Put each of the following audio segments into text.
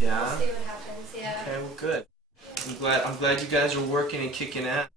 Yeah. We'll see what happens. Yeah. Okay, well, good. I'm glad you guys are working and kicking ass.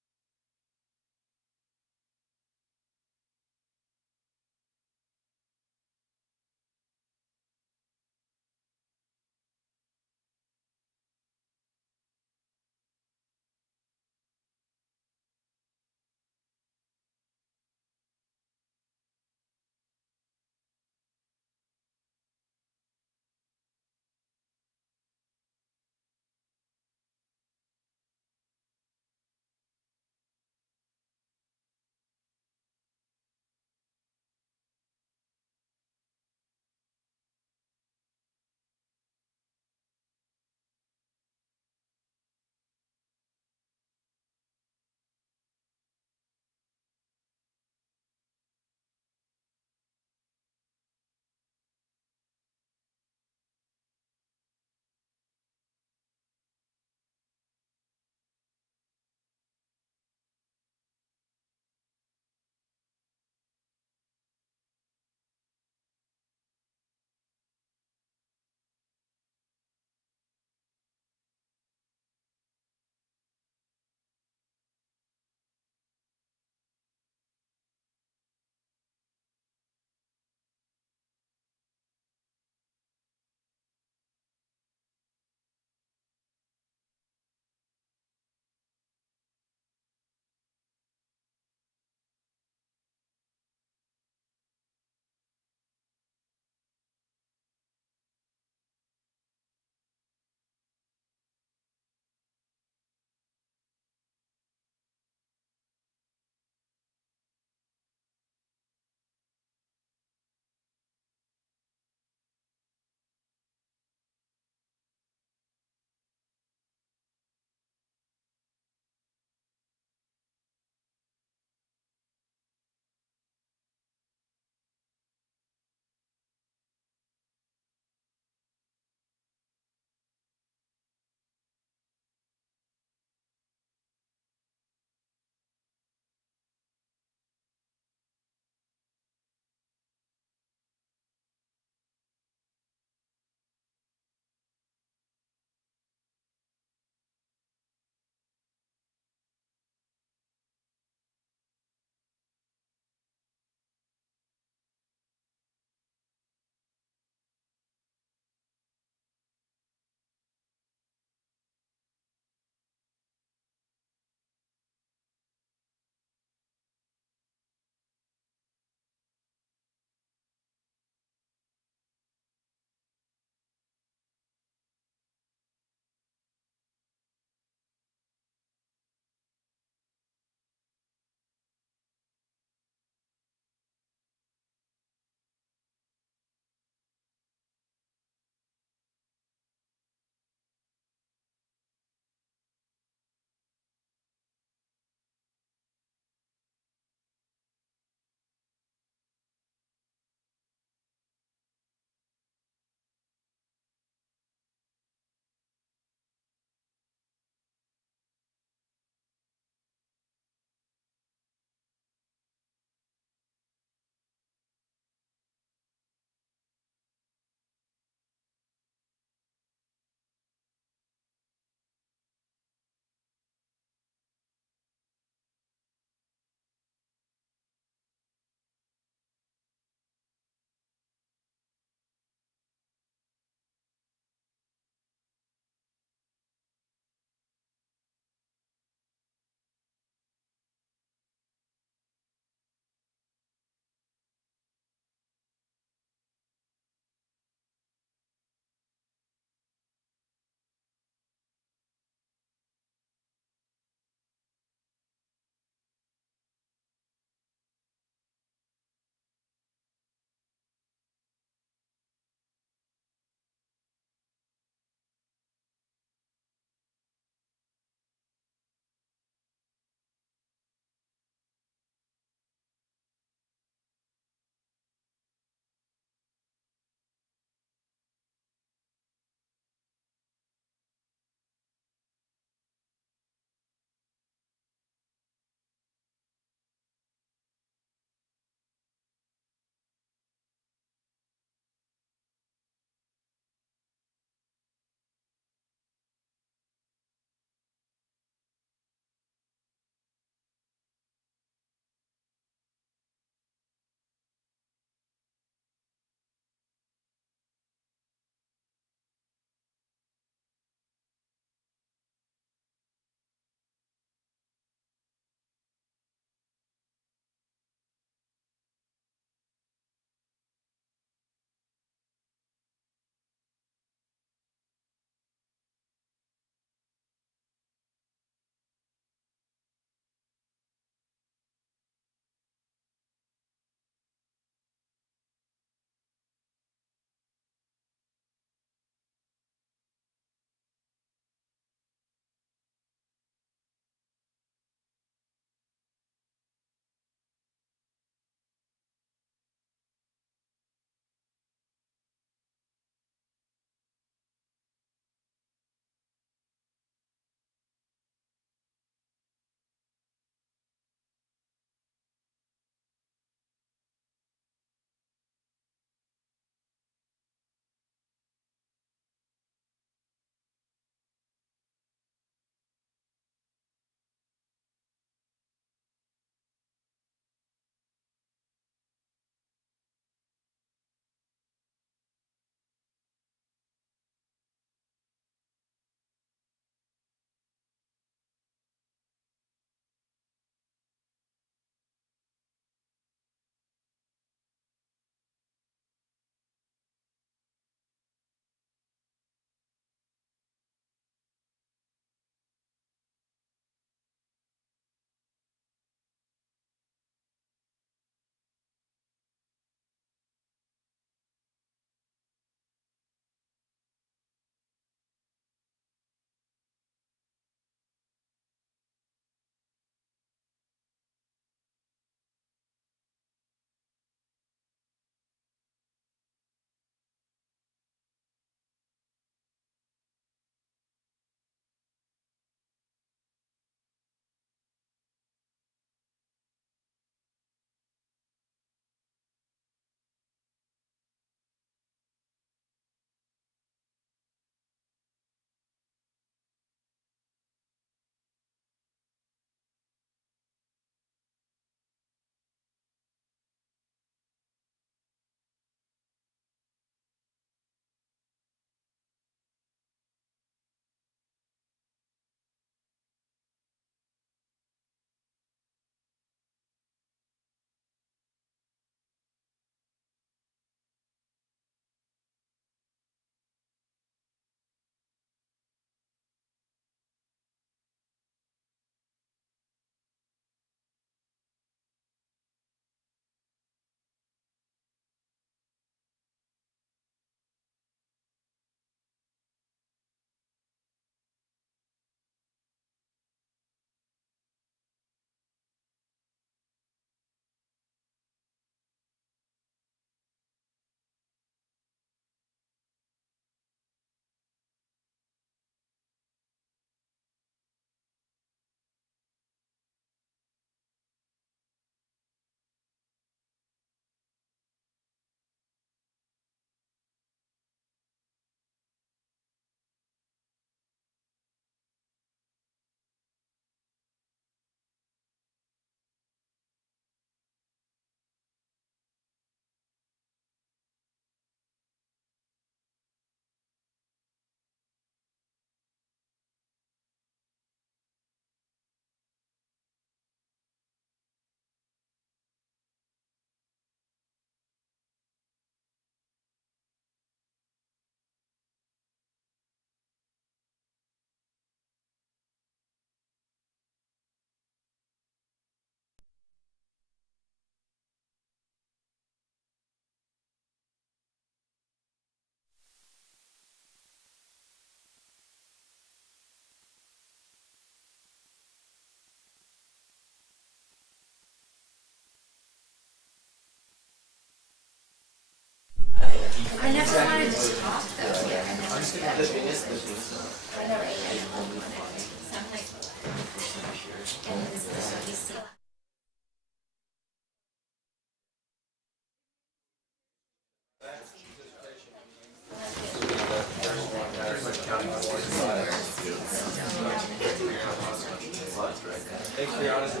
Thanks for your honesty.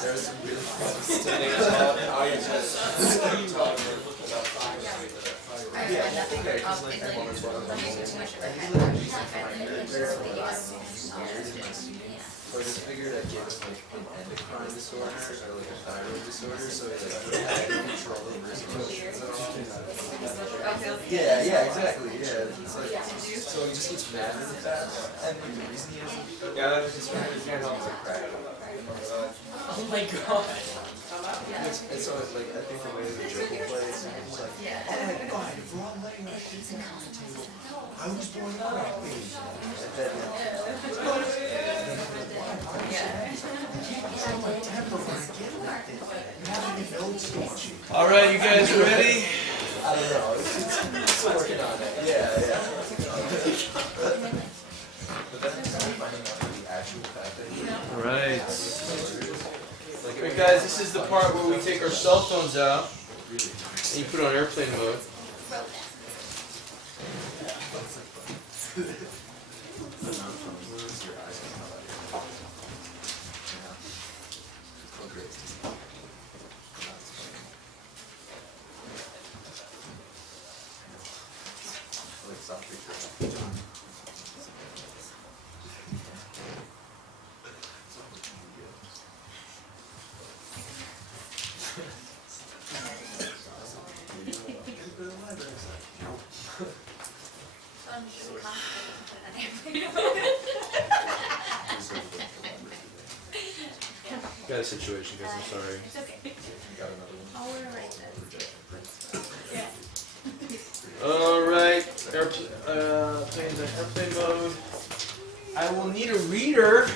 There's some really So I just figured I'd give him like an endocrine disorder or like a thyroid disorder, so he like had control over his emotions. Yeah, exactly. Yeah, it's like so he just gets mad really fast, and like the reason he hasn't. Yeah, that's just mad. He can't help but crack. Oh my god. And so it's like I think the way the joke will play is he's like, oh my god, if we're all letting our shit down on the table, I was born a crack baby. All right, you guys ready? I don't know. It's working on it. Yeah. But that's finding out the actual fact that. All right. Alright guys, this is the part where we take our cell phones out and you put it on airplane mode. Got a situation, guys. I'm sorry. It's okay. Got another one. I'll write this. Alright, playing the airplane mode. I will need a reader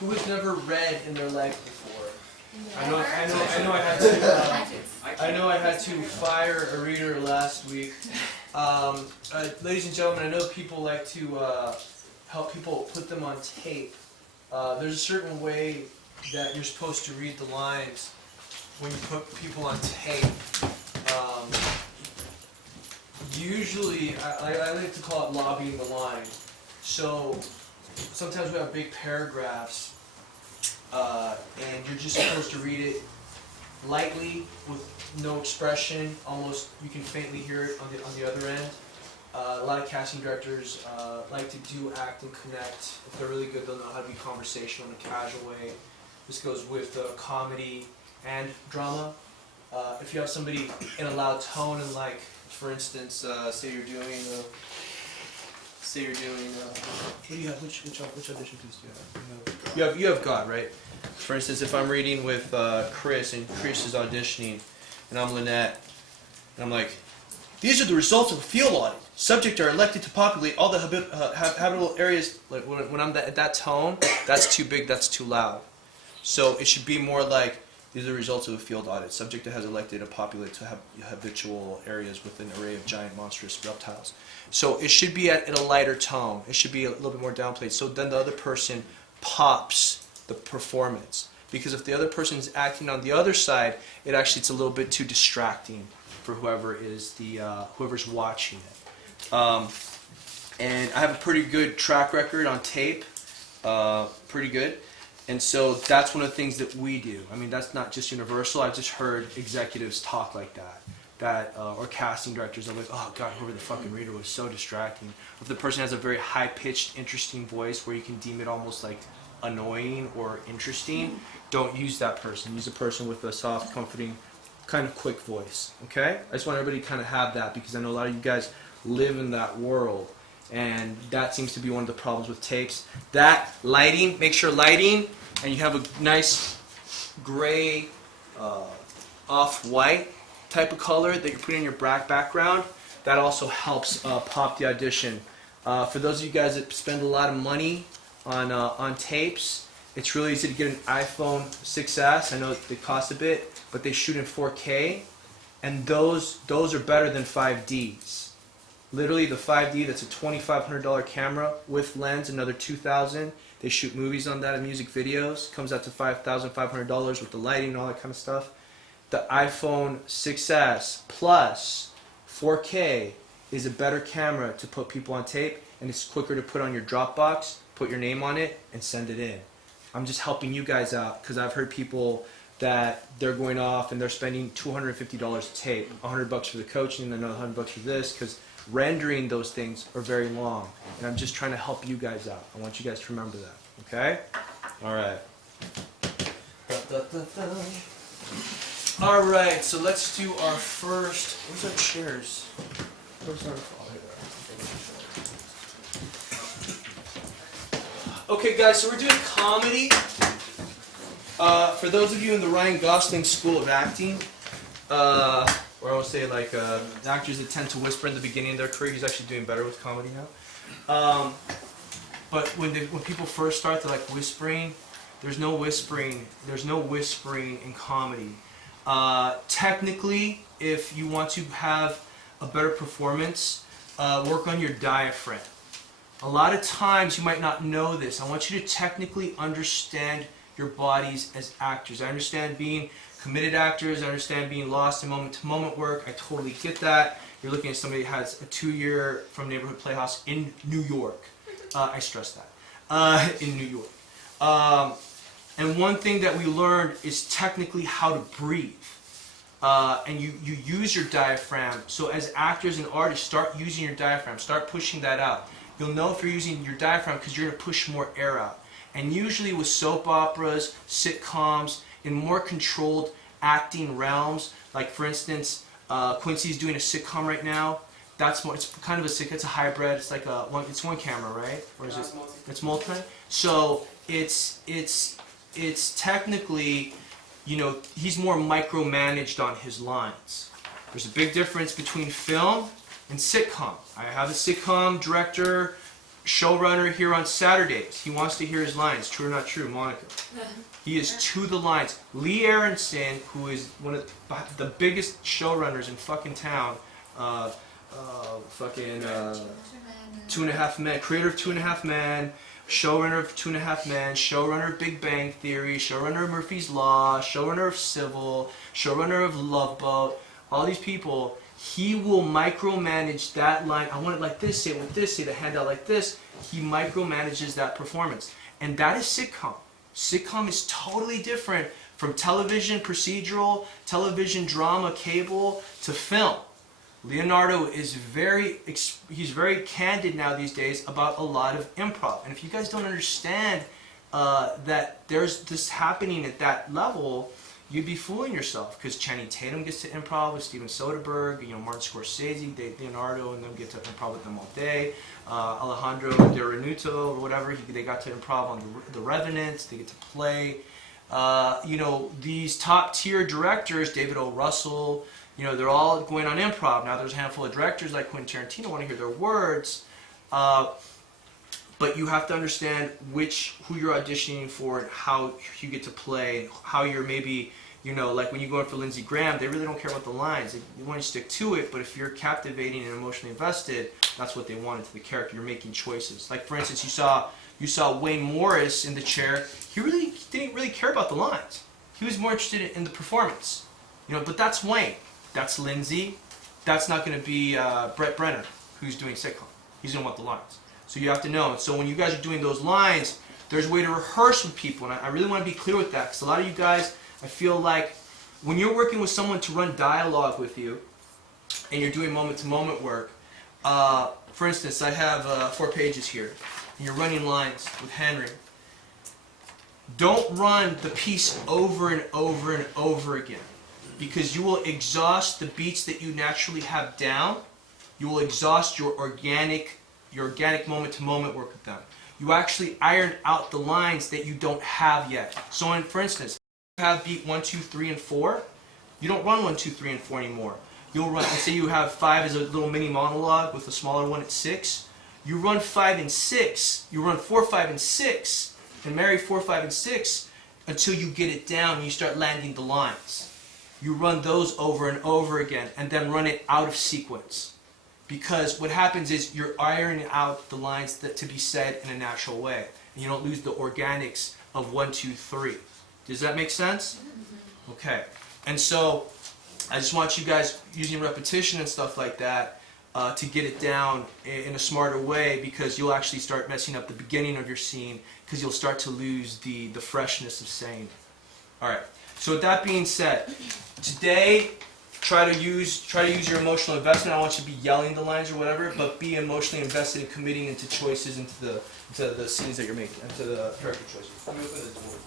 who has never read in their life before. I know I had to fire a reader last week. Ladies and gentlemen, I know people like to help people put them on tape. There's a certain way that you're supposed to read the lines when you put people on tape. Usually, I like to call it lobbying the line. So sometimes we have big paragraphs, and you're just supposed to read it lightly with no expression. Almost, you can faintly hear it on the other end. A lot of casting directors like to do act and connect. If they're really good, they'll know how to be conversational in a casual way. This goes with comedy and drama. If you have somebody in a loud tone and like, for instance, say you're doing, what do you have? Which audition piece do you have? You have God, right? For instance, if I'm reading with Chris and Chris is auditioning, and I'm Lynette, and I'm like, these are the results of a field audit. Subjects are elected to populate all the habitable areas. Like when I'm at that tone, that's too big, that's too loud. So it should be more like, these are the results of a field audit. Subject has elected to populate to have habitual areas with an array of giant monstrous reptiles. So it should be at a lighter tone. It should be a little bit more downplayed. So then the other person pops the performance. Because if the other person is acting on the other side, it's a little bit too distracting for whoever is whoever's watching it. And I have a pretty good track record on tape, pretty good. And so that's one of the things that we do. I mean, that's not just universal. I've just heard executives talk like that, or casting directors are like, oh God, whoever the fucking reader was so distracting. If the person has a very high-pitched, interesting voice where you can deem it almost like annoying or interesting, don't use that person. Use a person with a soft, comforting, kind of quick voice, okay? I just want everybody to kind of have that because I know a lot of you guys live in that world. And that seems to be one of the problems with tapes. That lighting, make sure lighting, and you have a nice gray, off-white type of color that you're putting in your background, that also helps pop the audition. For those of you guys that spend a lot of money on tapes, it's really easy to get an iPhone 6s. I know they cost a bit, but they shoot in 4K, and those are better than 5Ds. Literally, the 5D, that's a $2,500 camera with lens, another $2,000. They shoot movies on that and music videos. Comes out to $5,500 with the lighting and all that kind of stuff. The iPhone 6s Plus 4K is a better camera to put people on tape, and it's quicker to put on your Dropbox, put your name on it, and send it in. I'm just helping you guys out because I've heard people that they're going off and they're spending $250 a tape, $100 for the coaching, and another $100 for this, because rendering those things are very long. And I'm just trying to help you guys out. I want you guys to remember that. Okay? All right. All right, so let's do our first. Where's our chairs? Where's our? Okay, guys, so we're doing comedy. For those of you in the Ryan Gosling School of Acting, or I would say like actors that tend to whisper in the beginning of their career, he's actually doing better with comedy now. But when people first start, they're like whispering. There's no whispering. There's no whispering in comedy. Technically, if you want to have a better performance, work on your diaphragm. A lot of times you might not know this. I want you to technically understand your bodies as actors. I understand being committed actors. I understand being lost in moment-to-moment work. I totally get that. You're looking at somebody who has a 2-year from Neighborhood Playhouse in New York. I stress that. In New York. And one thing that we learned is technically how to breathe. And you use your diaphragm. So as actors and artists, start using your diaphragm. Start pushing that out. You'll know if you're using your diaphragm because you're going to push more air out. And usually with soap operas, sitcoms, in more controlled acting realms, like for instance, Quincy's doing a sitcom right now. That's more. It's kind of a sitcom. It's a hybrid. It's like it's one camera, right? Or is it? It's multi. So it's technically, you know, he's more micromanaged on his lines. There's a big difference between film and sitcom. I have a sitcom director, showrunner here on Saturdays. He wants to hear his lines. True or not true, Monica? He is to the lines. Lee Aronson, who is one of the biggest showrunners in fucking town, Two and a Half Men, creator of 2.5 Men, showrunner of 2.5 Men, showrunner of Big Bang Theory, showrunner of Murphy's Law, showrunner of Civil, showrunner of Love Boat, all these people. He will micromanage that line. I want it like this, say it with this, say the handout like this. He micromanages that performance. And that is sitcom. Sitcom is totally different from television, procedural, television, drama, cable, to film. Leonardo is he's very candid now these days about a lot of improv. And if you guys don't understand that there's this happening at that level, you'd be fooling yourself, because Channing Tatum gets to improv with Steven Soderbergh, you know, Martin Scorsese, Leonardo and them get to improv with them all day. Alejandro De Renuto or whatever, they got to improv on The Revenant. They get to play. You know, these top tier directors, David O. Russell, you know, they're all going on improv. Now there's a handful of directors like Quentin Tarantino want to hear their words. But you have to understand who you're auditioning for and how you get to play, how you're maybe, you know, like when you go in for Lindsey Graham, they really don't care about the lines. They want you to stick to it, but if you're captivating and emotionally invested, that's what they wanted to the character. You're making choices. Like for instance, you saw Wayne Morris in the chair. He didn't really care about the lines. He was more interested in the performance. You know, but that's Wayne. That's Lindsey. That's not going to be Brett Brenner, who's doing sitcom. He's going to want the lines. So you have to know. So when you guys are doing those lines, there's a way to rehearse with people. And I really want to be clear with that, because a lot of you guys, I feel like when you're working with someone to run dialogue with you, and you're doing moment-to-moment work, for instance, I have 4 pages here, and you're running lines with Henry. Don't run the piece over and over and over again, because you will exhaust the beats that you naturally have down. You will exhaust your organic moment-to-moment work with them. You actually ironed out the lines that you don't have yet. So for instance, you have beat 1, 2, 3, and 4. You don't run 1, 2, 3, and 4 anymore. You'll run, let's say you have 5 as a little mini monologue with a smaller one at 6. You run 5 and 6. You run 4, 5, and 6, and marry 4, 5, and 6 until you get it down and you start landing the lines. You run those over and over again, and then run it out of sequence. Because what happens is you're ironing out the lines that to be said in a natural way, and you don't lose the organics of 1, 2, 3. Does that make sense? Okay. And so I just want you guys using repetition and stuff like that to get it down in a smarter way, because you'll actually start messing up the beginning of your scene, because you'll start to lose the freshness of saying. All right. So with that being said, today try to use your emotional investment. I don't want you to be yelling the lines or whatever, but be emotionally invested in committing into choices, into the scenes that you're making, into the character choices. Let me open the door.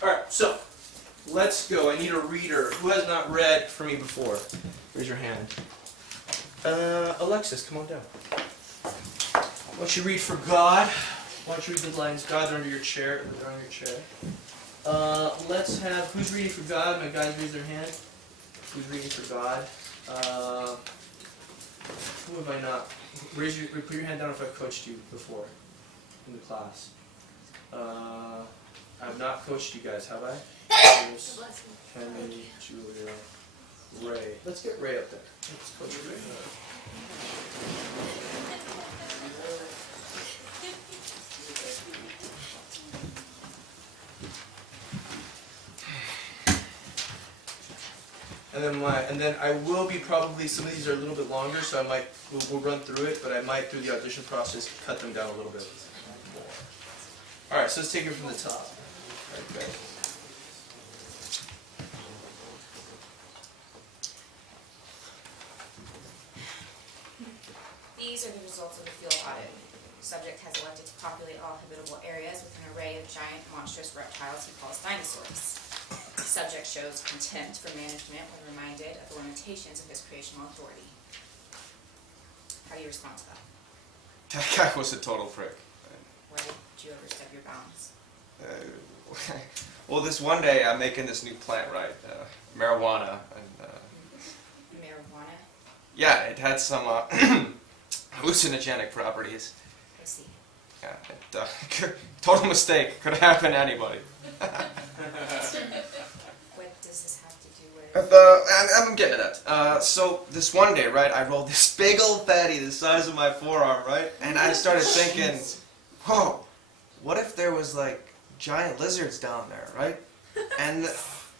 Alright, so let's go. I need a reader. Who has not read for me before? Raise your hand. Alexis, come on down. Why don't you read for God? Why don't you read the lines? God, they're under your chair. They're under your chair. Let's have, who's reading for God? My guys raise their hand. Who's reading for God? Who have I not? Put your hand down if I've coached you before in the class. I've not coached you guys, have I? Here's Henry, Julia, Ray. Let's get Ray up there. Let's coach Ray. And then I will be probably, some of these are a little bit longer, so we'll run through it, but I might through the audition process cut them down a little bit more. All right, so let's take it from the top. Okay. These are the results of the field audit. Subject has elected to populate all habitable areas with an array of giant, monstrous reptiles he calls dinosaurs. Subject shows contempt for management when reminded of the limitations of his creational authority. How do you respond to that? That guy was a total prick. Why did you overstep your bounds? Well, this one day I'm making this new plant, right? Marijuana. And, Marijuana? yeah, it had some hallucinogenic properties. I see. Yeah, total mistake. Could have happened to anybody. What does this have to do with... I'm getting at it. So this one day, right, I rolled this big old fatty the size of my forearm, right? And I started thinking, whoa, what if there was like giant lizards down there, right? And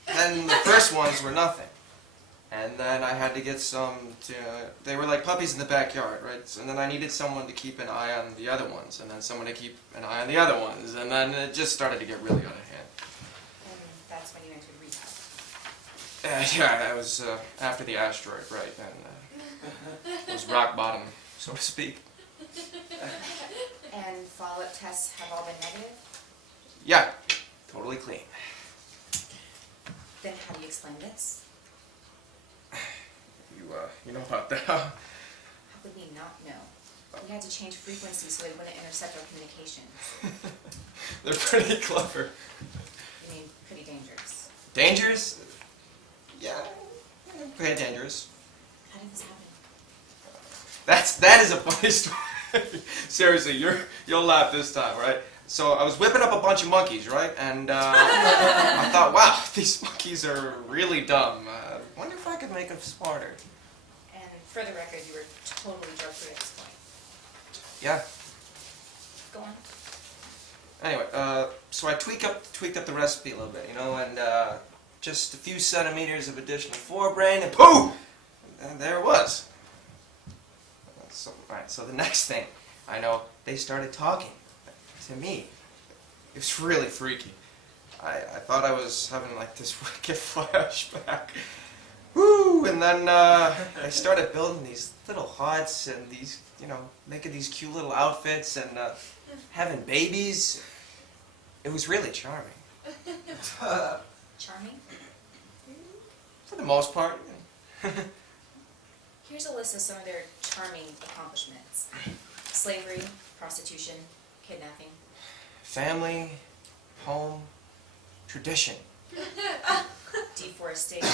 then the first ones were nothing. And then I had to get some, they were like puppies in the backyard, right? So, and then I needed someone to keep an eye on the other ones, and then someone to keep an eye on the other ones, and then it just started to get really out of hand. And that's when you entered rehab. Yeah, that was after the asteroid, right? And it was rock bottom, so to speak. And follow-up tests have all been negative? Yeah, totally clean. Then how do you explain this? You know about that? How could we not know? We had to change frequency so they wouldn't intercept our communications. They're pretty clever. I mean, pretty dangerous. Dangerous? Yeah, pretty dangerous. How did this happen? That is a funny story. Seriously, you'll laugh this time, right? So I was whipping up a bunch of monkeys, right? And I thought, wow, these monkeys are really dumb. Wonder if I could make them smarter. And for the record, you were totally drug-free at this point. Yeah. Go on. Anyway, so I tweaked up the recipe a little bit, you know, and just a few centimeters of additional forebrain, and poof! And there it was. So, right, so the next thing I know, they started talking to me. It was really freaky. I thought I was having like this wicked flashback. Woo! And then I started building these little huts and these, you know, making these cute little outfits and having babies. It was really charming. Charming? For the most part. Here's a list of some of their charming accomplishments. Slavery, prostitution, kidnapping. Family, home, Tradition. Deforestation,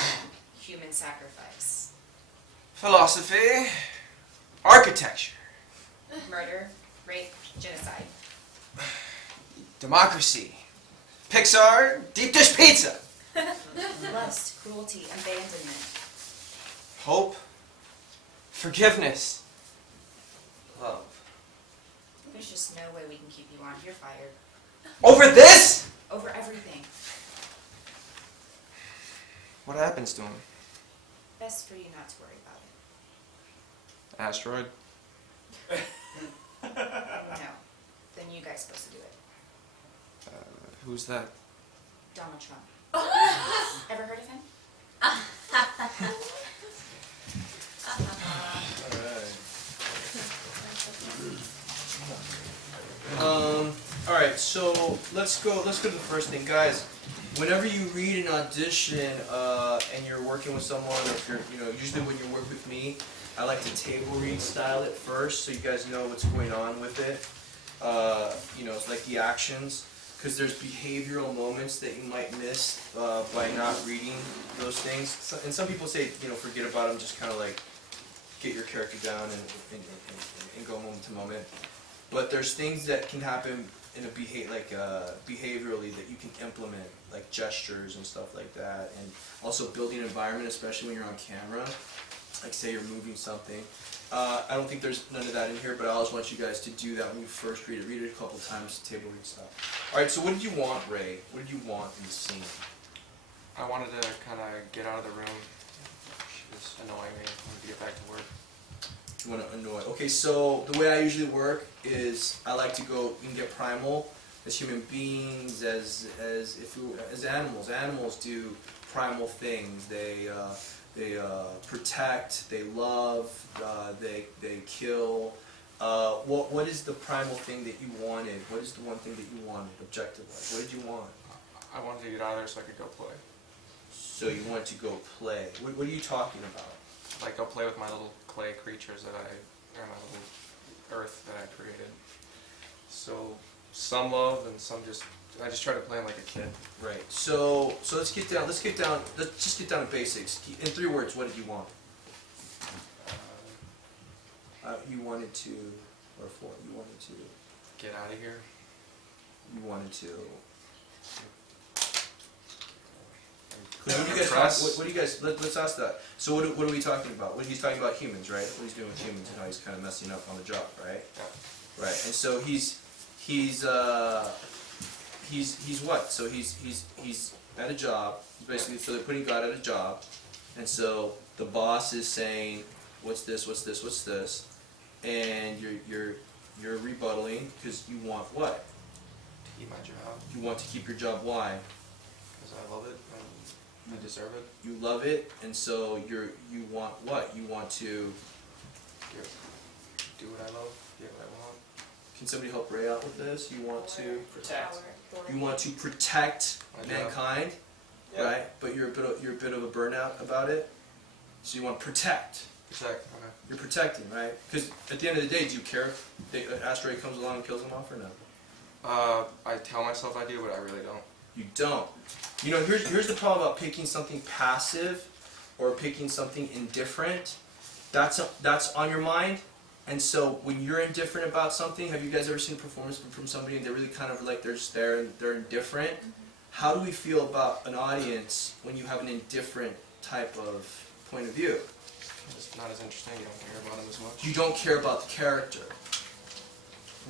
human sacrifice. Philosophy. Architecture. Murder, rape, genocide. Democracy. Pixar. Deep dish pizza. Lust, cruelty, abandonment. Hope. Forgiveness. Love. There's just no way we can keep you on. You're fired. Over this? Over everything. What happens to him? Best for you not to worry about Asteroid. it. No. Then you guys supposed to do it. Who's that? Donald Trump. Ever heard of him? Alright, so let's go to the first thing. Guys, whenever you read an audition and you're working with someone, or if you're, usually when you work with me, I like to table read style it first so you guys know what's going on with it. It's like the actions, because there's behavioral moments that you might miss by not reading those things. And some people say, forget about them, just kind of like get your character down and go moment to moment. But there's things that can happen in a behaviorally that you can implement, like gestures and stuff like that, and also building an environment, especially when you're on camera. Like say you're moving something. I don't think there's none of that in here, but I always want you guys to do that when you first read it. Read it a couple times, table read stuff. All right. So what did you want, Ray? What did you want in the scene? I wanted to kind of get out of the room. She was annoying me. I wanted to get back to work. You want to annoy. Okay, so the way I usually work is I like to go and get primal as human beings, as animals. Animals do primal things. They protect, they love, they kill. What is the primal thing that you wanted? What is the one thing that you wanted objectively? What did you want? I wanted to get out of there so I could go play. So you wanted to go play. What are you talking about? Like go play with my little clay creatures or my little earth that I created. So some love and some I just try to play them like a kid. Right. So let's just get down to basics. In 3 words, what did you want? You wanted to, or 4, you wanted to. Get out of here. You wanted to. Impress. What do you guys? Let's ask that. So what are we talking about? He's talking about humans, right? What he's doing with humans and how he's kind of messing up on the job, right? Yeah. Right. And so he's what? So he's at a job. Basically, so they're putting God at a job, and so the boss is saying, "What's this? What's this? What's this?" And you're rebuttaling because you want what? To keep my job. You want to keep your job. Why? Because I love it and I deserve it. You love it, and so you want what? You want to Do what I love. Get what I want. Can somebody help Ray out with this? You want to Protect. protect My job. mankind, Yeah. right? But you're a bit of a burnout about it. So you want to protect. Protect. Okay. You're protecting, right? Because at the end of the day, do you care if an asteroid comes along and kills them off or no? I tell myself I do, but I really don't. You don't. Here's the problem about picking something passive or picking something indifferent. That's on your mind. And so when you're indifferent about something, have you guys ever seen a performance from somebody and they're really kind of like they're just there and they're indifferent? How do we feel about an audience when you have an indifferent type of point of view? It's not as interesting. You don't care about them as much. You don't care about the character.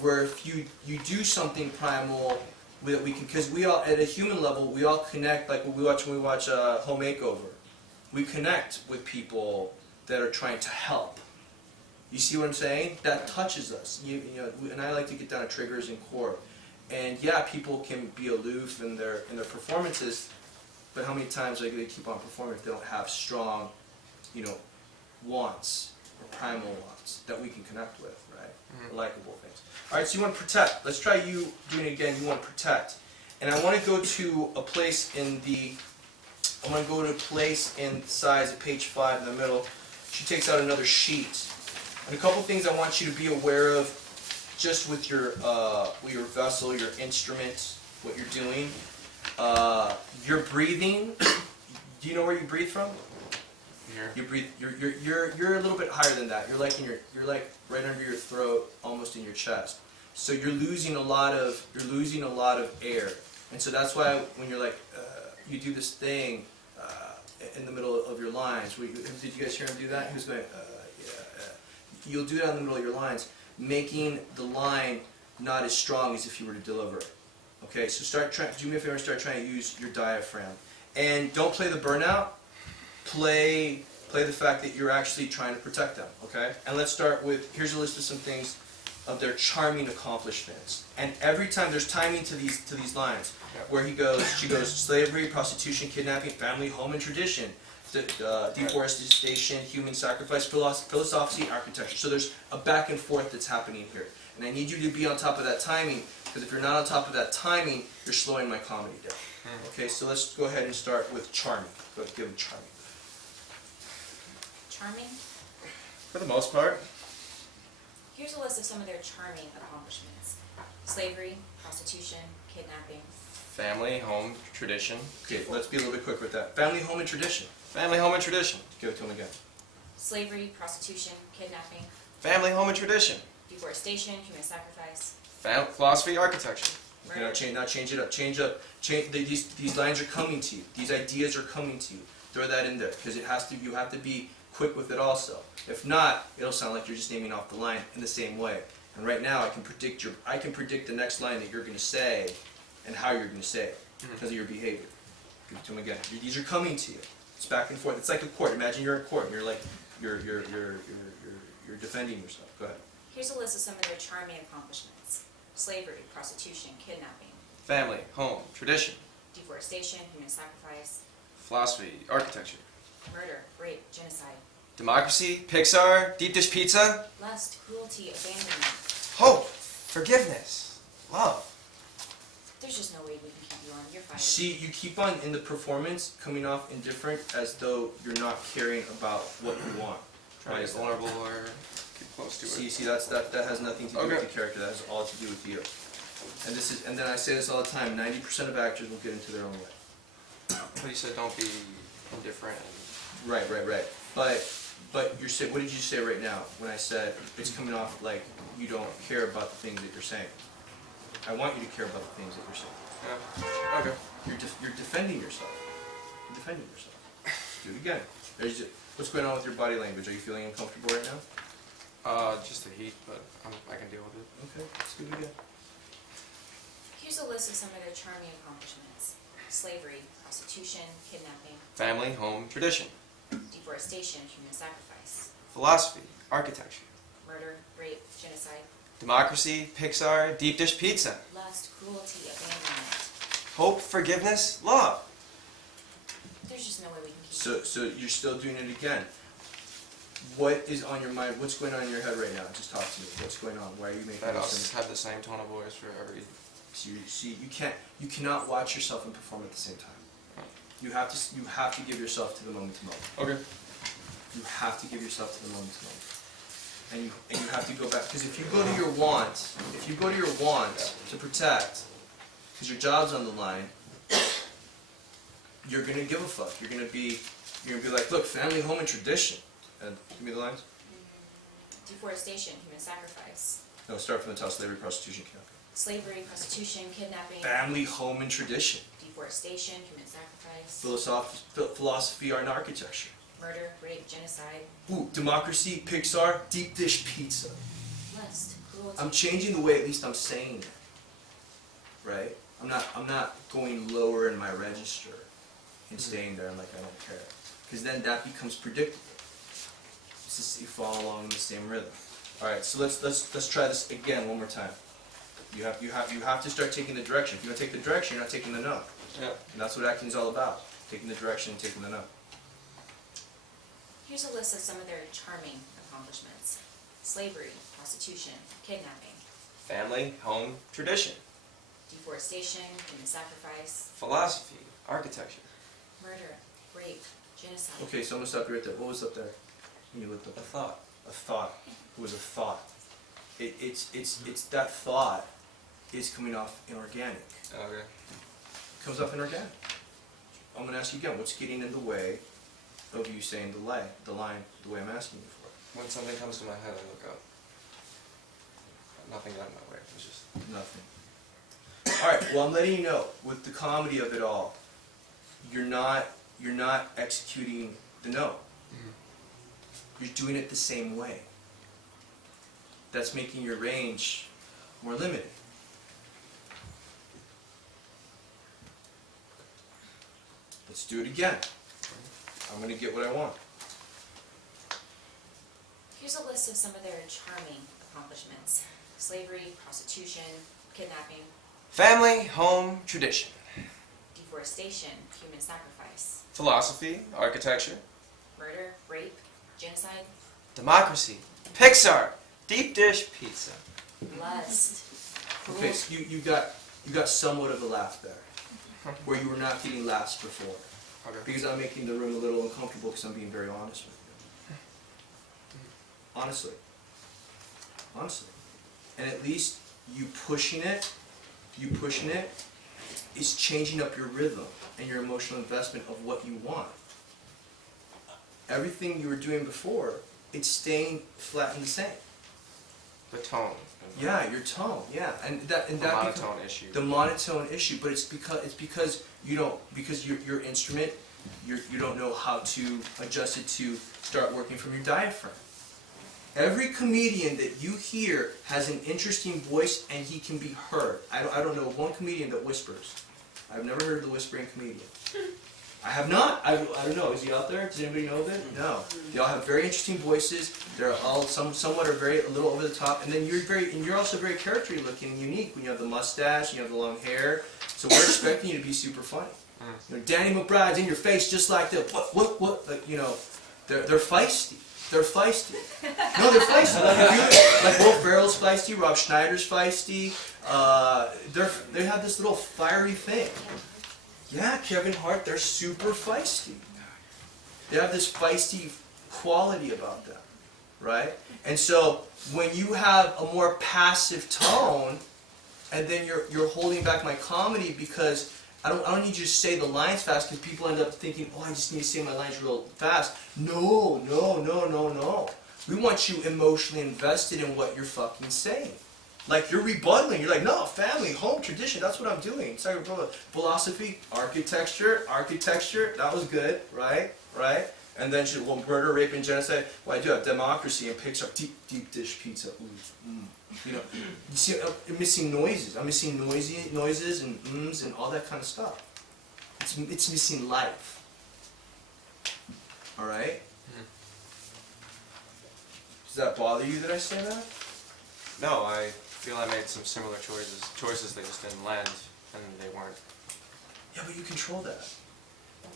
Where if you do something primal that we can, because we all, at a human level, we all connect, like when we watch Home Makeover. We connect with people that are trying to help. You see what I'm saying? That touches us. And I like to get down to triggers and core. And yeah, people can be aloof in their performances, but how many times are they keep on performing if they don't have strong, wants or primal wants that we can connect with, right? Mm-hmm. Likeable things. All right, so you want to protect. Let's try you doing it again. You want to protect, and I want to go to a place inside at page 5 in the middle. She takes out another sheet, and a couple things I want you to be aware of, just with your vessel, your instrument, what you're doing. Your breathing. Do you know where you breathe from? Here. You breathe. You're a little bit higher than that. You're like right under your throat, almost in your chest. So you're losing a lot of air, and so that's why when you're like you do this thing in the middle of your lines. Did you guys hear him do that? He was going yeah. You'll do that in the middle of your lines, making the line not as strong as if you were to deliver it. Okay, so do me a favor and start trying to use your diaphragm. And don't play the burnout, play the fact that you're actually trying to protect them, okay? And let's start with, here's a list of some things of their charming accomplishments. And every time there's timing to these lines, where she goes, slavery, prostitution, kidnapping, family, home, and tradition, deforestation, human sacrifice, philosophy, architecture. So there's a back and forth that's happening here. And I need you to be on top of that timing, because if you're not on top of that timing, you're slowing my comedy down. Okay, so let's go ahead and start with charming. Go ahead, give them charming. Charming? For the most part. Here's a list of some of their charming accomplishments. Slavery, prostitution, kidnapping. Family, home, tradition. Okay, let's be a little bit quick with that. Family, home, and tradition. Family, home, and tradition. Give it to them again. Slavery, prostitution, kidnapping. Family, home, and tradition. Deforestation, human sacrifice. Philosophy, architecture. Okay, now change it up. Change these lines are coming to you. These ideas are coming to you. Throw that in there, because you have to be quick with it also. If not, it'll sound like you're just naming off the line in the same way. And right now I can predict the next line that you're going to say and how you're going to say it because of your behavior. Give it to them again. These are coming to you. It's back and forth. It's like a court. Imagine you're in court and you're defending yourself. Go ahead. Here's a list of some of their charming accomplishments. Slavery, prostitution, kidnapping. Family, home, tradition. Deforestation, human sacrifice. Philosophy, architecture. Murder, rape, genocide. Democracy, Pixar, deep dish pizza. Lust, cruelty, abandonment. Hope, forgiveness, love. There's just no way we can keep you on. You're fired. See, you keep on in the performance coming off indifferent as though you're not caring about what you want. Try to be vulnerable or get close to it. See, that has nothing to do with the character. That has all to do with you. And then I say this all the time. 90% of actors will get into their own way. But you said don't be indifferent. Right. But you said, what did you say right now when I said it's coming off like you don't care about the things that you're saying? I want you to care about the things that you're saying. Yeah. Okay. You're defending yourself. You're defending yourself. Do it again. What's going on with your body language? Are you feeling uncomfortable right now? Just the heat, but I can deal with it. Okay, let's do it again. Here's a list of some of their charming accomplishments. Slavery, prostitution, kidnapping. Family, home, tradition. Deforestation, human sacrifice. Philosophy, architecture. Murder, rape, genocide. Democracy, Pixar, deep dish pizza. Lust, cruelty, abandonment. Hope, forgiveness, love. There's just no way we can keep So you're still doing it again. What is on your mind? What's going on in your head right now? Just talk to me. What's going on? Why are you making That this? us have the same tone of voice for every. So you cannot watch yourself and perform at the same time. You have to give yourself to the moment to moment. Okay. You have to give yourself to the moment to moment. And you have to go back, because if you go to your want to protect, because your job's on the line, you're gonna give a fuck. You're gonna be like, look, family, home, and tradition. And give me the lines. deforestation, human sacrifice. No, start from the top. Slavery, prostitution, kidnapping. Slavery, prostitution, kidnapping. Family, home, and tradition. Deforestation, human sacrifice. Philosophy, art, and architecture. Murder, rape, genocide. Ooh, democracy, Pixar, deep dish pizza. Lust, cruelty. I'm changing the way at least I'm saying it. Right? I'm not going lower in my register and staying there and like I don't care. Because then that becomes predictable. It's just you follow along in the same rhythm. Alright, so let's try this again one more time. You have to start taking the direction. If you don't take the direction, you're not taking the note. Yeah. And that's what acting's all about. Taking the direction and taking the note. Here's a list of some of their charming accomplishments. Slavery, prostitution, kidnapping. Family, home, tradition. Deforestation, human sacrifice. Philosophy, architecture. Murder, rape, genocide. Okay, so I'm gonna stop you right there. What was up there? When you looked up A thought. a thought. It was a thought. It's that thought is coming off inorganic. Okay. comes off inorganic. I'm gonna ask you again, what's getting in the way of you saying the line, the way I'm asking you for it? When something comes to my head, I look up. Nothing got in my way. It was just Nothing. Alright, well I'm letting you know, with the comedy of it all, you're not executing the note. You're doing it the same way. That's making your range more limited. Let's do it again. I'm gonna get what I want. Here's a list of some of their charming accomplishments. Slavery, prostitution, kidnapping, family, home, tradition, deforestation, human sacrifice, philosophy, architecture, murder, rape, genocide, democracy, Pixar, deep dish pizza. lust, Okay, so you got somewhat of a laugh there, where you were not getting laughs before. Okay. Because I'm making the room a little uncomfortable because I'm being very honest with you. Honestly. Honestly. And at least you pushing it is changing up your rhythm and your emotional investment of what you want. Everything you were doing before, it's staying flat and the same. The tone. Yeah, your tone, yeah. And that The monotone issue. the monotone issue, but it's because you don't, because your instrument, you don't know how to adjust it to start working from your diaphragm. Every comedian that you hear has an interesting voice and he can be heard. I don't know one comedian that whispers. I've never heard of the whispering comedian. I have not. I don't know. Is he out there? Does anybody know of it? No. They all have very interesting voices. They're all somewhat are a little over the top. And then you're also very character looking and unique when you have the mustache and you have the long hair. So we're expecting you to be super funny. You know, Danny McBride's in your face just like that. What? Like, you know, they're feisty. They're feisty. No, they're feisty. Like Will Ferrell's feisty. Rob Schneider's feisty. They have this little fiery thing. Yeah, Kevin Hart, they're super feisty. They have this feisty quality about them, right? And so when you have a more passive tone, and then you're holding back my comedy because I don't need you to say the lines fast because people end up thinking, oh, I just need to say my lines real fast. No. We want you emotionally invested in what you're fucking saying. Like, you're rebuttaling. You're like, no, family, home, tradition, that's what I'm doing. Second philosophy, architecture, that was good, right? And then murder, rape, and genocide. Well, I do have democracy and Pixar, deep dish pizza. You know, you see, I'm missing noises. I'm missing noises and ums and all that kind of stuff. It's missing life. All right? Does that bother you that I say that? No, I feel I made some similar choices that just didn't land, and they weren't. Yeah, but you control that.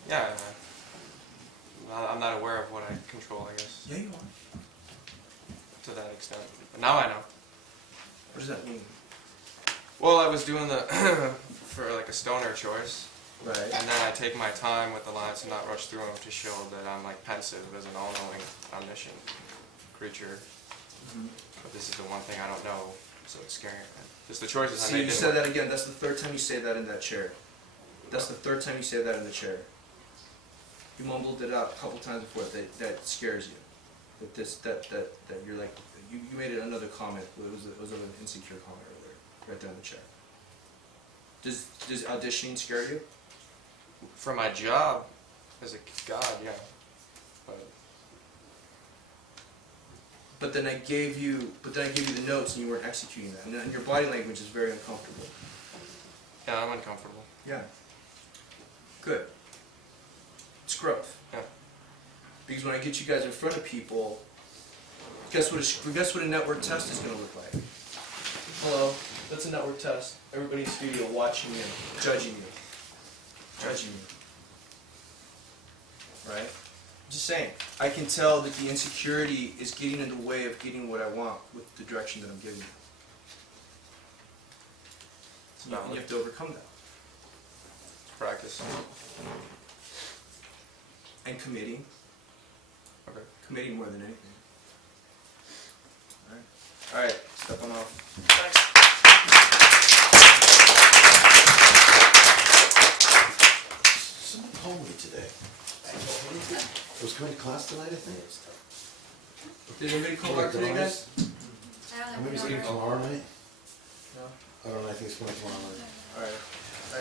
Yeah, I'm not aware of what I control, I guess, Yeah, you are. to that extent. But now I know. What does that mean? Well, I was doing the for like a stoner choice, Right. and then I take my time with the lines and not rush through them to show that I'm like pensive as an all-knowing, omniscient creature. But this is the one thing I don't know, so it's scary. Just the choices I See, made. you didn't said work. that again. That's the third time you say that in that chair. That's the third time you say that in the chair. You mumbled it out a couple times before. That scares you. That you're like, you made it another comment. It was an insecure comment earlier, right there in the chair. Does auditioning scare you? For my job as a god, yeah. But then I gave you the notes and you weren't executing that. And your body language is very uncomfortable. Yeah, I'm uncomfortable. Yeah. Good. It's growth. Yeah. Because when I get you guys in front of people, guess what a network test is going to look like? Hello, that's a network test. Everybody in the studio watching you, judging you. Right? Just saying. I can tell that the insecurity is getting in the way of getting what I want with the direction that I'm giving you. And you have to overcome that. Practice. And committing. Okay. Committing more than anything. Alright, step on off. Thanks. going to class tonight, I think? Did anybody call Like out today, the guys? I don't Or maybe it's going tomorrow night? No? I don't know, I think it's going tomorrow night. Alright.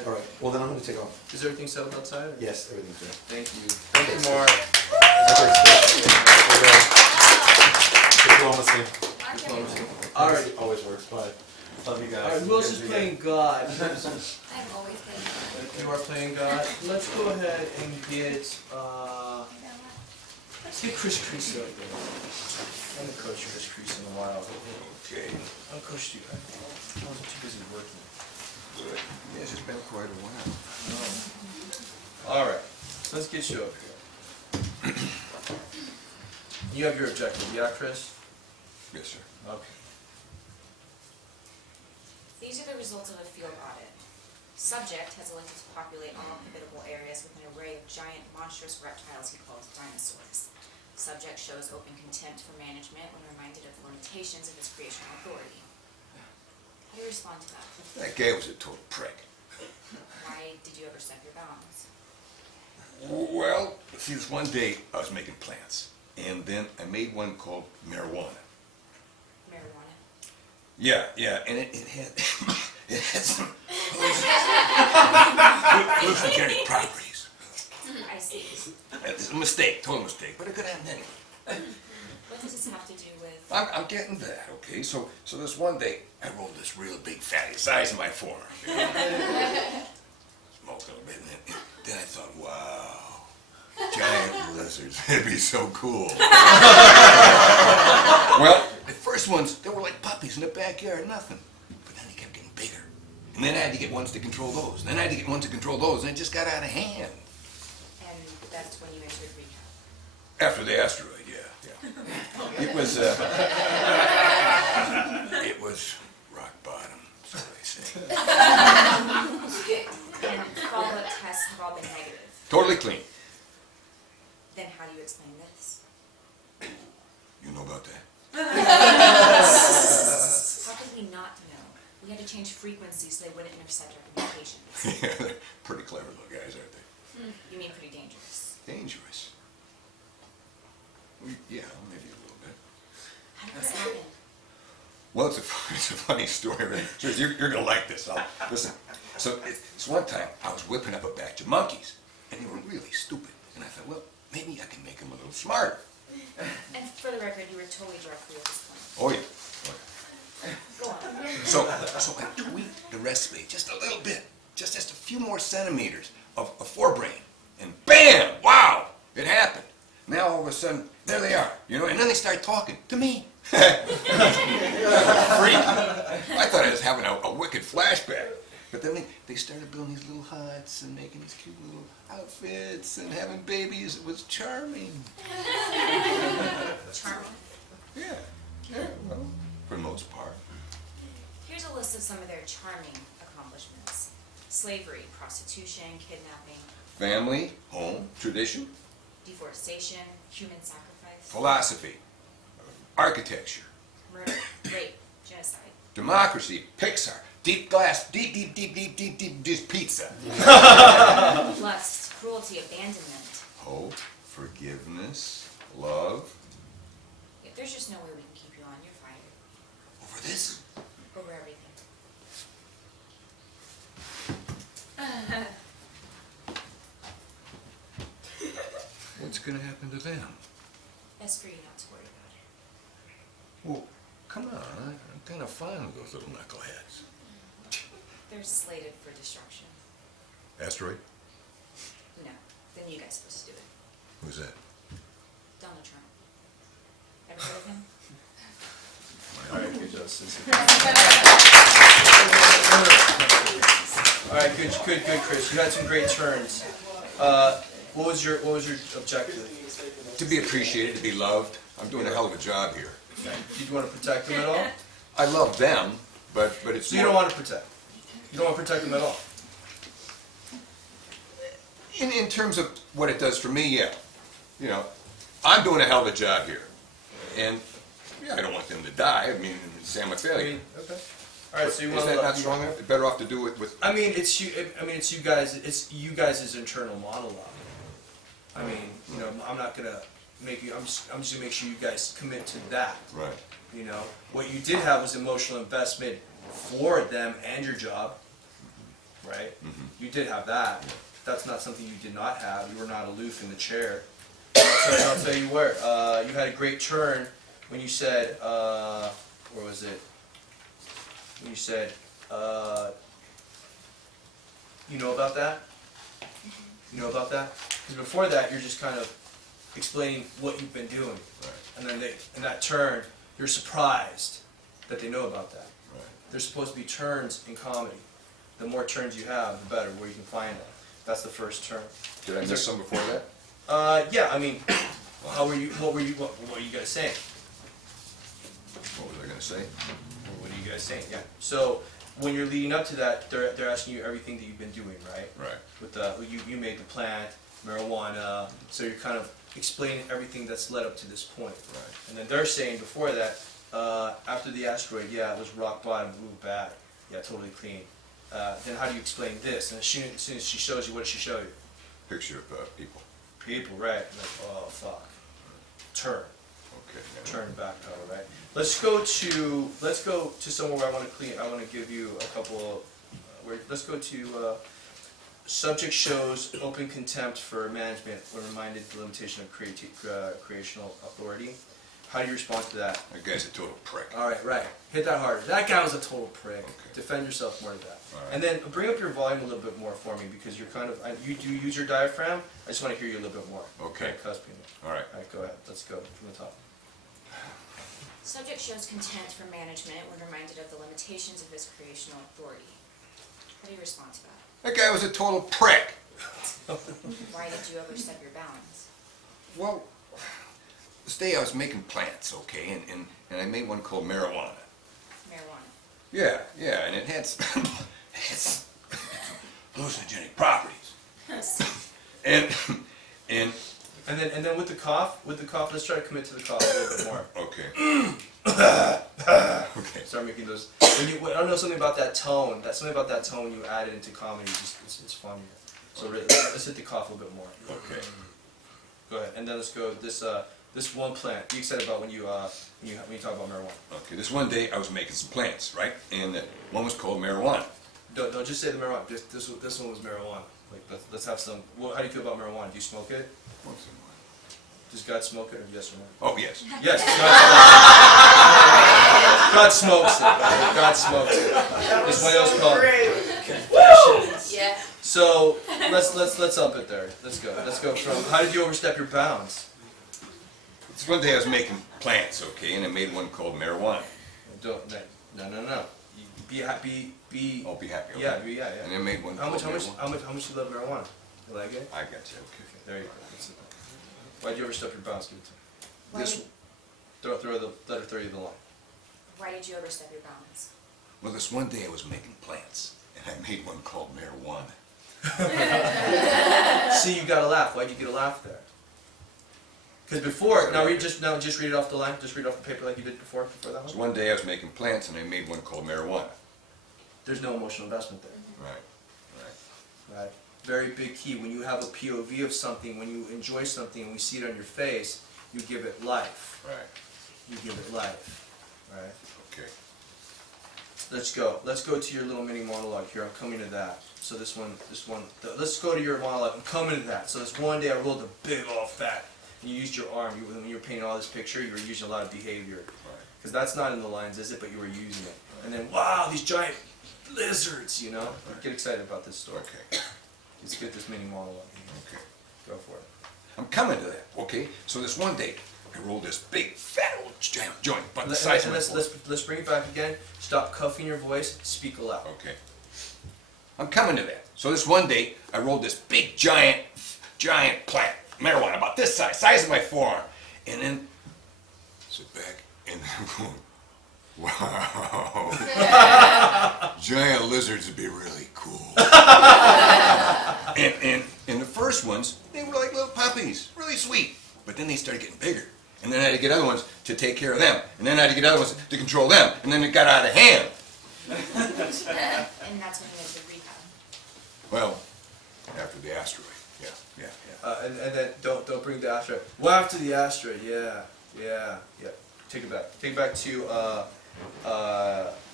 All right, well then I'm gonna take off. Is everything settled outside? Yes, everything's good. Thank you. Thank you, Mark. Diplomacy. Alright. Always works, bye. Love you guys. Alright, who else is playing God? I'm always playing. You are playing God. Let's go ahead and get, let's get Chris Crease up there. I haven't coached Chris Crease in a while. Okay, I'll coach you. I wasn't too busy working. good. Yes, it's been quite a while. Alright, so let's get you up here. You have your objective, yeah, Chris? Yes, sir. Okay. These are the results of a field audit. Subject has elected to populate all habitable areas with an array of giant, monstrous reptiles he calls dinosaurs. Subject shows open contempt for management when reminded of the limitations of his creational authority. How do you respond to that? That guy was a total prick. Why did you ever step your bounds? Well, see, this one day I was making plants, and then I made one called marijuana. Marijuana? Yeah, and it had it had some hallucinogenic properties. I see. It's a mistake, total mistake, but it could happen anyway. What does this have to do with... I'm getting that, okay? So this one day, I rolled this real big fatty, size of my forearm. You know? Smoked a little bit, and then I thought, wow, giant lizards, it'd be so cool. Well, the first ones, they were like puppies in the backyard, nothing. But then they kept getting bigger. And then I had to get ones to control those. And then I had to get ones to control those, and it just got out of hand. And that's when you entered rehab. After the asteroid, yeah. It was rock bottom, so they say. And follow-up tests have all been negative. Totally clean. Then how do you explain this? You know about that? How could we not know? We had to change frequencies so they wouldn't intercept our communications. Yeah, they're pretty clever little guys, aren't they? You mean pretty dangerous. Dangerous. Yeah, maybe a little bit. How did this happen? Well, it's a funny story. Right? So you're gonna like this. Listen. So it's one time I was whipping up a batch of monkeys, and they were really stupid. And I thought, well, maybe I can make them a little smarter. And for the record, you were totally drug-free at this point. Oh yeah. Go on. So I tweaked the recipe just a little bit, just a few more centimeters of forebrain, and bam! Wow! It happened. Now all of a sudden, there they are, you know, and then they start talking to me. Freak. I thought I was having a wicked flashback. But then they started building these little huts and making these cute little outfits and having babies. It was charming. Charming. Yeah, well, for the most part. Here's a list of some of their charming accomplishments. Slavery, prostitution, kidnapping, Family, home, tradition, deforestation, human sacrifice, philosophy, architecture, murder, rape, genocide, democracy, Pixar, deep pizza. lust, cruelty, abandonment. Hope, forgiveness, love. If there's just no way we can keep you on, you're fired. Over this? Over everything. What's gonna happen to them? Best for you not to worry about it. Well, come on, I'm kind of fine with those little knuckleheads. They're slated for destruction. Asteroid? No, then you guys supposed to do it. Who's that? Donald Trump. Ever heard of him? Alright, good job, Susie. Alright, good, Chris. You had some great turns. What was your objective? To be appreciated, to be loved. I'm doing a hell of a job here. Did you want to protect them at all? I love them, but it's So you don't want to protect. You don't want to protect them at all. In terms of what it does for me, yeah. You know, I'm doing a hell of a job here. And, yeah, I don't want them to die. I mean, say I'm a failure. Okay. All right. So you want Is to that not strong enough? Better off to do it with... I mean, it's you. I mean, it's you guys. It's you guys' internal monologue. I mean, you know, I'm not gonna make you, I'm just gonna make sure you guys commit to that. Right. You know, what you did have was emotional investment for them and your job, right? You did have that. That's not something you did not have. You were not aloof in the chair. I'll tell you where. You had a great turn when you said, where was it? When you said, you know about that? You know about that? Because before that, you're just kind of explaining what you've been doing. Right. And then in that turn, you're surprised that they know about that. Right. There's supposed to be turns in comedy. The more turns you have, the better, where you can find them. That's the first turn. Did I miss some before that? Yeah, I mean, what were you guys saying? What was I gonna say? What are you guys saying? Yeah. So when you're leading up to that, they're asking you everything that you've been doing, right? Right. With the you made the plant, marijuana. So you're kind of explaining everything that's led up to this point. Right. And then they're saying before that, after the asteroid, yeah, it was rock bottom, ooh, bad, yeah, totally clean. Then how do you explain this? And as soon as she shows you, what does she show you? Picture of people. People, right? Like, oh fuck. Turn. Okay. now- Turn back power, right? Let's go to somewhere where I want to give you a couple. Let's go to subject shows open contempt for management when reminded the limitation of creational authority. How do you respond to that? That guy's a total prick. All right, right. Hit that harder. That guy was a total prick. Okay. Defend yourself more to that. All right. And then bring up your volume a little bit more for me because you're kind of you do use your diaphragm. I just want to hear you a little bit more. Okay. Cusping it. All right. All right, go ahead. Let's go from the top. Subject shows contempt for management when reminded of the limitations of his creational authority. How do you respond to that? That guy was a total prick. Why did you overstep your bounds? Well, this day I was making plants, okay, and I made one called marijuana. Marijuana. Yeah, and it had hallucinogenic properties. And And then with the cough, let's try to commit to the cough a little bit more. okay. Okay. Start making those. I don't know something about that tone. Something about that tone you added into comedy. It's funnier. So really, let's hit the cough a little bit more. Okay. Go ahead. And then let's go this one plant. Be excited about when you talk about marijuana. Okay. This one day I was making some plants, right? And one was called marijuana. Don't just say the marijuana. This one was marijuana. Like let's have some. Well, how do you feel about marijuana? Do you smoke it? Once in a while. Does God smoke it, or yes or no? Oh yes. Yes, God smokes it. God smokes it. This one else called. Yeah. So let's up it there. Let's go from how did you overstep your bounds? This one day I was making plants, okay, and I made one called marijuana. No. You be happy. I'll be happy. Okay? Yeah. And I made one. How much called marijuana. you love marijuana? You like it? I got you. Okay. There you go. That's it. Why'd you overstep your bounds? Give it to me. Why This did, let her throw you the line. why did you overstep your bounds? Well, this one day I was making plants, and I made one called marijuana. See, you got a laugh. Why'd you get a laugh there? Because before, just read it off the line. Just read it off the paper like you did before that So one. one day I was making plants, and I made one called marijuana. There's no emotional investment there. Right. Right. Very big key. When you have a POV of something, when you enjoy something, and we see it on your face, you give it life. Right. You give it life. Right. Okay. Let's go. Let's go to your little mini monologue here. I'm coming to that. So this one. Let's go to your monologue. I'm coming to that. So this one day I rolled a big old fat. And you used your arm. When you were painting all this picture, you were using a lot of behavior. Right. Because that's not in the lines, is it? But you were using it. And then, wow, these giant lizards, you know? Get excited about this story. Okay. Let's get this mini monologue. Okay. Go for it. I'm coming to that. Okay. So this one day I rolled this big fat old joint, about the size of my foot. Let's bring it back again. Stop cuffing your voice. Speak aloud. Okay. I'm coming to that. So this one day, I rolled this big, giant plant, marijuana, about this size of my forearm. And then, sit back, and then I'm going, wow. Giant lizards would be really cool. and the first ones, they were like little puppies, really sweet. But then they started getting bigger. And then I had to get other ones to take care of them. And then I had to get other ones to control them. And then it got out of hand. And that's when you went to rehab. Well, after the asteroid. yeah. And then don't bring the asteroid. Well, after the asteroid, yeah. Take it back to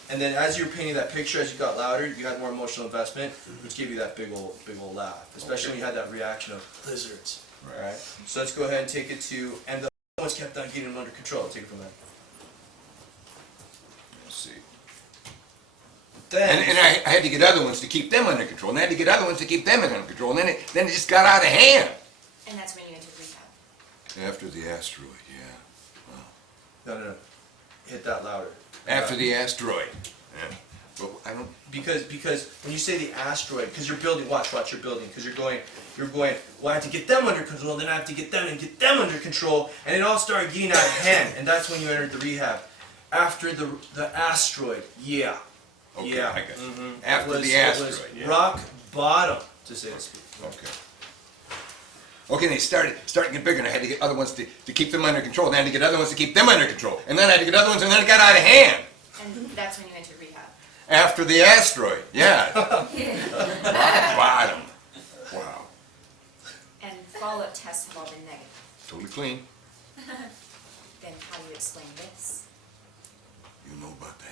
and then as you're painting that picture, as you got louder, you had more emotional investment, which gave you that big old laugh, especially when you had that reaction of lizards. Right. So let's go ahead and take it to, and the other ones kept on getting them under control. Take it from there. Let's see. Then And I had to get other ones to keep them under control, and I had to get other ones to keep them under control, and then it just got out of hand. And that's when you entered rehab. After the asteroid, yeah. no. Hit that louder. After the asteroid. Yeah. But I don't. Because when you say the asteroid, because you're building, watch you're building, because you're going, well, I have to get them under control, then I have to get them under control, and it all started getting out of hand, and that's when you entered the rehab. After the asteroid, yeah. Okay, Yeah. I got you. Mhm. After It was- the it was asteroid. Yeah. rock bottom, to say the speak. Okay. Okay, they started to get bigger, and I had to get other ones to keep them under control. Then I had to get other ones to keep them under control. And then I had to get other ones, and then it got out of hand. And that's when you entered rehab. After the asteroid, yeah. Rock bottom. Wow. And follow-up tests have all been negative. Totally clean. Then how do you explain this? You know about that.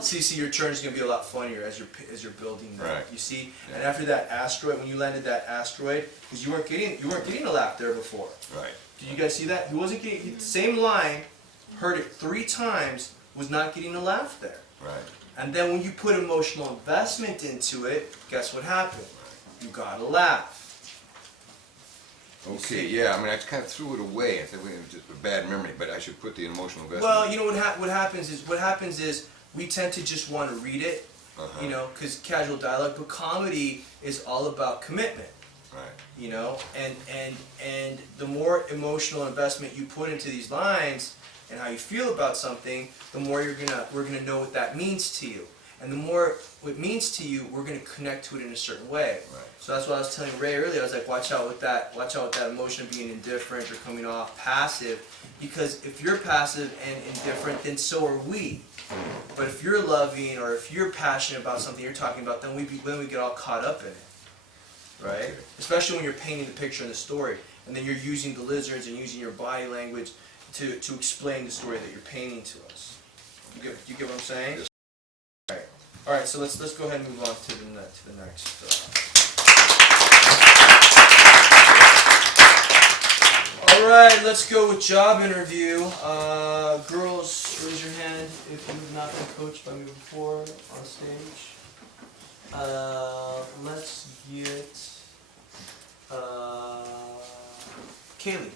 See, your turn is gonna be a lot funnier as you're building that. Right. You see, Yeah. and after that asteroid, when you landed that asteroid, because you weren't getting a laugh there before. Right. Did you guys see that? He wasn't getting same line, heard it 3 times, was not getting a laugh there. Right. And then when you put emotional investment into it, guess what happened? You got a laugh. Okay, yeah, I mean, I kind of threw it away. I thought it was just a bad memory, but I should put the emotional investment. Well, you know what happens is we tend to just want to read it, Uh-huh. you know, because casual dialogue. But comedy is all about commitment, Right. you know, and the more emotional investment you put into these lines and how you feel about something, the more we're gonna know what that means to you, and the more it means to you, we're gonna connect to it in a certain way. Right. So that's what I was telling Ray earlier. I was like, watch out with that emotion of being indifferent or coming off passive, because if you're passive and indifferent, then so are we. But if you're loving or if you're passionate about something you're talking about, then we get all caught up in it, right? Okay. Especially when you're painting the picture and the story, and then you're using the lizards and using your body language to explain the story that you're painting to us. You get what I'm saying? Yes. All right. So let's go ahead and move on to the next. All right, let's go with job interview. Girls, raise your hand if you've not been coached by me before on stage. Let's get Kaylee.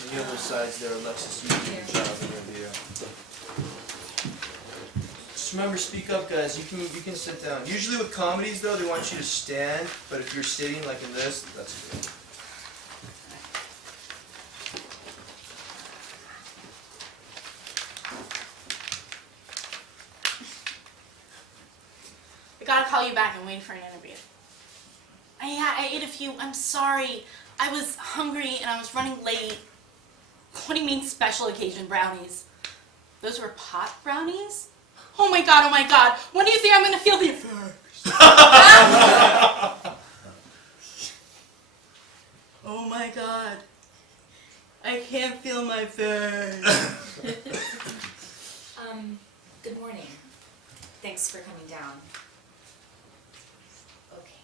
On the other sides there, Alexis, you do your job interview. Just remember, speak up, guys. You can sit down. Usually with comedies, though, they want you to stand. But if you're sitting like in this, that's good. I gotta call you back and wait for an interview. I ate a few. I'm sorry. I was hungry and I was running late. What do you mean special occasion brownies? Those were pot brownies? Oh my god, oh my god. When do you think I'm gonna feel the effects? Oh my god. I can't feel my face. Good morning. Thanks for coming down. Okay.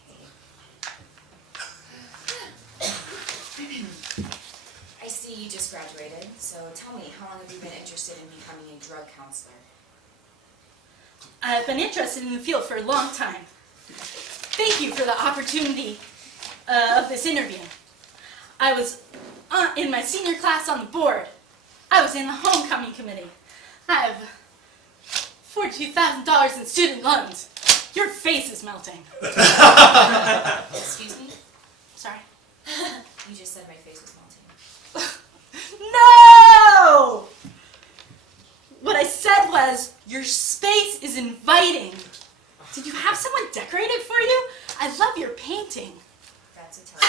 I see you just graduated, so tell me, how long have you been interested in becoming a drug counselor? I've been interested in the field for a long time. Thank you for the opportunity of this interview. I was in my senior class on the board. I was in the homecoming committee. I have $42,000 in student loans. Your face is melting. Excuse me? Sorry. You just said my face was melting. No! What I said was, your space is inviting. Did you have someone decorate it for you? I love your painting. That's a tell.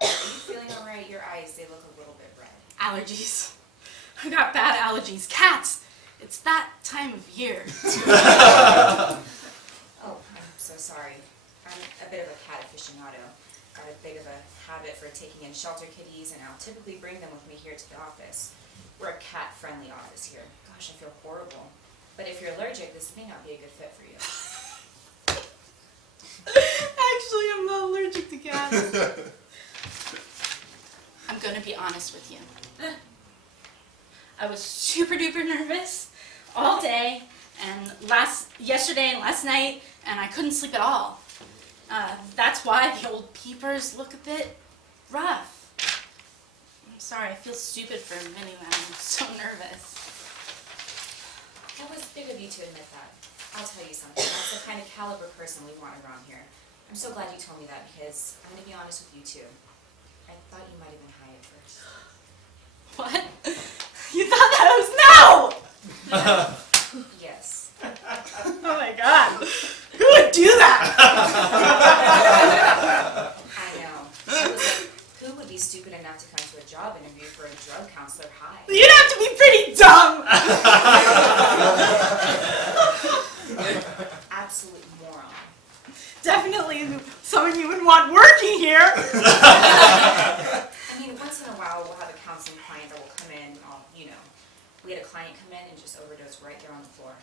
Are you feeling alright? Your eyes, they look a little bit red. Allergies. I got bad allergies. Cats. It's that time of year. Oh, I'm so sorry. I'm a bit of a cat aficionado. Got a bit of a habit for taking in shelter kitties, and I'll typically bring them with me here to the office. We're a cat-friendly office here. Gosh, I feel horrible. But if you're allergic, this may not be a good fit for you. Actually, I'm not allergic to cats. I'm gonna be honest with you. I was super duper nervous all day, and yesterday and last night, and I couldn't sleep at all. That's why the old peepers look a bit rough. I'm sorry, I feel stupid for admitting that. I'm so nervous. That was big of you to admit that. I'll tell you something. That's the kind of caliber person we want around here. I'm so glad you told me that because I'm going to be honest with you too. I thought you might have been high at first. What? You thought that I was no? Yes. Oh my god. Who would do that? I know. I was like, who would be stupid enough to come to a job interview for a drug counselor high? You'd have to be pretty dumb. Absolute moron. Definitely someone you would want working here. I mean, once in a while we'll have a counseling client that will come in, we had a client come in and just overdose right there on the floor.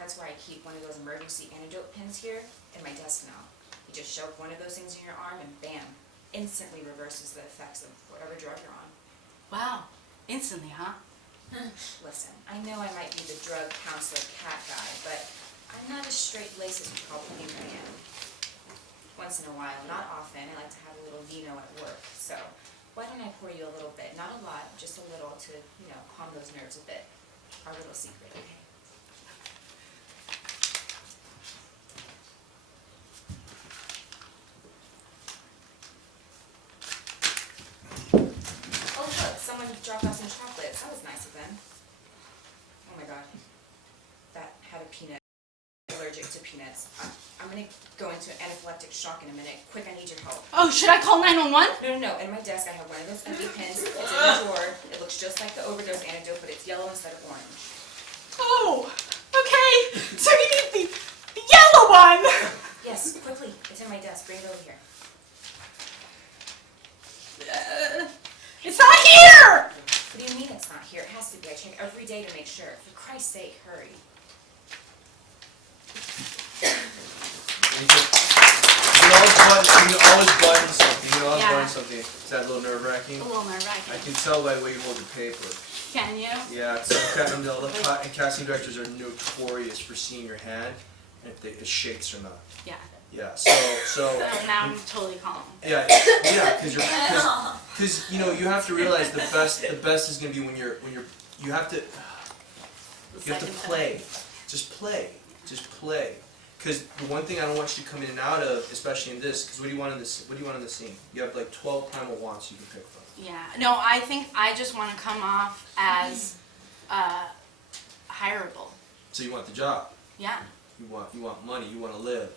That's why I keep one of those emergency antidote pins here in my desk now. You just shove one of those things in your arm and bam, instantly reverses the effects of whatever drug you're on. Wow. Instantly, huh? Listen, I know I might be the drug counselor cat guy, but I'm not as straight-laced as you probably think I am. Once in a while, not often, I like to have a little vino at work, so why don't I pour you a little bit? Not a lot, just a little to, calm those nerves a bit. Our little secret, okay? Oh look, someone dropped off some chocolates. That was nice of them. Oh my god. That had a peanut. Allergic to peanuts. I'm gonna go into anaphylactic shock in a minute. Quick, I need your help. Oh, should I call 911? No. In my desk, I have one of those empty pins. It's in the drawer. It looks just like the overdose antidote, but it's yellow instead of orange. Oh, okay. So you need the yellow one. Yes, quickly. It's in my desk. Bring it over here. It's not here. What do you mean it's not here? It has to be. I check every day to make sure. For Christ's sake, hurry. You can always button something. You can always Yeah. button something. Is that a little nerve-wracking? A little I nerve-wracking. can tell by the way you hold the paper. Can you? Yeah, and casting directors are notorious for seeing your hand and if it shakes or not. Yeah. Yeah, So now I'm totally calm. yeah, because you have to realize the best is gonna be when you have to play, just play. Because the one thing I don't want you to come in and out of, especially in this, because what do you want in this scene? You have like 12 primal wants you can pick from. Yeah. No, I think I just want to come off as hireable. So you want the job. Yeah. You want money. You want to live.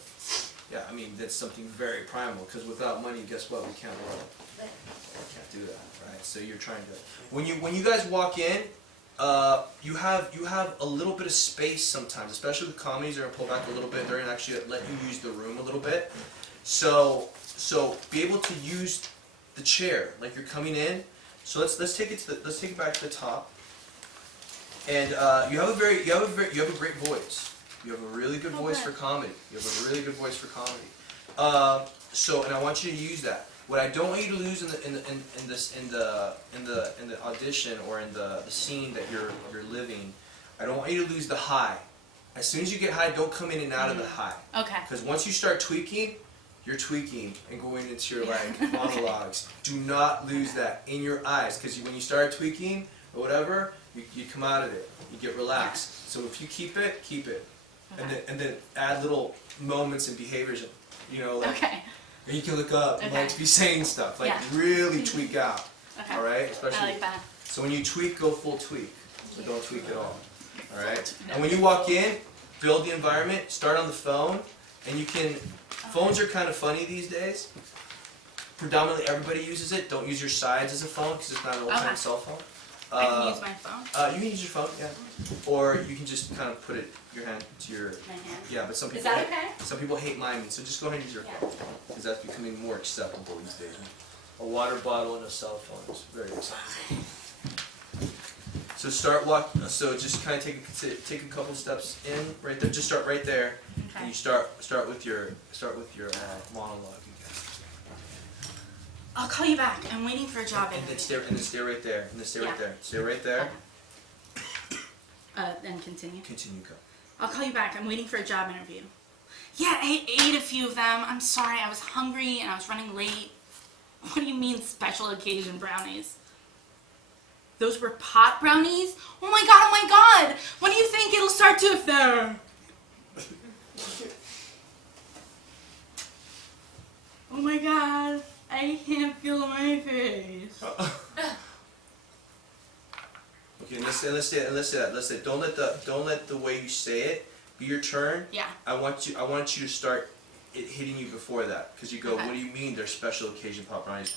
Yeah, I mean that's something very primal. Because without money, guess what? We can't live. We can't do that, right? So you're trying to. When you guys walk in, you have a little bit of space sometimes, especially with comedies. They're gonna pull back a little bit. They're gonna actually let you use the room a little bit. So be able to use the chair like you're coming in. So let's take it back to the top. And you have a great voice. You have a really good voice for comedy. You have a really good voice for comedy. And I want you to use that. What I don't want you to lose in the audition or in the scene that you're living, I don't want you to lose the high. As soon as you get high, don't come in and out of the high. Okay. Because once you start tweaking, you're tweaking and going into your monologues. Do not lose that in your eyes, because when you start tweaking or whatever, you come out of it. You get relaxed. So if you keep it, Okay. and then add little moments and behaviors. Okay. And you can look up and Okay. be saying stuff, Yeah. really tweak out. Okay. All right, I especially. like that. So when you tweak, go full tweak. So don't tweak at all. All right. And when you walk in, build the environment. Start on the phone, and you can. Phones are kind of funny these days. Predominantly, everybody uses it. Don't use your sides as a phone because it's not an old-time Okay. cell phone. I can use my phone. You can use your phone, yeah, or you can just kind of put it your hand to your. My hand. Yeah, but some people. Is that hate, okay? Some people hate miming, so just go ahead and use your Yeah. phone, because that's becoming more acceptable these days. A water bottle and a cell phone is very acceptable. So So just kind of take a couple steps in right there. Just start right there, and Okay. you start with your monologue again. I'll call you back. I'm waiting for a job And then interview. stay right there. And then stay right Yeah. there. Stay right there. Then continue. Continue, go. I'll call you back. I'm waiting for a job interview. Yeah, I ate a few of them. I'm sorry. I was hungry and I was running late. What do you mean special occasion brownies? Those were pot brownies? Oh my god, oh my god! When do you think it'll start to affair? Oh my god, I can't feel my face. Okay, let's say that. Don't let the way you say it be your turn. Yeah. I want you to start it hitting you before that, because you go, Okay. what do you mean they're special occasion pot brownies?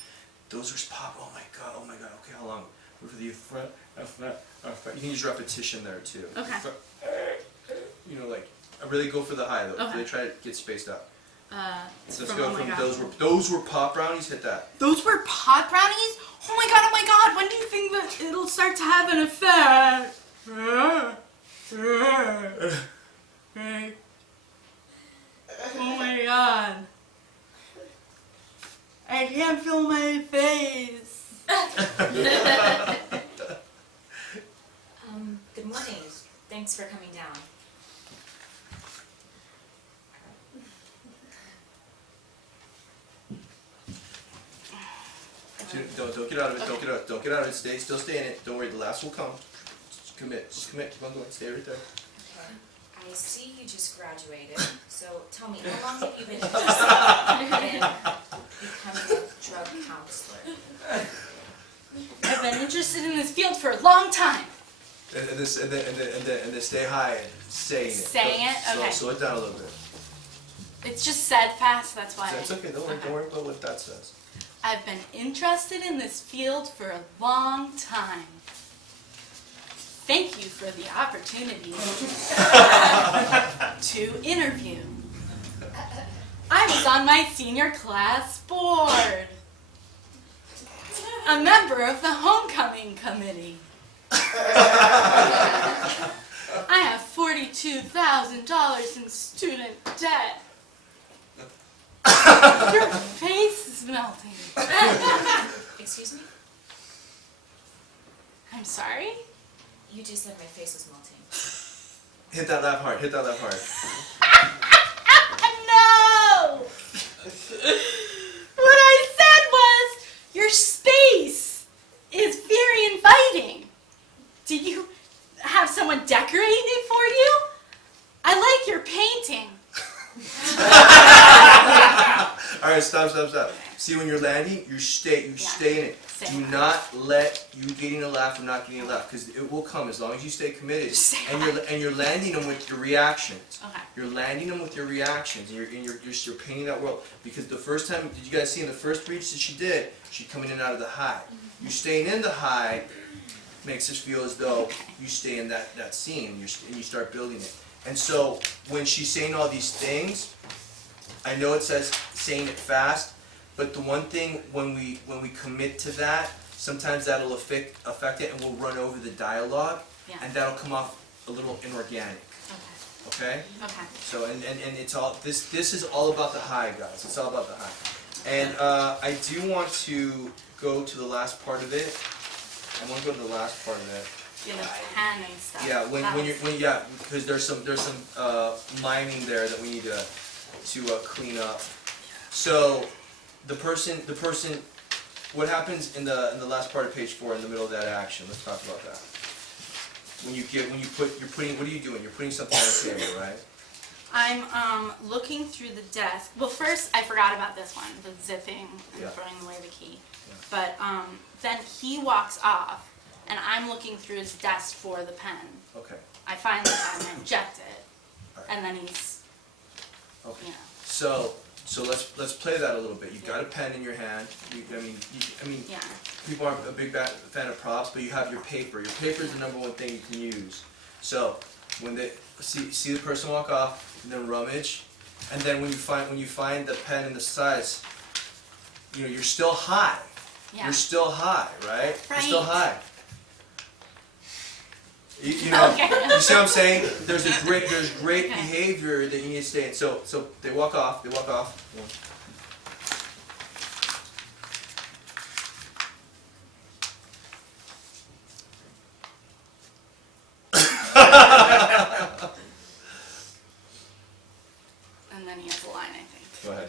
Those are pop. Oh my god. Okay, how long? For the you can use repetition there too. Okay. You know, like I really go for the high though. Okay. Really try to get spaced out. So let's from go oh my from god. those were pop brownies. Hit that. Those were pot brownies? Oh my god, when do you think that it'll start to have an effect? Oh my god. I can't feel my face. Good morning. Thanks for coming down. Don't get out of it. Don't get out. Don't get out of it. Still stay in it. Don't worry. The last will come. Just commit. Keep on going. Stay right there. Okay. I see you just graduated, so tell me, how long have you been interested in becoming a drug counselor? I've been interested in this field for a long time. And then stay high and saying it. Saying it? Okay. Slow it down a little bit. It's just said fast, that's why. It's okay. Don't worry about what that says. I've been interested in this field for a long time. Thank you for the opportunity to interview. I was on my senior class board, a member of the homecoming committee. I have $42,000 in student debt. Your face is melting. Excuse me? I'm sorry? You just said my face was melting. Hit that laugh hard. Hit that laugh hard. No! What I said was, your space is very inviting. Did you have someone decorate it for you? I like your painting. All right, stop. See, when you're landing, you stay in it. Stay Do in it. not let you getting a laugh or not getting a laugh, because it will come as long as you stay committed. And you're landing them with your reactions. Okay. You're landing them with your reactions, and you're painting that world. Because the first time, did you guys see in the first reach that she did? She's coming in and out of the high. You staying in the high makes us feel as though you stay in that scene, and you start building it. And so when she's saying all these things, I know it says saying it fast, but the one thing when we commit to that, sometimes that'll affect it, and we'll run over the dialogue, Yeah. and that'll come off a little inorganic. Okay. Okay? Okay. So and it's all this is all about the high, guys. It's all about the high. And I do want to go to the last part of it. I want to go to the last part of it. Yeah, the tanning stuff. Yeah, That was- because there's some miming there that we need to clean up. So the person, what happens in the last part of page 4 in the middle of that action? Let's talk about that. What are you doing? You're putting something on the table, right? I'm looking through the desk. Well, first I forgot about this one, the zipping and Yeah. throwing away the key. Yeah. But then he walks off, and I'm looking through his desk for the pen. Okay. I find the pen and eject it, Alright. and then he's, Okay. you know. So So let's play that a little bit. You've got a pen in your hand. I mean, Yeah. people aren't a big fan of props, but you have your paper. Your paper is the number one thing you can use. So when they see the person walk off, and then rummage, and then when you find the pen in the size, you're still high. Yeah. You're still high, right? You're still Right. high. You know, Okay. you see what I'm saying? There's great behavior that you need to stay in. So they walk off. And then he has a line, I think. Go ahead.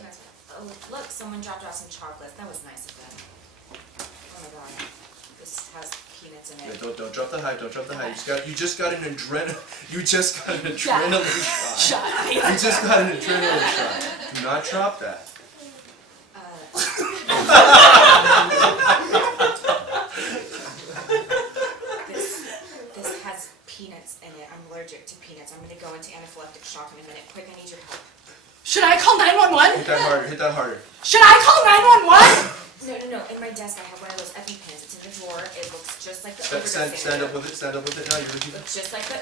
Oh, look, someone dropped off some chocolates. That was nice of them. Oh my god. This has peanuts in Yeah, it. don't drop the hype. Don't drop the hype. You just got an adrenaline. You just got an adrenaline shot. Shut You just got an adrenaline shot. Do not drop that. This has peanuts in it. I'm allergic to peanuts. I'm gonna go into anaphylactic shock in a minute. Quick, I need your help. Should I call 911? Hit that harder. Hit that harder. Should I call 911? No. In my desk, I have one of those EpiPens. It's in the drawer. It looks just like the Stand overdose up with it. Stand up with it. Now you're looking. Looks just like the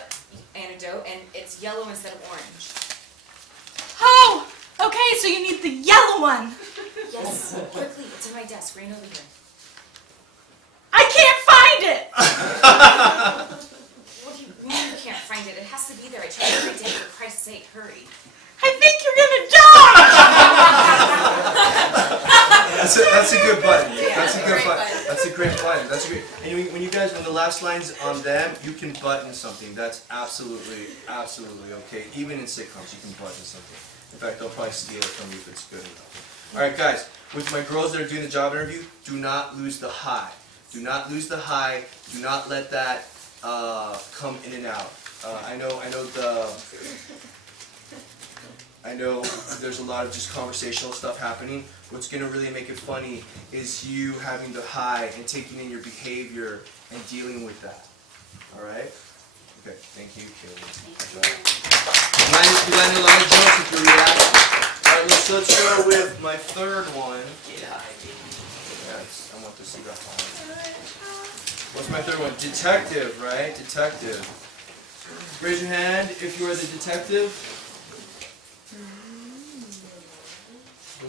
antidote, and it's yellow instead of orange. Oh, okay, so you need the yellow one. Yes, quickly. It's in my desk. Right over here. I can't find it. What do you mean you can't find it? It has to be there. I tried every day. For Christ's sake, hurry. I think you're gonna die. That's a good button. Yeah, That's a good great button. button. That's a great button. That's a great. And when the last line's on them, you can button something. That's absolutely okay. Even in sitcoms, you can button something. In fact, they'll probably steal it from you if it's good enough. All right, guys. With my girls that are doing the job interview, do not lose the high. Do not lose the high. Do not let that come in and out. I know there's a lot of just conversational stuff happening. What's going to really make it funny is you having the high and taking in your behavior and dealing with that. All right? Okay, thank you, Kaylee. You landed a lot of jokes if you're relaxed. All right, let's go with my third one. Yes, I want to see that one. What's my third one? Detective, right? Detective. Raise your hand if you are the detective.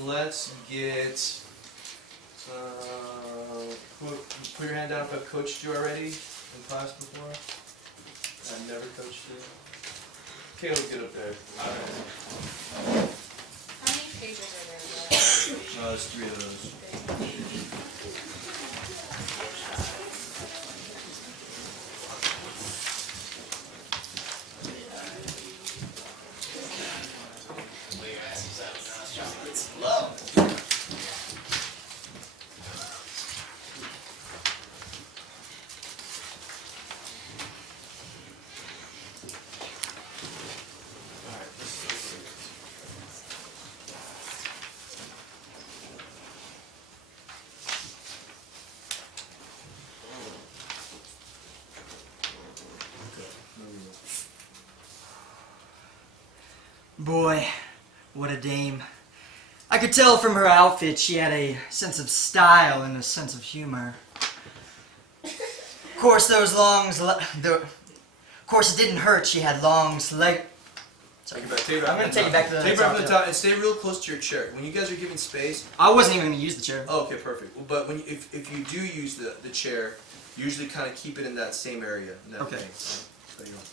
Let's get, put your hand down if I've coached you already in class before. I've never coached you. Caleb, get up there. How many pages are there? No, there's 3 of those. Boy, what a dame. I could tell from her outfit she had a sense of style and a sense of humor. Of course, those of course, it didn't hurt. She had long leg. Take it back. Take it back. I'm gonna take it back to the Take it back top, from the yeah. top and stay real close to your chair. When you guys are giving space. I wasn't even going to use the chair. Oh, okay, perfect. But if you do use the chair, usually kind of keep it in that same area. In that Okay. thing. So you don't.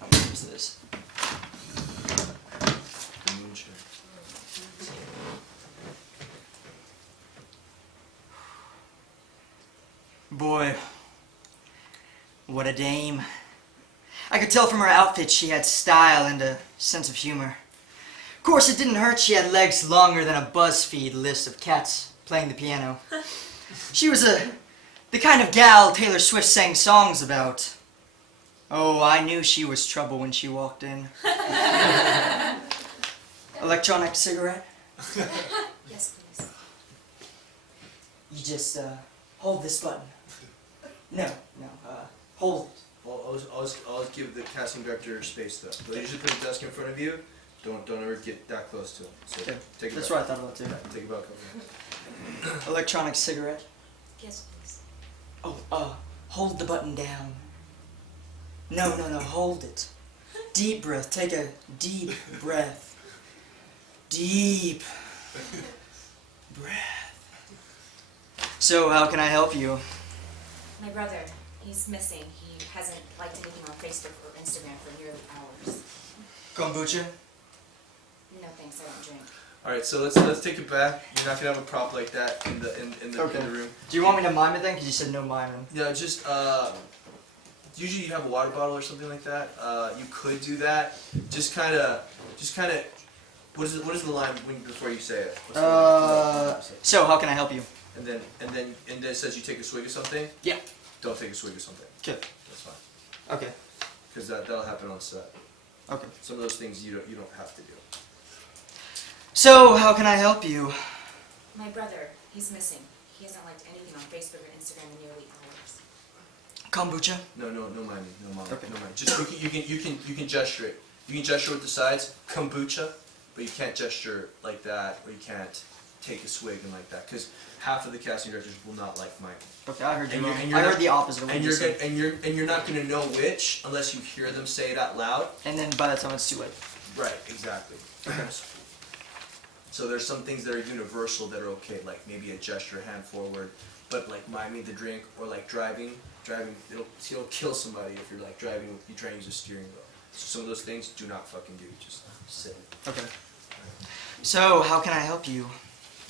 I'm going to use this. The moon chair. Boy, what a dame. I could tell from her outfit she had style and a sense of humor. Of course, it didn't hurt she had legs longer than a BuzzFeed list of cats playing the piano. She was the kind of gal Taylor Swift sang songs about. Oh, I knew she was trouble when she walked in. Electronic cigarette? Yes, please. You just, hold this button. No, hold it. Always give the casting director space though. They usually put a desk in front of you. Don't ever get that close to him. So Okay. take it That's back. what I thought about too. Take about a couple minutes. Electronic cigarette. Yes, please. Oh, hold the button down. No, hold it. Deep breath. Take a deep breath. Deep breath. So, how can I help you? My brother, he's missing. He hasn't liked anything on Facebook or Instagram for nearly hours. Kombucha? No thanks, I don't drink. All right, so let's take it back. You're not gonna have a prop like that in the Okay. room. Do you want me to mime it then? Because you said no miming. Yeah, just usually you have a water bottle or something like that. You could do that. Just kind of. What is the line before you say it? What's the line? So, how can I help you? And then it says you take a swig of something. Yeah. Don't take a swig of something. Okay. That's fine. Okay. Because that'll happen on set. Okay. Some of those things you don't have to do. So, how can I help you? My brother, he's missing. He hasn't liked anything on Facebook or Instagram in nearly hours. Kombucha? No miming, no mom, Okay. no miming. Just you can gesture it. You can gesture with the sides, kombucha, but you can't gesture like that, or you can't take a swig and like that, because half of the casting directors will not like miming. Okay, I heard you And you're- wrong. and you're I not- heard the opposite of what And you you're said. you're not gonna know which unless you hear them say it out loud. And then by the time it's too late. Right, exactly. So there's some things that are universal that are okay, like maybe a gesture, a hand forward, but like miming the drink or like driving, it'll kill somebody if you're like driving, you try and use a steering wheel. So some of those things do not fucking do, just sit. Okay. So, how can I help you?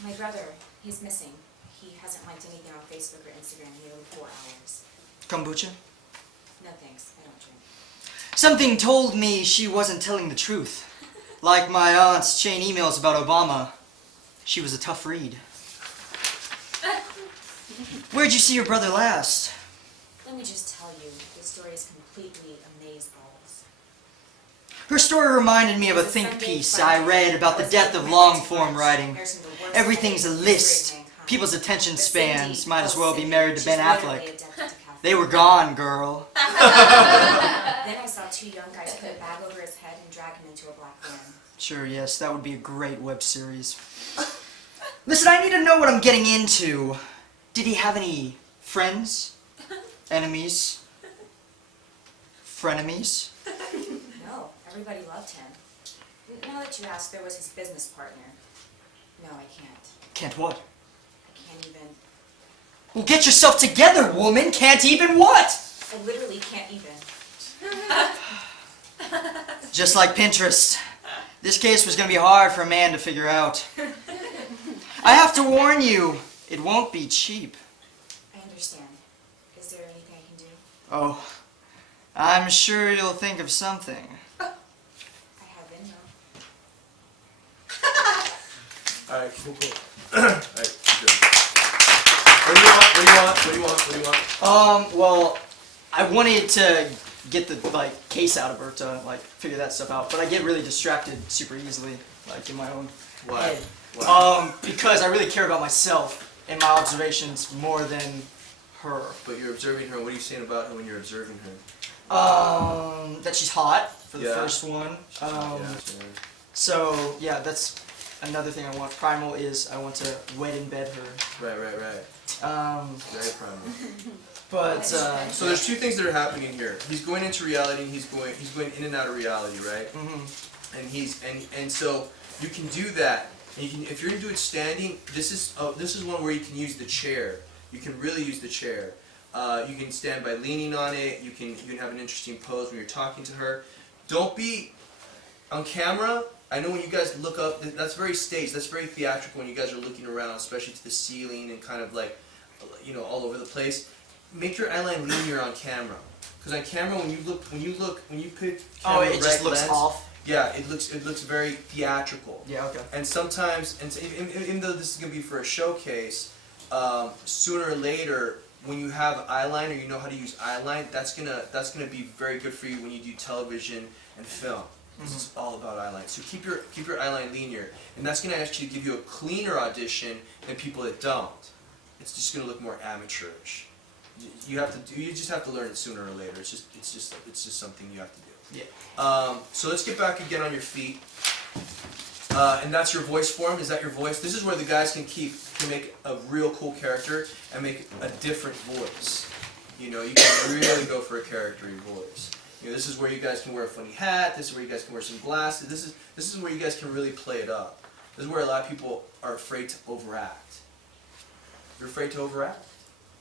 My brother, he's missing. He hasn't liked anything on Facebook or Instagram in nearly 4 hours. Kombucha? No thanks, I don't drink. Something told me she wasn't telling the truth. Like my aunt's chain emails about Obama. She was a tough read. Where'd you see your brother last? Let me just tell you, the story is completely amazeballs. Her story reminded me of a think piece I read about the death of long-form writing. Everything's a list. People's attention spans might as well be married to Ben Affleck. They were gone, girl. Then I saw 2 young guys put a bag over his head and drag him into a black van. Sure, yes, that would be a great web series. Listen, I need to know what I'm getting into. Did he have any friends? Enemies? Frenemies? No, everybody loved him. Now that you ask, there was his business partner. No, I can't. Can't what? I can't even. Well, get yourself together, woman! Can't even what? I literally can't even. Just like Pinterest. This case was gonna be hard for a man to figure out. I have to warn you, it won't be cheap. I understand. Is there anything I can do? Oh, I'm sure you'll think of something. I have Venmo. Alright, cool. Alright, good. What do you want? Well, I wanted to get the, case out of her to, figure that stuff out, but I get really distracted super easily, in my own Why? head. Why? Because I really care about myself and my observations more than her. But you're observing her, what are you saying about her when you're observing her? That she's hot, for the Yeah. first one. Yeah, So, yeah, that's another thing I want. Primal is I want to wet in bed her. right. Very primal. But, So there's 2 things that are happening here. He's going into reality, and he's going in and out of reality, right? mhm. And so you can do that. And you can, if you're gonna do it standing, this is one where you can use the chair. You can really use the chair. You can stand by leaning on it. You can have an interesting pose when you're talking to her. Don't be on camera. I know when you guys look up, that's very staged. That's very theatrical when you guys are looking around, especially to the ceiling and kind of all over the place. Make your eyeline linear on camera. Because on camera, when you pick camera it just looks lens, off. Yeah, it looks very theatrical. Yeah, okay. And sometimes, even though this is gonna be for a showcase, sooner or later, when you have eyeliner, you know how to use eyeline. That's gonna be very good for you when you do television and film. It's all about eyeline. So keep your eyeline linear, and that's gonna actually give you a cleaner audition than people that don't. It's just gonna look more amateurish. You just have to learn it sooner or later. It's just something you have to do. Yeah. So let's get back again on your feet. And that's your voice form. Is that your voice? This is where the guys can make a real cool character and make a different voice. You know, you can really go for a charactery voice. You know, this is where you guys can wear a funny hat. This is where you guys can wear some glasses. This is where you guys can really play it up. This is where a lot of people are afraid to overact. You're afraid to overact.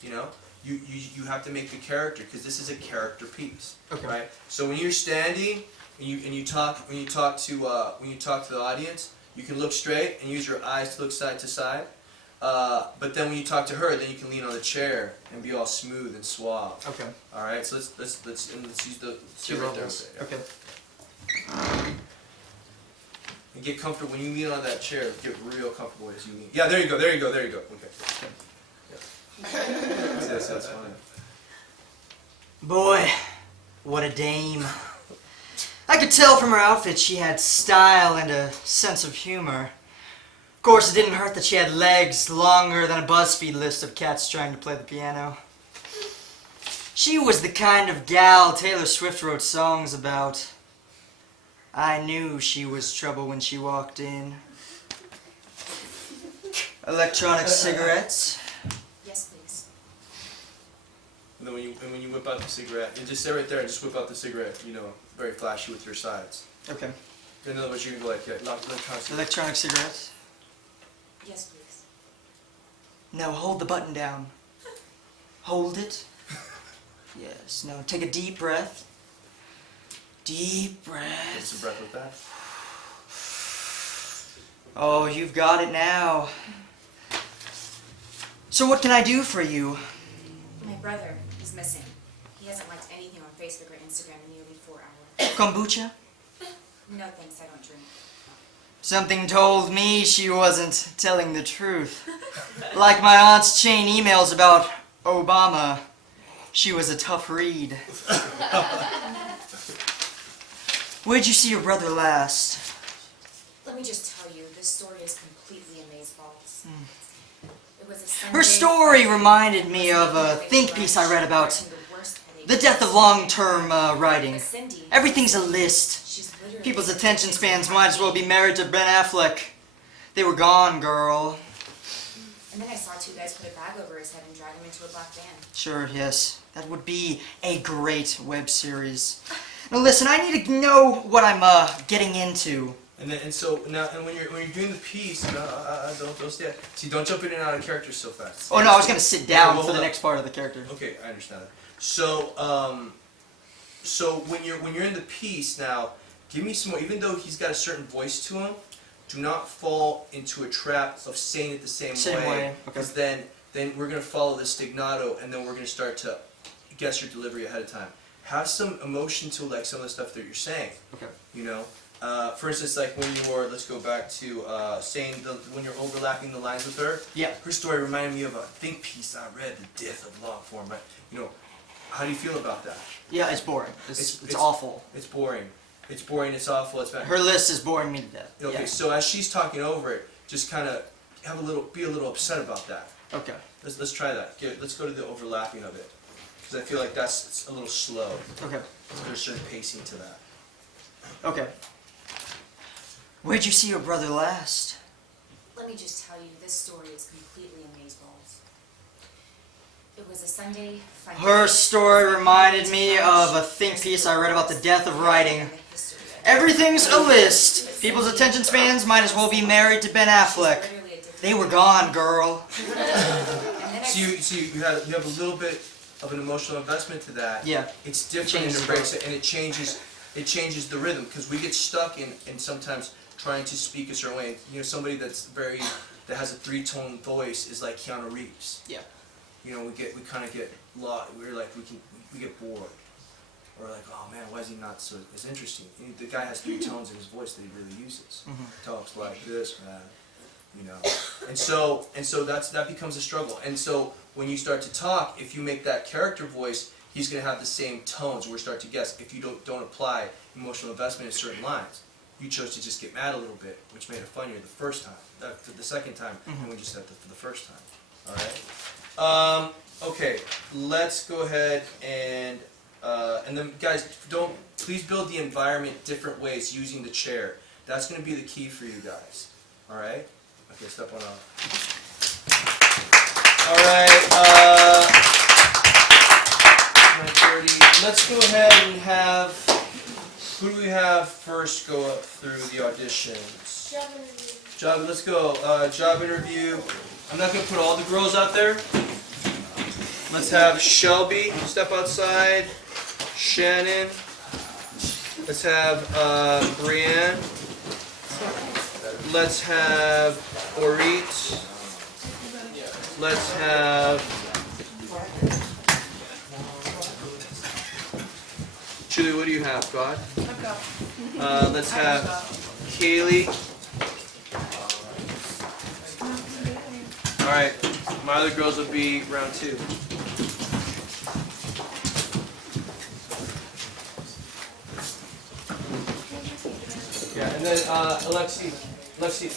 You know, you have to make the character because this is a character piece, Okay. right? So when you're standing and you talk to the audience, you can look straight and use your eyes to look side to side. But then when you talk to her, then you can lean on the chair and be all smooth and suave. Okay. All right. So let's use the Two right there. levels. Okay. And get comfortable when you lean on that chair. Get real comfortable as you lean. Yeah. There you go. There you go. There you go. Okay. Yes, that's fine. Boy, what a dame. I could tell from her outfit she had style and a sense of humor. Of course, it didn't hurt that she had legs longer than a BuzzFeed list of cats trying to play the piano. She was the kind of gal Taylor Swift wrote songs about. I knew she was trouble when she walked in. Electronic cigarettes. Yes, please. And then when you whip out the cigarette, and just stay right there and just whip out the cigarette. You know, very flashy with your sides. Okay. In other words, you can go like electronic cigarette. Electronic cigarettes. Yes, please. No, hold the button down. Hold it. Yes, no, take a deep breath. Deep Get breath. some breath with that. Oh, you've got it now. So what can I do for you? My brother is missing. He hasn't liked anything on Facebook or Instagram in nearly 4 hours. Kombucha? No thanks, I don't drink. Something told me she wasn't telling the truth. Like my aunt's chain emails about Obama. She was a tough read. Where'd you see your brother last? Let me just tell you, this story is completely amazeballs. It was a Sunday. Her story reminded me of a think piece I read about the death of long-term writing. But Cindy, Everything's a list. she's literally People's attention spans might as well be married to Ben Affleck. They were gone, girl. And then I saw two guys put a bag over his head and drag him into a black van. Sure, yes. That would be a great web series. Now listen, I need to know what I'm getting into. And so now, and when you're doing the piece, don't stay. See, don't jump in and out of character so fast. Oh no, I was gonna sit down Well, for the hold next part of the character. Okay, I understand that. So, so when you're in the piece now, give me some more. Even though he's got a certain voice to him, do not fall into a trap of saying it the same way. Okay. Because then we're gonna follow the stigmato, and then we're gonna start to guess your delivery ahead of time. Have some emotion to like some of the stuff that you're saying. Okay. You know, for instance, like when you were, let's go back to saying when you're overlapping the lines with her. Yeah. Her story reminded me of a think piece I read, The Death of Long Form. Right? You know, how do you feel about that? Yeah, it's boring. It's It's awful. It's boring. It's boring. It's awful. It's bad. Her list is boring me to death. Okay, Yeah. so as she's talking over it, just kind of be a little upset about that. Okay. Let's try that. Let's go to the overlapping of it, because I feel like it's a little slow. Okay. There's a certain pacing to that. Okay. Where'd you see your brother last? Let me just tell you, this story is completely amazeballs. It was a Sunday. Fun Her day. story reminded me of a think piece I read about the death of writing. Everything's a list. People's attention spans might as well be married to Ben Affleck. They were gone, girl. So you have a little bit of an emotional investment to that. Yeah. It's different Changes and the embrace it, and it changes the rhythm, because we get stuck in sometimes trying to speak a certain way. You know, somebody that has a 3-tone voice is like Keanu Reeves. Yeah. You know, we kind of get lost. We get bored. Or like, oh man, why is he not so as interesting? The guy has 3 tones in his voice that he really uses. Talks like this, man. You know, and so that becomes a struggle. And so when you start to talk, if you make that character voice, he's going to have the same tones. We're start to guess if you don't apply emotional investment in certain lines. You chose to just get mad a little bit, which made it funnier the first time. The second time, and we just said that for the first time. All right. Okay, let's go ahead and then guys, please build the environment different ways using the chair. That's gonna be the key for you guys. All right. Okay, step one off. All right. 9:30. Let's go ahead and have. Who do we have first go up through the auditions? Job. Let's go. Job interview. I'm not gonna put all the girls out there. Let's have Shelby step outside. Shannon. Let's have Brianne. Let's have Orit. Let's have Julie. What do you have, God? Let's have Kaylee. All right, my other girls will be round 2. Yeah, and then Alexi,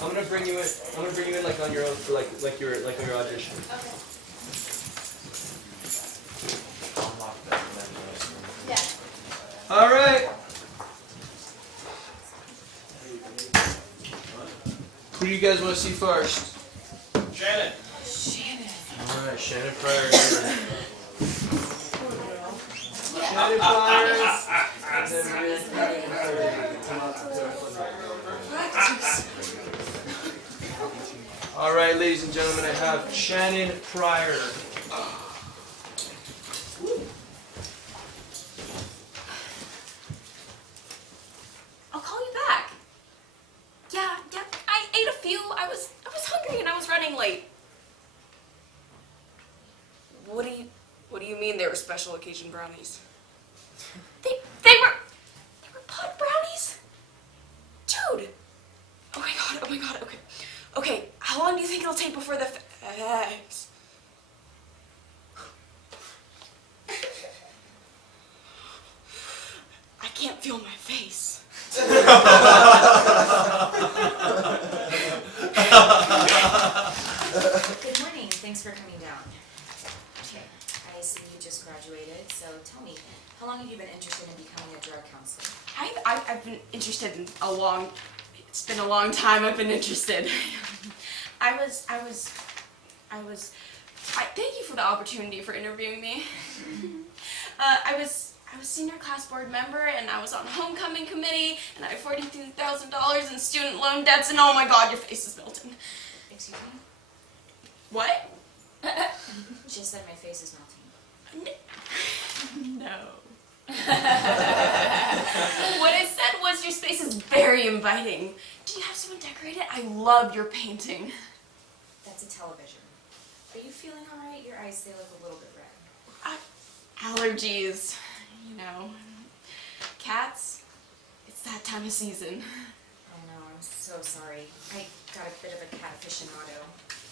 I'm gonna bring you in. I'm gonna bring you in like on your own, like your audition. Yeah. All right. Who do you guys want to see first? Shannon. All right, Shannon Pryor. Shannon Pryor. All right, ladies and gentlemen, I have Shannon Pryor. I'll call you back. Yeah, I ate a few. I was hungry and I was running late. What do you mean they were special occasion brownies? They were pot brownies? Dude. Oh my god, okay. Okay, how long do you think it'll take before the eggs? I can't feel my face. Good morning, thanks for coming down. Okay, I see you just graduated, so tell me, how long have you been interested in becoming a drug counselor? I've been interested in it's been a long time I've been interested. Thank you for the opportunity for interviewing me. I was senior class board member and I was on homecoming committee and I have $42,000 in student loan debts and oh my god, your face is melting. Excuse me? What? Just said my face is melting. No. What I said was your space is very inviting. Do you have someone decorate it? I love your painting. That's a television. Are you feeling alright? Your eyes, they look a little bit red. Allergies, you know. Cats, it's that time of season. Oh no, I'm so sorry. I got a bit of a cat aficionado.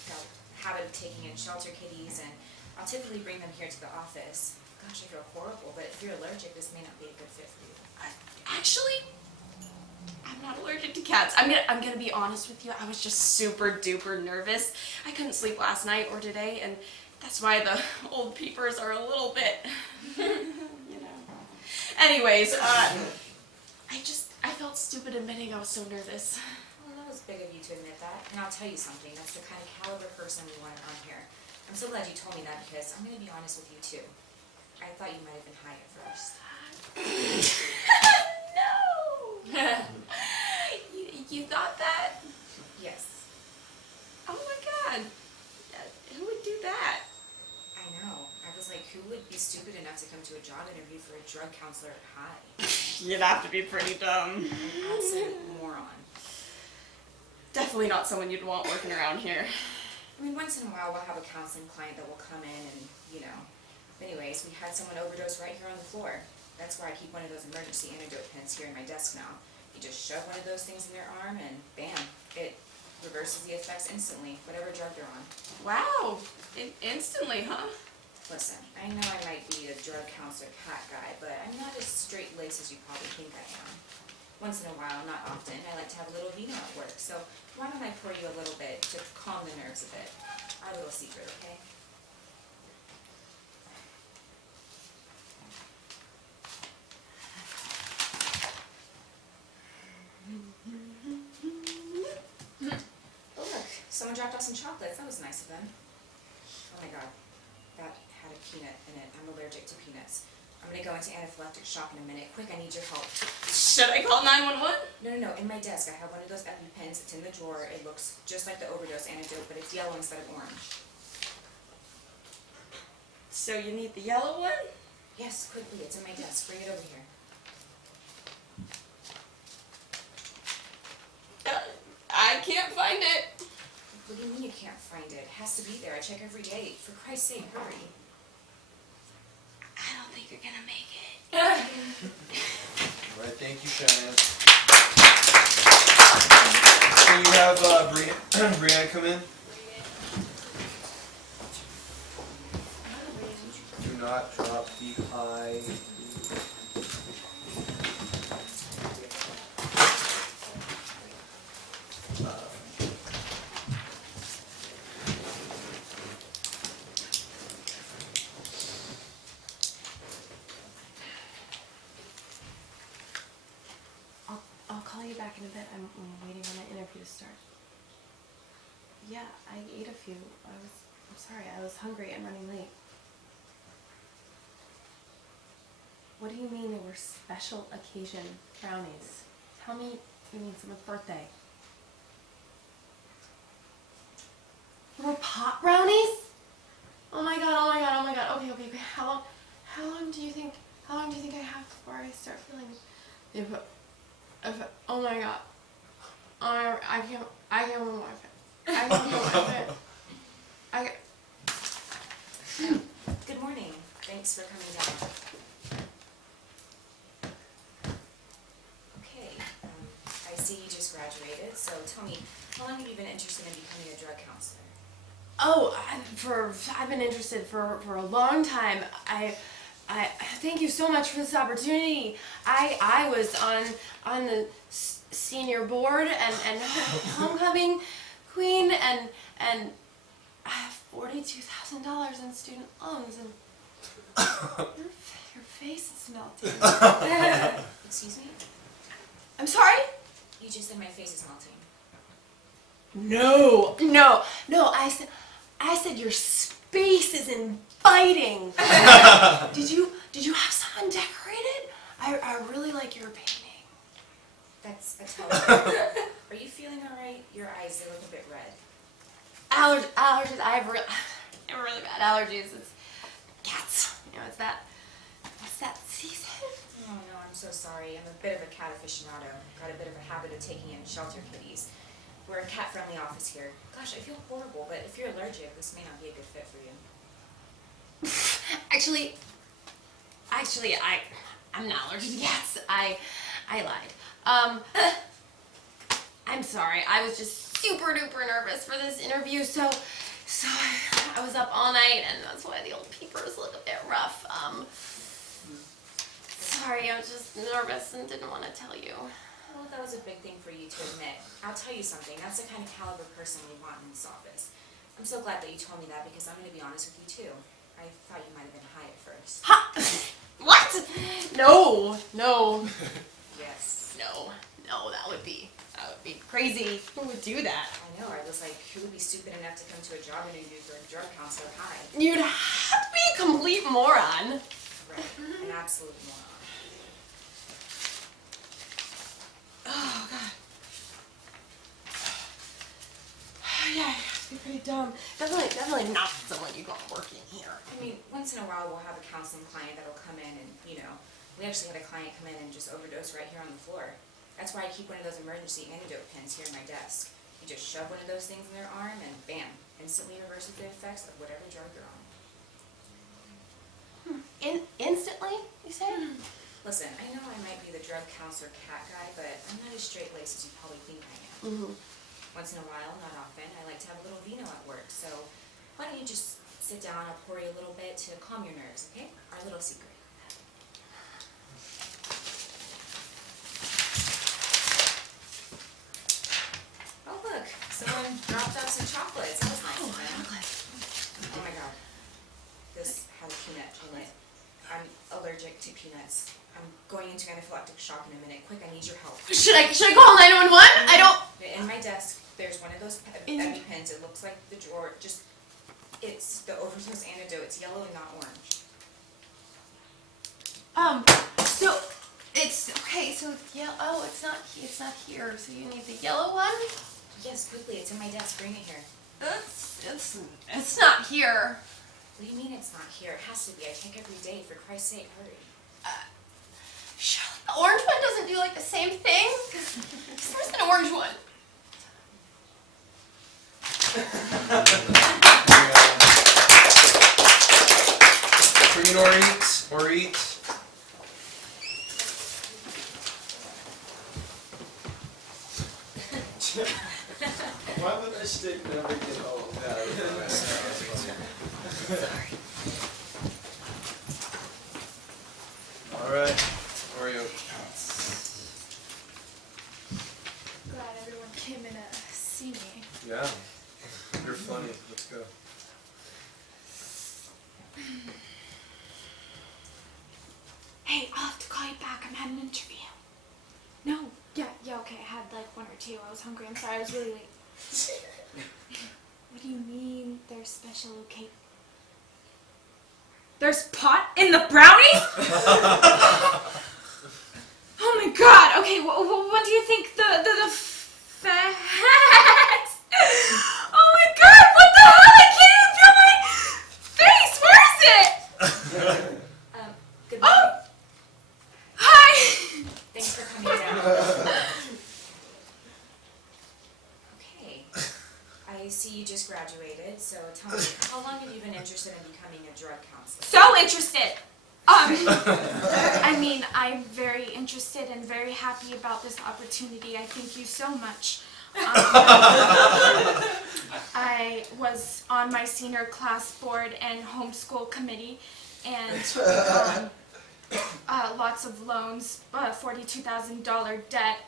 Got a habit of taking in shelter kitties, and I'll typically bring them here to the office. Gosh, I feel horrible, but if you're allergic, this may not be a good fit for you. Actually, I'm not allergic to cats. I'm gonna be honest with you. I was just super duper nervous. I couldn't sleep last night or today, and that's why the old peepers are a little bit, you know. Anyways, I felt stupid admitting I was so nervous. Well, that was big of you to admit that, and I'll tell you something, that's the kind of caliber person we want around here. I'm so glad you told me that because I'm gonna be honest with you too. I thought you might have been high at first. No! you thought that? Yes, Oh my god. Who would do that? I know. I was like, who would be stupid enough to come to a job interview for a drug counselor at high? You'd have to be pretty dumb. Absolute moron. Definitely not someone you'd want working around here. I mean, once in a while we'll have a counseling client that will come in and, you know. Anyways, we had someone overdose right here on the floor. That's why I keep one of those emergency antidote pens here in my desk now. You just shove one of those things in their arm and bam, it reverses the effects instantly, whatever drug they're on. Wow. Instantly, huh? Listen, I know I might be a drug counselor cat guy, but I'm not as straight-laced as you probably think I am. Once in a while, not often, I like to have a little vino at work, so why don't I pour you a little bit to calm the nerves a bit? Our little secret, okay? someone dropped off some chocolates. That was nice of them. Oh my god, that had a peanut in it. I'm allergic to peanuts. I'm gonna go into anaphylactic shock in a minute. Quick, I need your help. Should I call 911? No. In my desk, I have one of those EpiPens. It's in the drawer. It looks just like the overdose antidote, but it's yellow instead of orange. So you need the yellow one? Yes, quickly. It's in my desk. Bring it over here. I can't find it. What do you mean you can't find it? It has to be there. I check every day. For Christ's sake, hurry. I don't think you're gonna make it. All right, thank you, Cheyenne. Can you have Brianne come in? Do not drop behind. I'll call you back in a bit. I'm waiting on an interview to start. Yeah, I ate a few. I'm sorry, I was hungry and running late. What do you mean they were special occasion brownies? Tell me you mean someone's birthday. They were pot brownies? Oh my god, oh my god, oh my god. Okay. How long do you think I have before I start feeling oh my god. I can't move Good morning. Thanks for coming down. Okay, I see you just graduated, so tell me, how long have you been interested in becoming a drug counselor? Oh, I've been interested for a long time. I thank you so much for this opportunity. I was on the senior board and homecoming queen and I have $42,000 in student loans and your face is melting. Excuse me? I'm sorry? You just said my face is melting. No, I said your space is inviting. Did you have someone decorate it? I really like your painting. That's a tell. Are you feeling alright? Your eyes, they look a bit red. Allergies. I have really bad allergies. It's cats. You know, it's that season. Oh no, I'm so sorry. I'm a bit of a cat aficionado. Got a bit of a habit of taking in shelter kitties. We're a cat-friendly office here. Gosh, I feel horrible, but if you're allergic, this may not be a good fit for you. Actually, I'm not allergic to cats. I lied. I'm sorry. I was just super duper nervous for this interview, so I was up all night, and that's why the old peepers look a bit rough. Sorry, I was just nervous and didn't want to tell you. Well, that was a big thing for you to admit. I'll tell you something. That's the kind of caliber person we want in this office. I'm so glad that you told me that because I'm going to be honest with you too. I thought you might have been high at first. Ha! What? No. Yes. No, that would be crazy. Who would do that? I know. I was like, who would be stupid enough to come to a job interview for a drug counselor high? You'd have to be a complete moron. Right. An absolute moron. Oh god. Yeah, it'd be pretty dumb. Definitely not someone you got working here. I mean, once in a while we'll have a counseling client that'll come in and, we actually had a client come in and just overdose right here on the floor. That's why I keep one of those emergency antidote pens here in my desk. You just shove one of those things in their arm and bam, instantly reverses the effects of whatever drug they're on. Instantly, you say? Listen, I know I might be the drug counselor cat guy, but I'm not as straight-laced as you probably think I am. Mm-hmm. Once in a while, not often, I like to have a little vino at work, so why don't you just sit down, I'll pour you a little bit to calm your nerves, okay? Our little secret. Oh look, someone dropped off some chocolates. That was nice of them. Oh my god. This had a peanut in it. I'm allergic allergic to peanuts. I'm going into anaphylactic shock in a minute. Quick, I need your help. Should I call 911? I don't. In my desk, there's one of those EpiPens. It looks like the drawer. It's the overdose antidote. It's yellow and not orange. So it's okay. So yeah. Oh, it's not here. So you need the yellow one. Yes, quickly. It's in my desk. Bring it here. It's not here. What do you mean it's not here? It has to be. I take every day. For Christ's sake, hurry. Sure. The orange one doesn't do like the same thing. Cause there's an orange one. Green or eat. Why would I stick never get all of that? Alright, Oreo. Glad everyone came in to see me. Yeah. You're funny. Let's go. Hey, I'll have to call you back. I'm having an interview. No. Yeah, okay. I had like one or two. I was hungry. I'm sorry. I was really late. What do you mean there's special occasion? There's pot in the brownies? Oh my god. Okay, what do you think the facts? Oh my god, what the hell? I can't even feel my face. Where is it? Good morning. Oh! Hi! Thanks for coming down. Okay. I see you just graduated, so tell me, how long have you been interested in becoming a drug counselor? So interested! I mean, I'm very interested and very happy about this opportunity. I thank you so much. I was on my senior class board and homeschool committee, and lots of loans, $42,000 debt.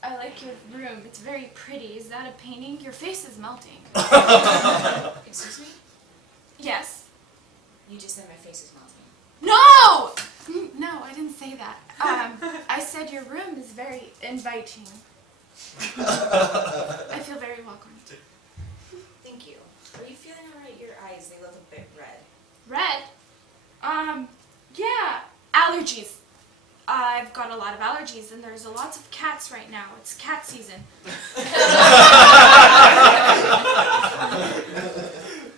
I like your room. It's very pretty. Is that a painting? Your face is melting. Excuse me? Yes. You just said my face is melting. No! No, I didn't say that. I said your room is very inviting. I feel very welcomed. Thank you. Are you feeling alright? Your eyes, they look a bit red. Red? Yeah, allergies. I've got a lot of allergies, and there's lots of cats right now. It's cat season.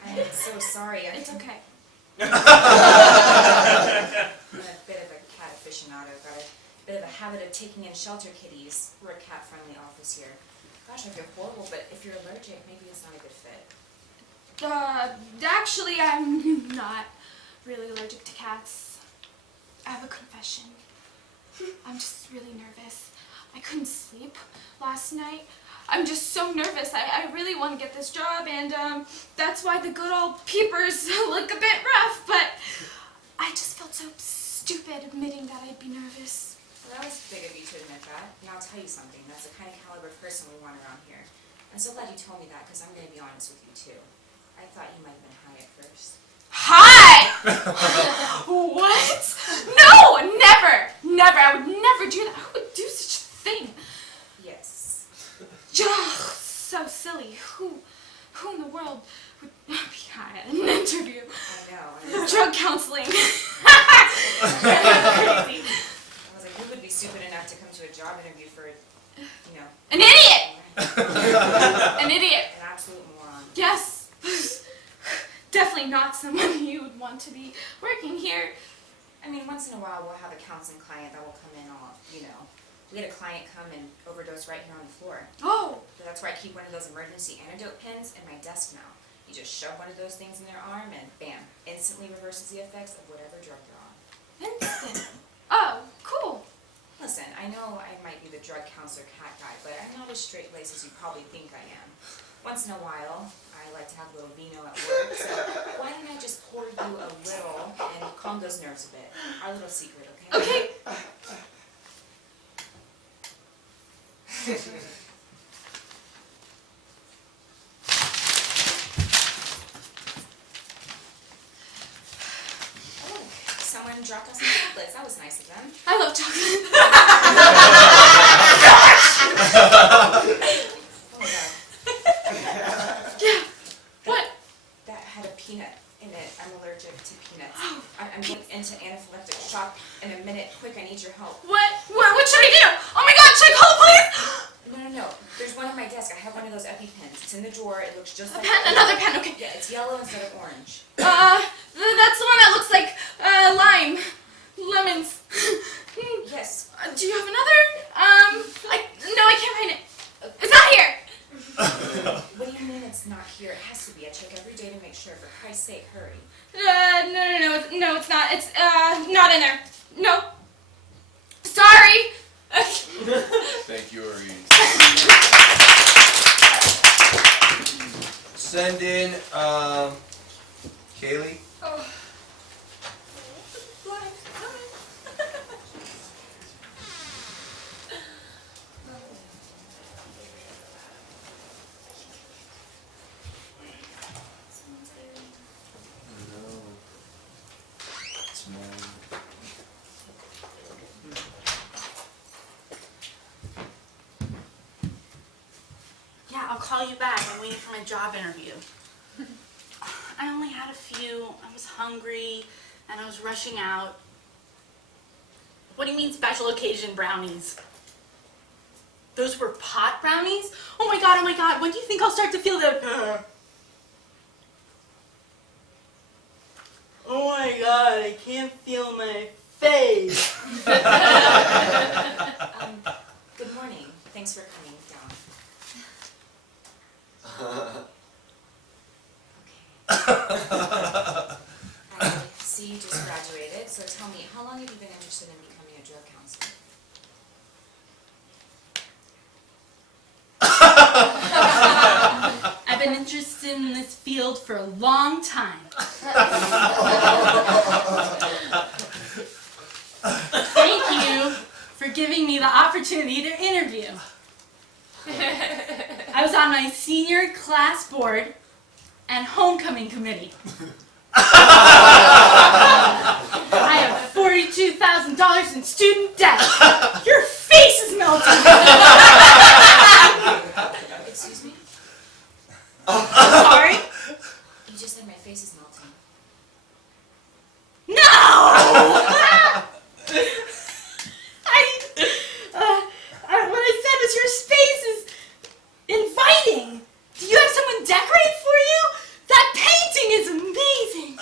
I'm so sorry. It's okay. I'm a bit of a cat aficionado. Got a bit of a habit of taking in shelter kitties. We're a cat-friendly office here. Gosh, I feel horrible, but if you're allergic, maybe it's not a good fit. Actually, I'm not really allergic to cats. I have a confession. I'm just really nervous. I couldn't sleep last night. I'm just so nervous. I really want to get this job, and that's why the good old peepers look a bit rough, but I just felt so stupid admitting that I'd be nervous. Well, that was big of you to admit that. And I'll tell you something. That's the kind of caliber of person we want around here. I'm so glad you told me that, because I'm going to be honest with you, too. I thought you might have been high at first. Hi! What? No, never, never. I would never do that. Who would do such a thing? Yes. Ugh, so silly. Who in the world would be high at an interview? I know. And Drug counseling. Crazy. I was like, who would be stupid enough to come to a job interview for, you know, An idiot. An idiot. an absolute moron? Yes. Definitely not someone you would want to be working here. I mean, once in a while we'll have a counseling client that will come in all, you know. We had a client come and overdose right here on the floor. Oh. But that's why I keep one of those emergency antidote pins in my desk now. You just shove one of those things in their arm and bam, instantly reverses the effects of whatever drug they're on. Instant. Oh, cool. Listen, I know I might be the drug counselor cat guy, but I'm not as straight-laced as you probably think I am. Once in a while, I like to have a little vino at work, so why don't I just pour you a little and calm those nerves a bit? Our little secret, okay? Okay. Someone dropped off some chocolates. That was nice of them. I love chocolate. Oh my god. Yeah. What? That had a peanut in it. I'm allergic to peanuts. I'm going into anaphylactic shock in a minute. Quick, I need your help. What should I do? Oh my god, should I call the police? No. There's one on my desk. I have one of those EpiPens. It's in the drawer. It looks just like Another pen, okay. Yeah, it's yellow instead of orange. That's the one that looks like, lime. Lemons. Yes. Do you have another? No, I can't find it. It's not here. What do you mean it's not here? It has to be. I check every day to make sure. For Christ's sake, hurry. No, it's not. It's, not in there. No. Sorry. Thank you, Irene. Send in, Kaylee. Oh. Yeah, I'll call you back. I'm waiting for my job interview. I only had a few. I was hungry and I was rushing out. What do you mean special occasion brownies? Those were pot brownies? Oh my god, when do you think I'll start to feel the... Oh my god, I can't feel my face. Good morning. Thanks for coming down. I see you just graduated, so tell me, how long have you been interested in becoming a drug counselor? I've been interested in this field for a long time. Thank you for giving me the opportunity to interview. I was on my senior class board and homecoming committee. I have $42,000 in student debt. Your face is melting. Excuse me? Sorry? You just said my face is melting. No! What I said was your space is inviting. Do you have someone decorate for you? That painting is amazing.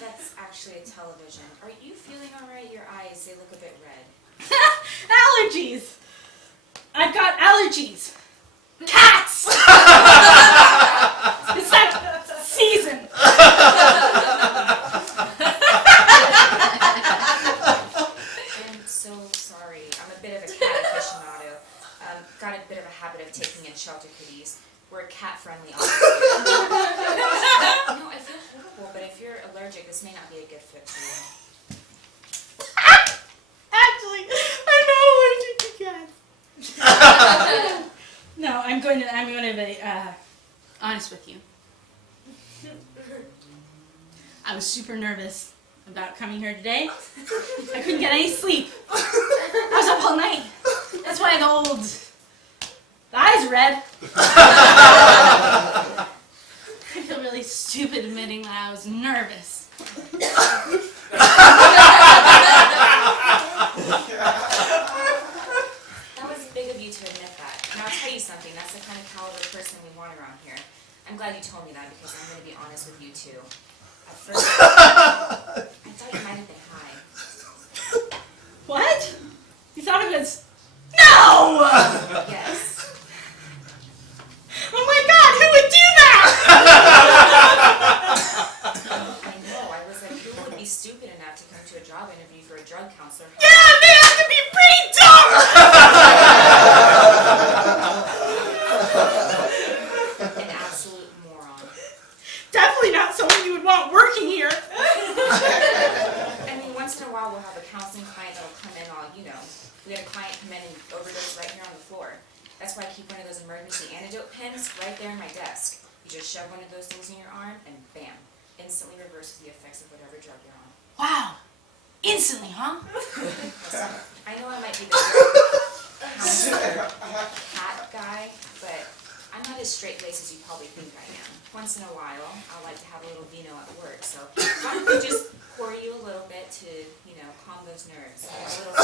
That's actually a television. Are you feeling alright? Your eyes, they look a bit red. Allergies. I've got allergies. Cats. It's that season. I'm so sorry. I'm a bit of a cat aficionado. Got a bit of a habit of taking in shelter kitties. We're a cat-friendly office here. No, I feel horrible, but if you're allergic, this may not be a good fit for you. Actually, I'm not allergic to cats. No, I'm going to be honest with you. I was super nervous about coming here today. I couldn't get any sleep. I was up all night. That's why the eyes are red. I feel really stupid admitting that I was nervous. That was big of you to admit that. And I'll tell you something, that's the kind of caliber person we want around here. I'm glad you told me that because I'm going to be honest with you too. At first, I thought you might have been high. What? You thought it was... No! Yes. Oh my god, who would do that? I know, I was like, who would be stupid enough to come to a job interview for a drug counselor? Yeah, they have to be pretty dumb! An absolute moron. Definitely not someone you would want working here. I mean, once in a while we'll have a counseling client that'll come in all, we had a client come in and overdose right here on the floor. That's why I keep one of those emergency antidote pens right there in my desk. You just shove one of those things in your arm, and bam, instantly reverses the effects of whatever drug you're on. Wow. Instantly, huh? Listen, I know I might be the cat guy, but I'm not as straight-laced as you probably think I am. Once in a while, I like to have a little vino at work, so why don't we just pour you a little bit to, calm those nerves. A little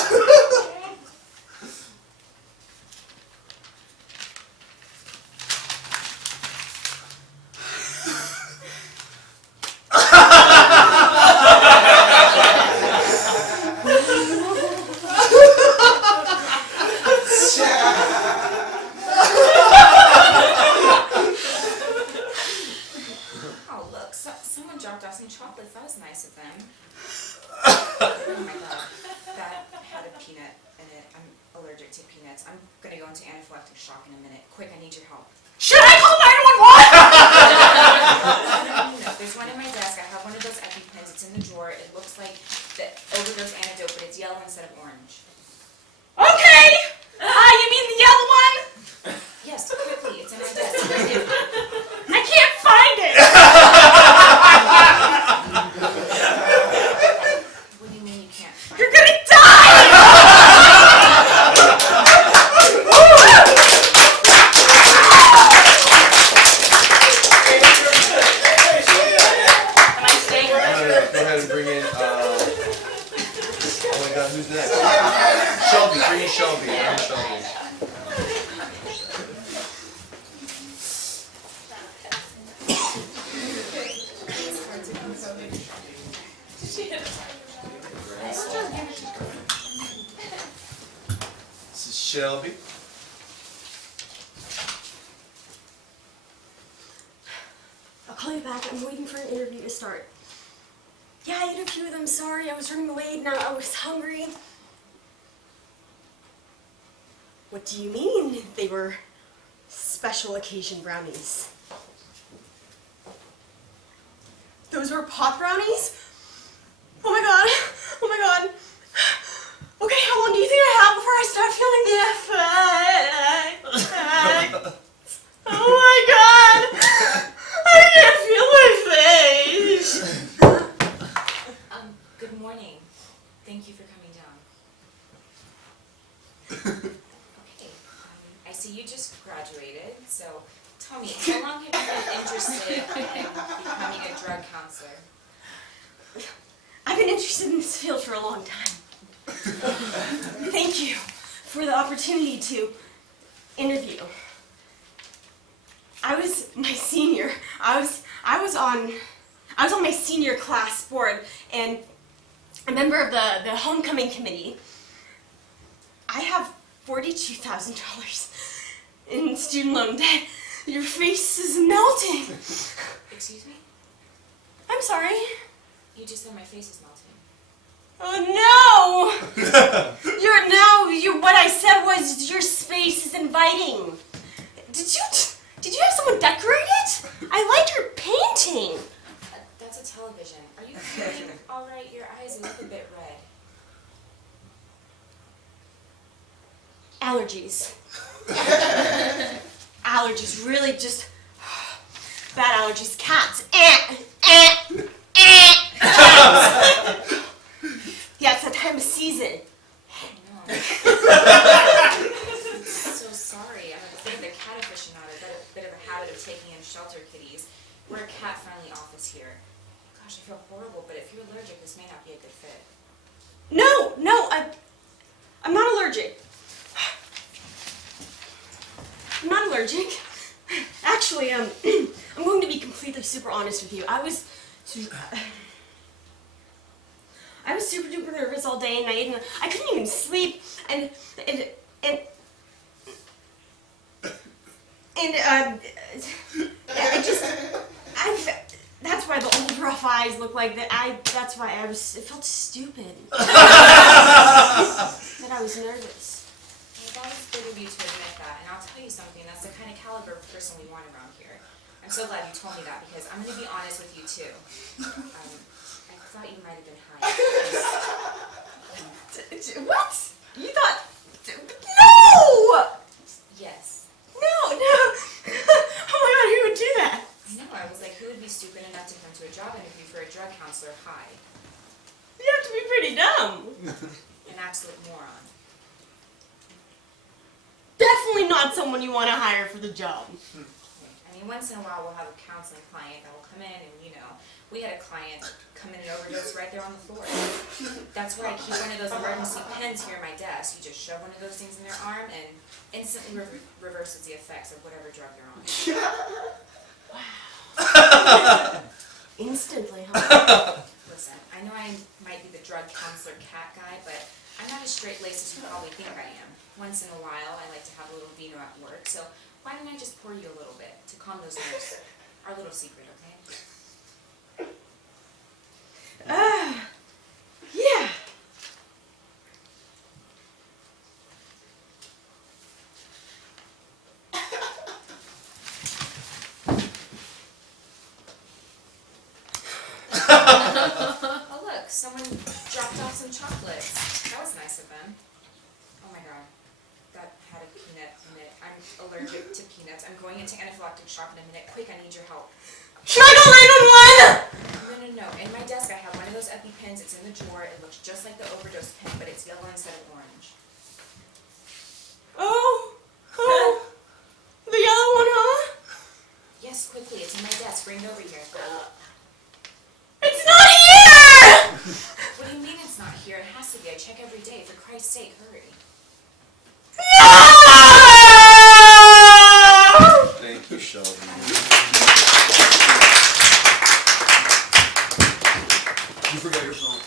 Oh, look, someone dropped off some chocolates. That was nice of them. Oh my god, that had a peanut in it. I'm allergic to peanuts. I'm gonna go into anaphylactic shock in a minute. Quick, I need your help. Should I call 911? No, there's one in my desk. I have one of those EpiPens. It's in the drawer. It looks like the overdose antidote, but it's yellow instead of orange. Okay. You mean the yellow one? Yes, quickly. It's in my desk. Right here. I can't find it. What do you mean you can't find You're it? gonna die. Am I staying? No, go ahead and bring in, oh my god, who's next? Shelby, bring in Shelby. Bring in Shelby. This is Shelby. I'll call you back. I'm waiting for an interview to start. Yeah, I ate a few of them. Sorry, I was running late and I was hungry. What do you mean they were special occasion brownies? Those were pot brownies? Oh my god. Oh my god. Okay, how long do you think I have before I start feeling the effects? Oh my god. I can't feel my face. Good morning. Thank you for coming down. Okay, I see you just graduated, so tell me, how long have you been interested in becoming a drug counselor? I've been interested in this field for a long time. Thank you for the opportunity to interview. I was my senior. I was on my senior class board and a member of the homecoming committee. I have $42,000 in student loan debt. Your face is melting. Excuse me? I'm sorry. You just said my face is melting. Oh no! What I said was your space is inviting. Did you have someone decorate it? I like your painting. That's a television. Are you feeling alright? Your eyes look a bit red. Allergies. Allergies, really just bad allergies. Cats. Cats. Yeah, it's that time of season. Oh no. I'm so sorry. I'm a bit of a cat aficionado. I've got a bit of a habit of taking in shelter kitties. We're a cat-friendly office here. Gosh, I feel horrible, but if you're allergic, this may not be a good fit. No, I'm not allergic. I'm not allergic. Actually, I'm going to be completely super honest with you. I was super duper nervous all day and night, and I couldn't even sleep, and that's why the old rough eyes look like that. That's why it felt stupid. That I was nervous. Well, that was good of you to admit that, and I'll tell you something, that's the kind of caliber of person we want around here. I'm so glad you told me that, because I'm going to be honest with you, too. I thought you might have been high. What? You thought... No! Yes. No. Oh my god, who would do that? stupid enough to come to a job interview for a drug counselor, hi. You have to be pretty dumb. An absolute moron. Definitely not someone you want to hire for the job. I mean, once in a while we'll have a counseling client that will come in and, you know, we had a client come in and overdose right there on the floor. That's where I keep one of those emergency pens here in my desk. You just shove one of those things in their arm and instantly reverses the effects of whatever drug they're on. Instantly, huh? Listen, I know I might be the drug counselor cat guy, but I'm not as straight-laced as you probably think I am. Once in a while, I like to have a little vino at work, so why don't I just pour you a little bit to calm those nerves? Our little secret, okay? Yeah. Oh look, someone dropped off some chocolates. That was nice of them. Oh my god, that had a peanut in it. I'm allergic to peanuts. I'm going into anaphylactic shock in a minute. Quick, I need your help. Should I call 911? No. In my desk, I have one of those EpiPens. It's in the drawer. It looks just like the overdose pen, but it's yellow instead of orange. Oh, the yellow one, huh? Yes, quickly. It's in my desk. Bring it over here. It's not here! What do you mean it's not here? It has to be. I check every day. For Christ's sake, hurry. No! Thank you, Shelby. You forgot your phone.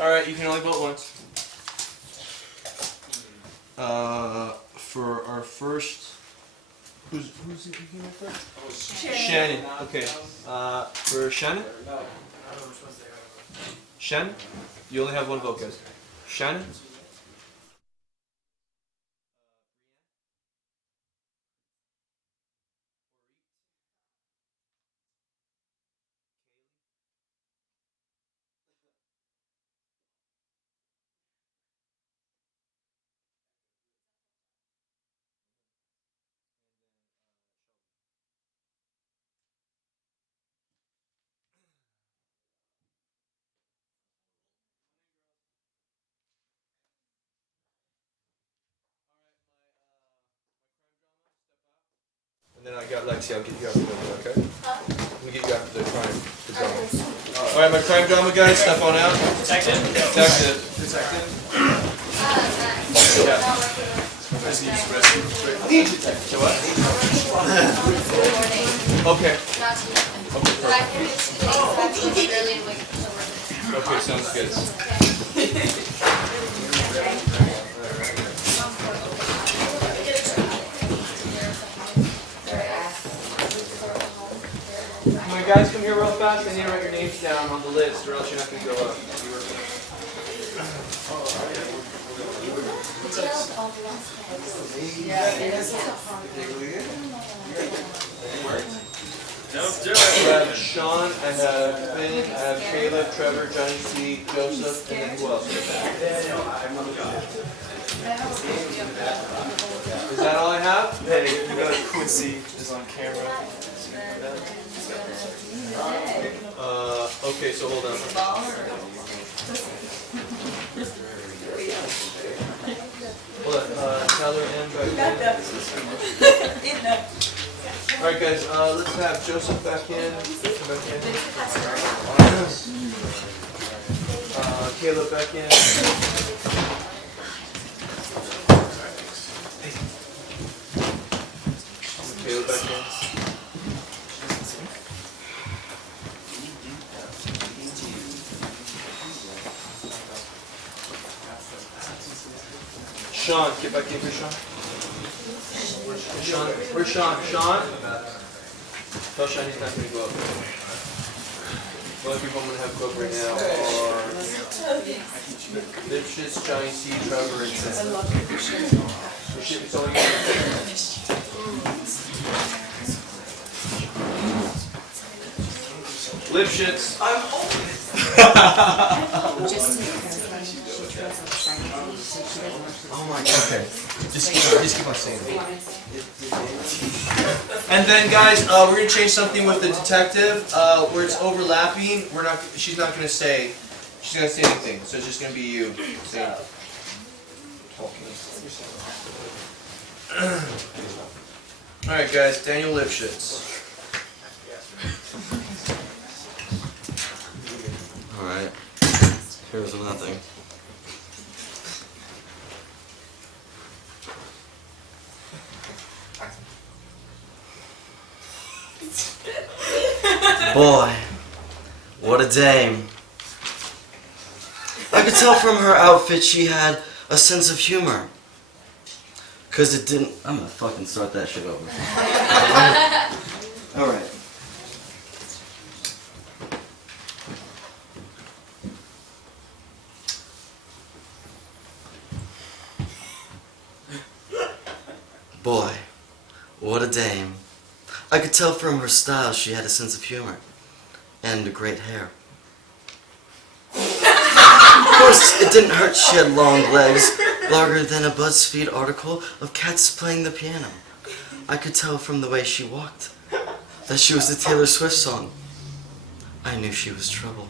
Alright, you can only vote once. For our first, who's it who came up first? Shannon. Okay. For Shannon? Shannon? You only have one vote, guys. Shannon? And then I got Lexi. I'll get you after the okay? I'm gonna get you after the crime. The drama. All right, my crime drama guys, step on out. Detective. Detective. Okay. Okay, sounds good. My guys, come here real fast. I need to write your names down on the list, or else you're not going to go up. Don't do I have Sean, I have Finn, I have Caleb, Trevor, Johnny C, Joseph, and then who else? Is that all I have? Hey, you got Quincy is on camera. Okay, so hold on. Hold on, Tyler and back in. Alright guys, let's have Joseph back in. Caleb back in. Caleb back in. Sean, get back in here, Sean. Sean, where's Sean? Sean? Tell Sean he's not going to go up. The only people I'm going to have go up right now are Lipschitz, Johnny C, Trevor, and Sam. I love Lipschitz. It's only Lipschitz. Just to clarify, she chose a sign. She Oh my god. Okay. Just keep on saying it. And then guys, we're gonna change something with the detective. Where it's overlapping, she's not gonna say anything. So it's just gonna be you saying talking. Alright guys, Daniel Lipschitz. Alright. Here's nothing. Boy, what a dame. I could tell from her outfit she had a sense of humor. Cause it didn't. I'm gonna fucking start that shit over. Alright. Boy, what a dame. I could tell from her style she had a sense of humor. And a great hair. Of course, it didn't hurt she had long legs, longer than a BuzzFeed article of cats playing the piano. I could tell from the way she walked that she was a Taylor Swift song. I knew she was trouble.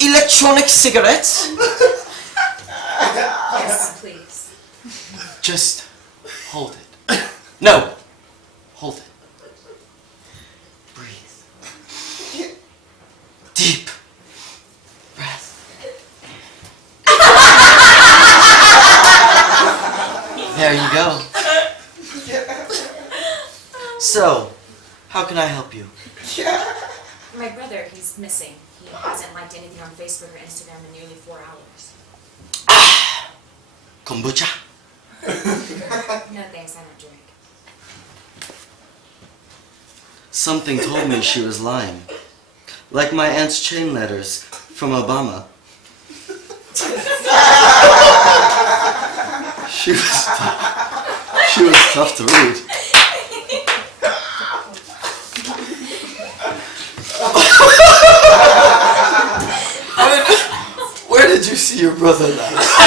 Electronic cigarettes? Yes, please. Just hold it. No! Hold it. Breathe. Deep breath. There you go. So, how can I help you? My brother, he's missing. He hasn't liked anything on Facebook or Instagram in nearly 4 hours. Kombucha? No thanks, I don't drink. Something told me she was lying. Like my aunt's chain letters from Obama. She was tough to read. Where did you see your brother last?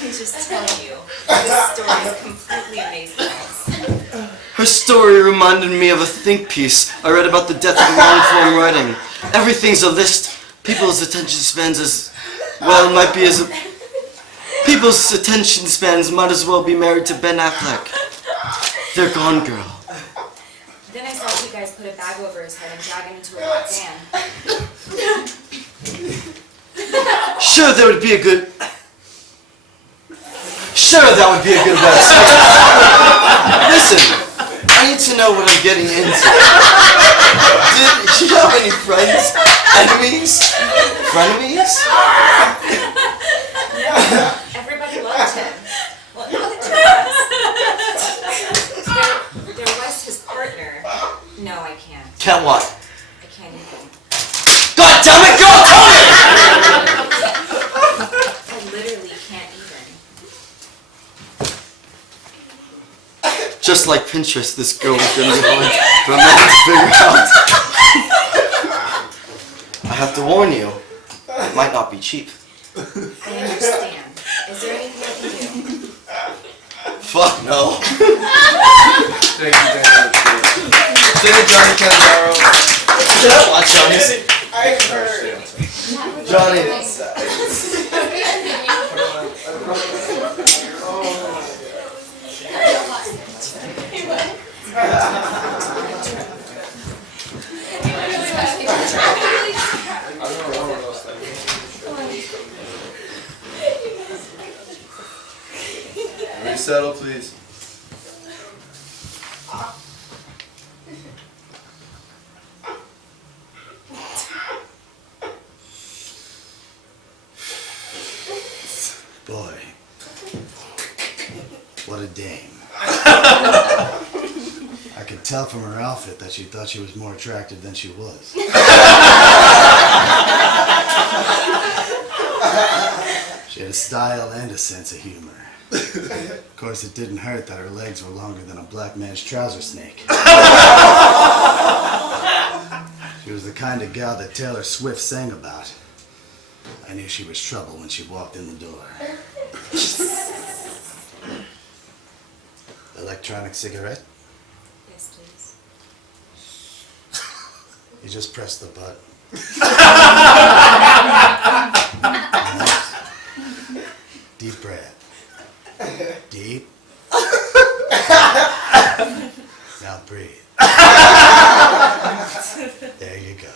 I'm just telling you, this story is completely amazing. Her story reminded me of a think piece I read about the death of long-form writing. Everything's a list. People's attention spans People's attention spans might as well be married to Ben Affleck. They're gone, girl. Then I saw you guys put a bag over his head and drag him into a black van. Sure, that would be a good website. Listen, I need to know what I'm getting into. Did you have any friends? Enemies? Frenemies? Everybody loved him. Well, not the two of us. There was his partner. No, I can't. Can't what? I can't even. God damn it, girl, tell me! I literally can't even. Just like Pinterest, this girl is gonna be hard for a man to figure out. I have to warn you, it might not be cheap. I understand. Is there anything I can do? Fuck no. Thank you, Daniel. Sing it, Johnny Canzaro. Did I watch Johnny's? I heard. Johnny. Resettle, please. Boy, what a dame. I could tell from her outfit that she thought she was more attractive than she was. She had a style and a sense of humor. Of course, it didn't hurt that her legs were longer than a black man's trouser snake. She was the kind of gal that Taylor Swift sang about. I knew she was trouble when she walked in the door. Electronic cigarette? Yes, please. You just press the button. Deep breath. Deep. Now breathe. There you go.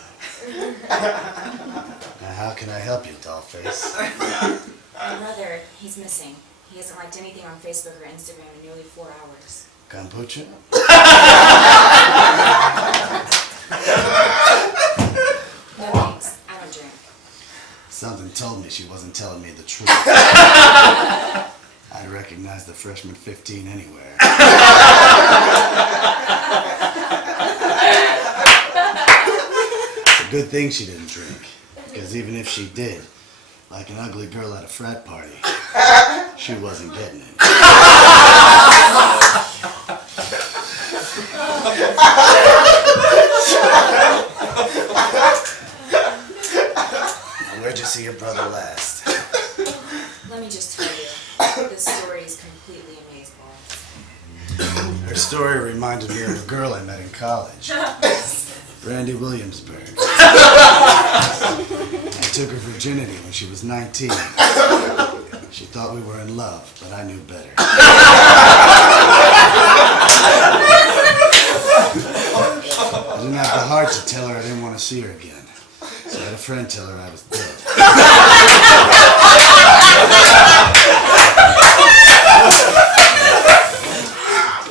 Now how can I help you, dollface? My brother, he's missing. He hasn't liked anything on Facebook or Instagram in nearly 4 hours. Kombucha? No thanks. I don't drink. Something told me she wasn't telling me the truth. I'd recognize the freshman 15 anywhere. It's a good thing she didn't drink. Because even if she did, like an ugly girl at a frat party, she wasn't getting it. Where'd you see your brother last? Let me just tell you, this story is completely amazeballs. Her story reminded me of a girl I met in college. Brandy Williamsburg. I took her virginity when she was 19. She thought we were in love, but I knew better. I didn't have the heart to tell her I didn't want to see her again. So I had a friend tell her I was dead.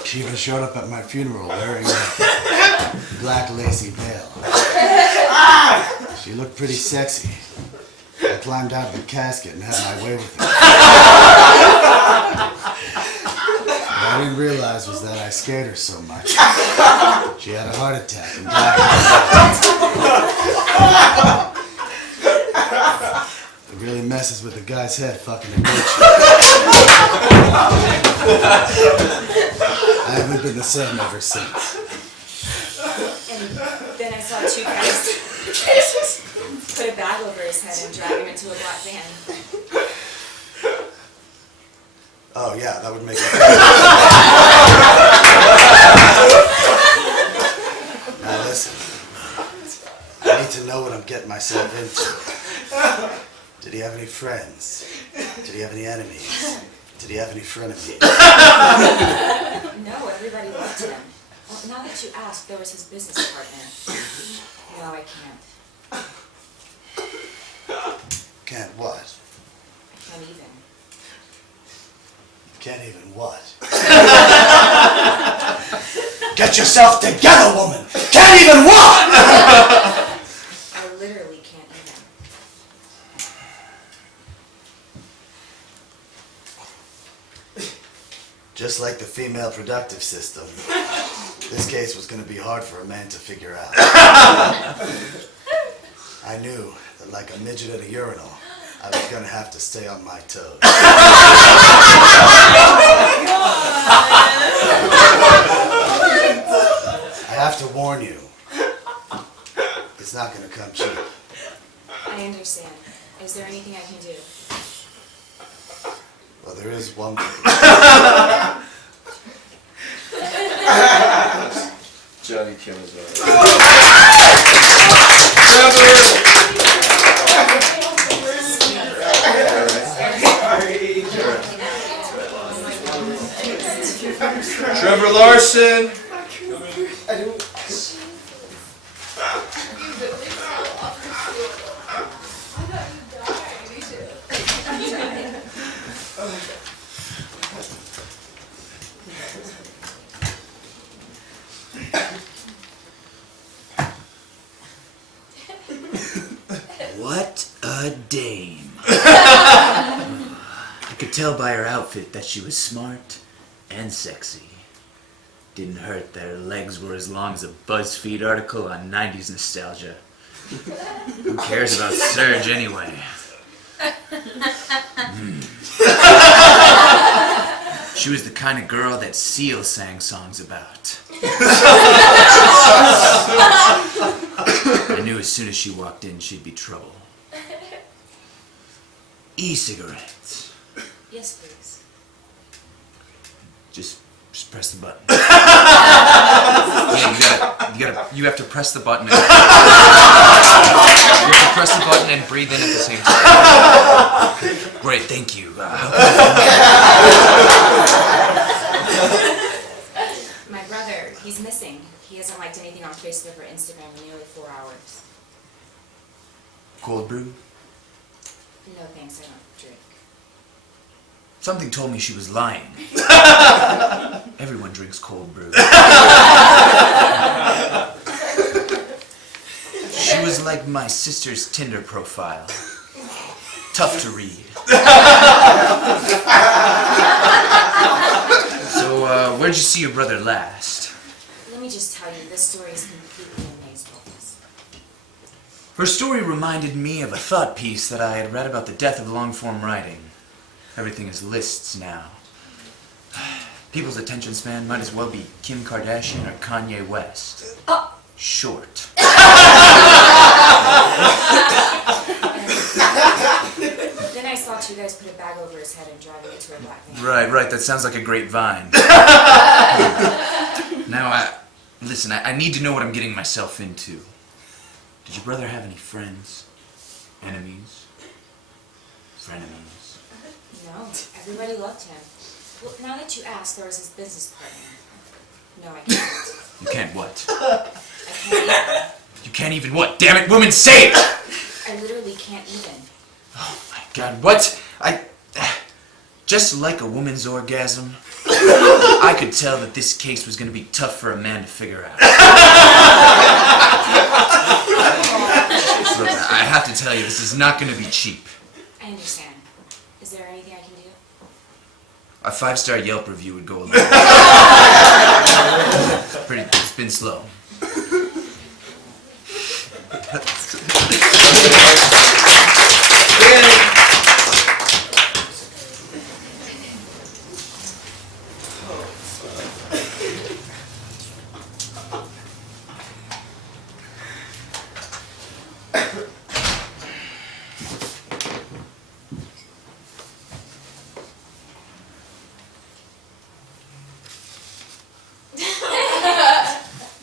She even showed up at my funeral wearing a black lacy veil. She looked pretty sexy. I climbed out of the casket and had my way with her. What I didn't realize was that I scared her so much. She had a heart attack and died. It really messes with a guy's head, fucking addiction. I haven't been the same ever since. And then I saw 2 guys put a bag over his head and drag him into a black van. Oh yeah, that would make it. Now listen, I need to know what I'm getting myself into. Did he have any friends? Did he have any enemies? Did he have any frenemies? No, everybody loved him. Well, now that you ask, there was his business partner. No, I can't. Can't what? I can't even. Can't even what? Get yourself together, woman! Can't even what? I literally can't even. Just like the female productive system, this case was going to be hard for a man to figure out. I knew that like a midget at a urinal, I was going to have to stay on my toes. I have to warn you, it's not going to come cheap. I understand. Is there anything I can do? Well, there is one thing. Johnny Kimmel's Trevor Larson. What a dame. I could tell by her outfit that she was smart and sexy. Didn't hurt that her legs were as long as a BuzzFeed article on 90s nostalgia. Who cares about Surge anyway? She was the kind of girl that Seal sang songs about. I knew as soon as she walked in, she'd be trouble. E-cigarettes. Yes, please. Just press the button. Yeah, you have to press the button. You have to press the button and breathe in at the same time. Great, thank you. My brother, he's missing. He hasn't liked anything on Facebook or Instagram in nearly 4 hours. Cold brew? No thanks, I don't drink. Something told me she was lying. Everyone drinks cold brew. She was like my sister's Tinder profile. Tough to read. So, where'd you see your brother last? Let me just tell you, this story is completely amazing. Her story reminded me of a thought piece that I had read about the death of long-form writing. Everything is lists now. People's attention span might as well be Kim Kardashian or Kanye West. Short. Then I saw two guys put a bag over his head and driving it to a black van. Right, that sounds like a great vine. Now, listen, I need to know what I'm getting myself into. Did your brother have any friends? Enemies? Frenemies? No, everybody loved him. Well, now that you ask, there was his business partner. No, I can't. You can't what? I can't even. You can't even what? Damn it, woman, say it! I literally can't even. Oh my god, what? Just like a woman's orgasm, I could tell that this case was gonna be tough for a man to figure out. Look, I have to tell you, this is not gonna be cheap. I understand. Is there anything I can do? A 5-star Yelp review would go a long way. It's been slow.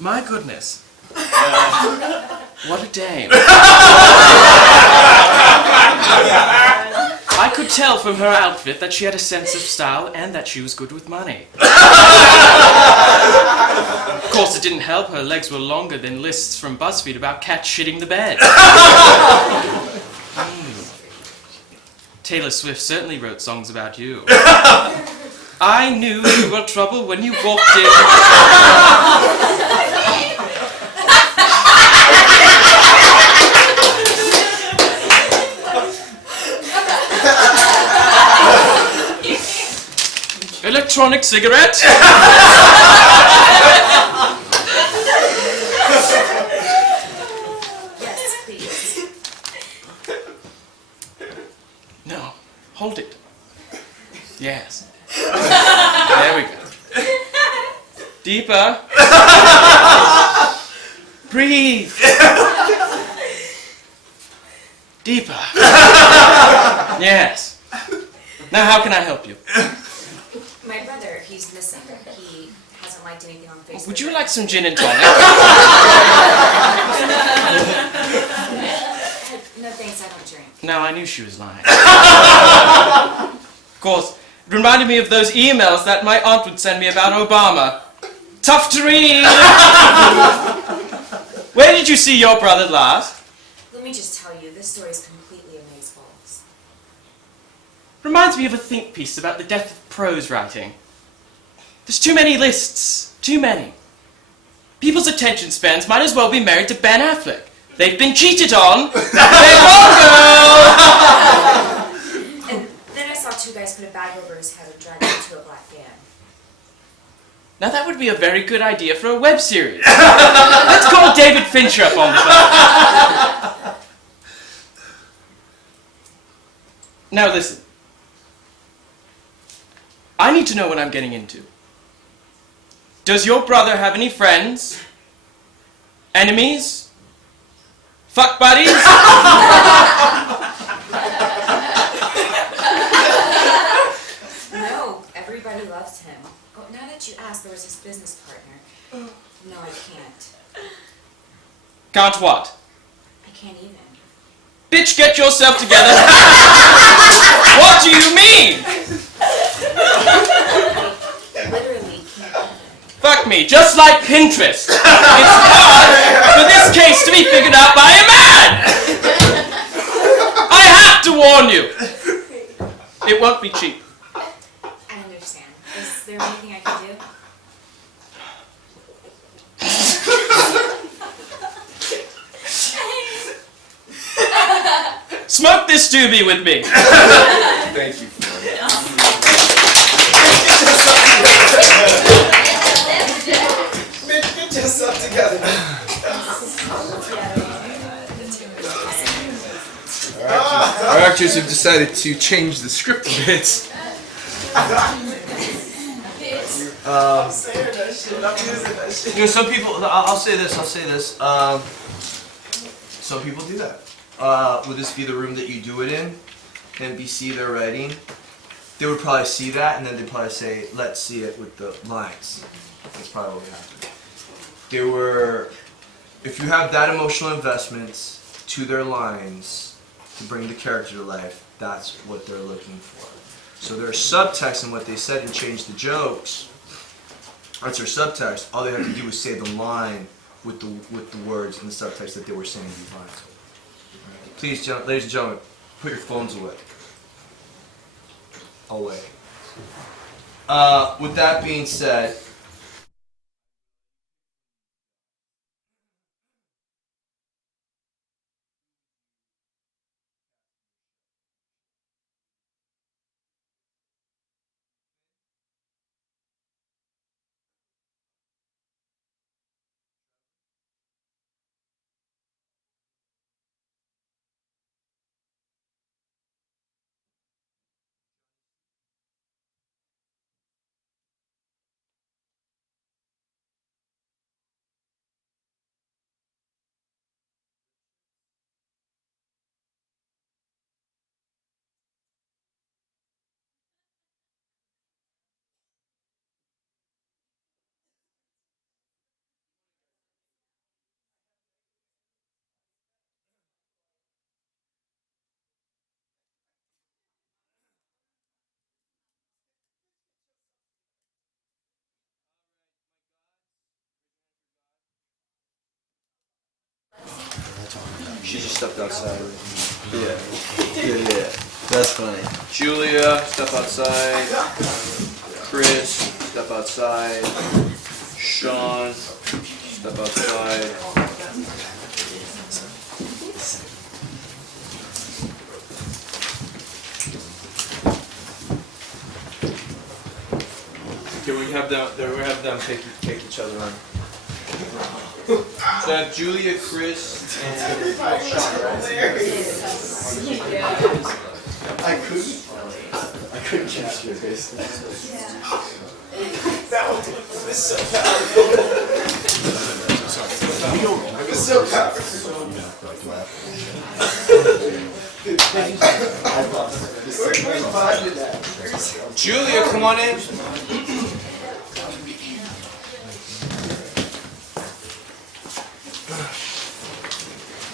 My goodness. What a dame. I could tell from her outfit that she had a sense of style and that she was good with money. Of course, it didn't help her legs were longer than lists from BuzzFeed about cats shitting the bed. Taylor Swift certainly wrote songs about you. I knew you were trouble when you walked in. Electronic cigarette? Yes, please. No. Hold it. Yes. There we go. Deeper. Breathe. Deeper. Yes. Now how can I help you? My brother, he's missing. He hasn't liked anything on Facebook. Would you like some gin and tonic? No thanks, I don't drink. No, I knew she was lying. Of course, it reminded me of those emails that my aunt would send me about Obama. Tough to read! Where did you see your brother last? Let me just tell you, this story is completely amazeballs. Reminds me of a think piece about the death of prose writing. There's too many lists. Too many. People's attention spans might as well be married to Ben Affleck. They've been cheated on. They're wrong, girl! And then I saw two guys put a bag over his head and drag him to a black van. Now that would be a very good idea for a web series. Let's call David Fincher up on the phone. Now listen. I need to know what I'm getting into. Does your brother have any friends? Enemies? Fuck buddies? No, everybody loves him. Oh, now that you asked, there was his business partner. No, I can't. Can't what? I can't even. Bitch, get yourself together. What do you mean? Literally can't. Fuck me, just like Pinterest. It's hard for this case to be figured out by a man. I have to warn you. It won't be cheap. I understand. Is there anything I can do? Smoke this doobie with me. Thank you. Mitch, get yourself together. Our actors have decided to change the script a bit. I'm saying that shit. I'm using that shit. You know, some people. I'll say this. Some people do that. Would this be the room that you do it in? NBC, they're writing. They would probably see that, and then they'd probably say, "Let's see it with the lines." That's probably what would happen. They were. If you have that emotional investment to their lines to bring the character to life, that's what they're looking for. So there's subtext in what they said and change the jokes. That's their subtext. All they have to do is say the line with the words in the subtext that they were saying behind. Please, ladies and gentlemen, put your phones away. Away. With that being said, she just stepped outside. Yeah. That's funny. Julia, step outside. Chris, step outside. Sean, step outside. Okay, we have them take each other on. So I have Julia, Chris, and Sean, I couldn't catch your face. That was so powerful. It was so powerful. Where's Bobby at? Julia, come on in.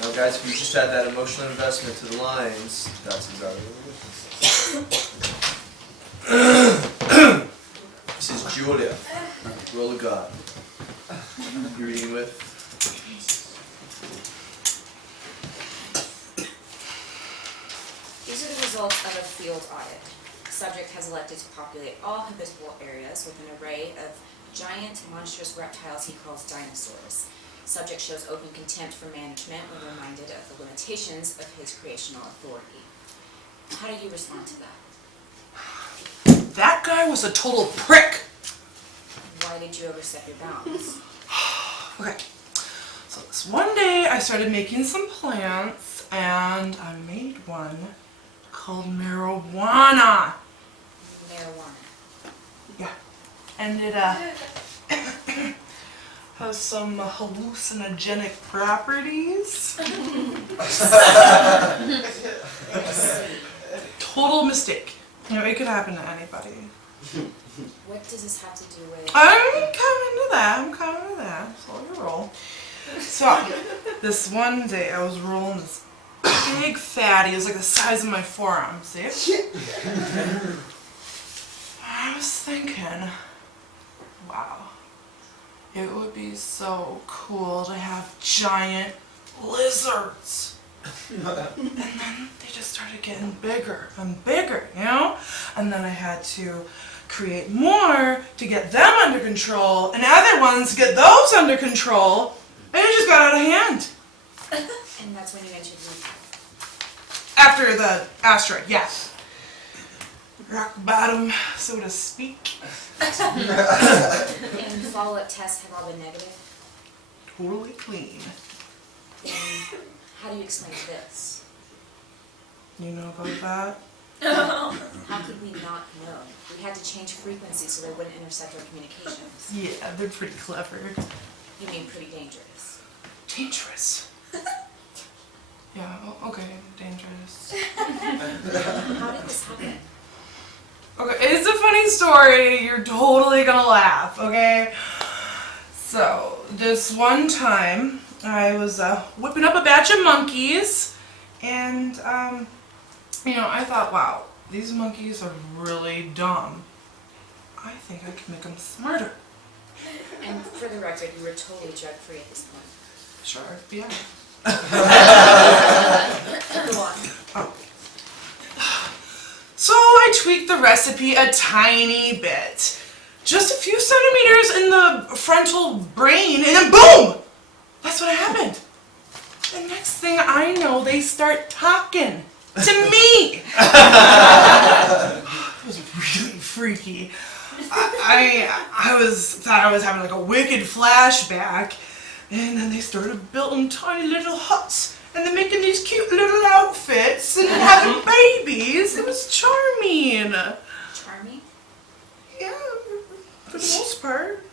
Now, guys, if you just had that emotional investment to the lines, that's exactly what it is. This is Julia. Roll of God. You're reading with? These are the results of a field audit. The subject has elected to populate all habitable areas with an array of giant, monstrous reptiles he calls dinosaurs. Subject shows open contempt for management when reminded of the limitations of his creational authority. How do you respond to that? That guy was a total prick. Why did you overstep your bounds? Okay, so this one day I started making some plants and I made one called marijuana. Marijuana. and it has some hallucinogenic properties. Total mistake. You know, it could happen to anybody. What does this have to do with? I'm coming to that. Slow your roll. So, this one day I was rolling this big fatty. It was like the size of my forearm. See? I was thinking, wow, it would be so cool to have giant lizards. And then they just started getting bigger and bigger, you know? And then I had to create more to get them under control, and other ones to get those under control, and it just got out of hand. And that's when you entered the After the asteroid, yeah. Rock bottom, so to speak. And follow-up tests have all been negative. Totally clean. Then how do you explain this? You know about that? How could we not know? We had to change frequency so they wouldn't intercept our communications. Yeah, they're pretty clever. You mean pretty dangerous? Dangerous? Yeah, okay, dangerous. How did this happen? Okay, it's a funny story. You're totally gonna laugh, okay? So, this one time, I was whipping up a batch of monkeys, and, you know, I thought, wow, these monkeys are really dumb. I think I can make them smarter. And for the record, you were totally drug-free at this point. Sure, yeah. Go on. Oh. So I tweaked the recipe a tiny bit. Just a few centimeters in the frontal brain, and then boom! That's what happened. The next thing I know, they start talking to me. It was really freaky. I thought I was having like a wicked flashback, and then they started building tiny little huts, and they're making these cute little outfits and having babies. It was charming. Charming? Yeah, for the most part.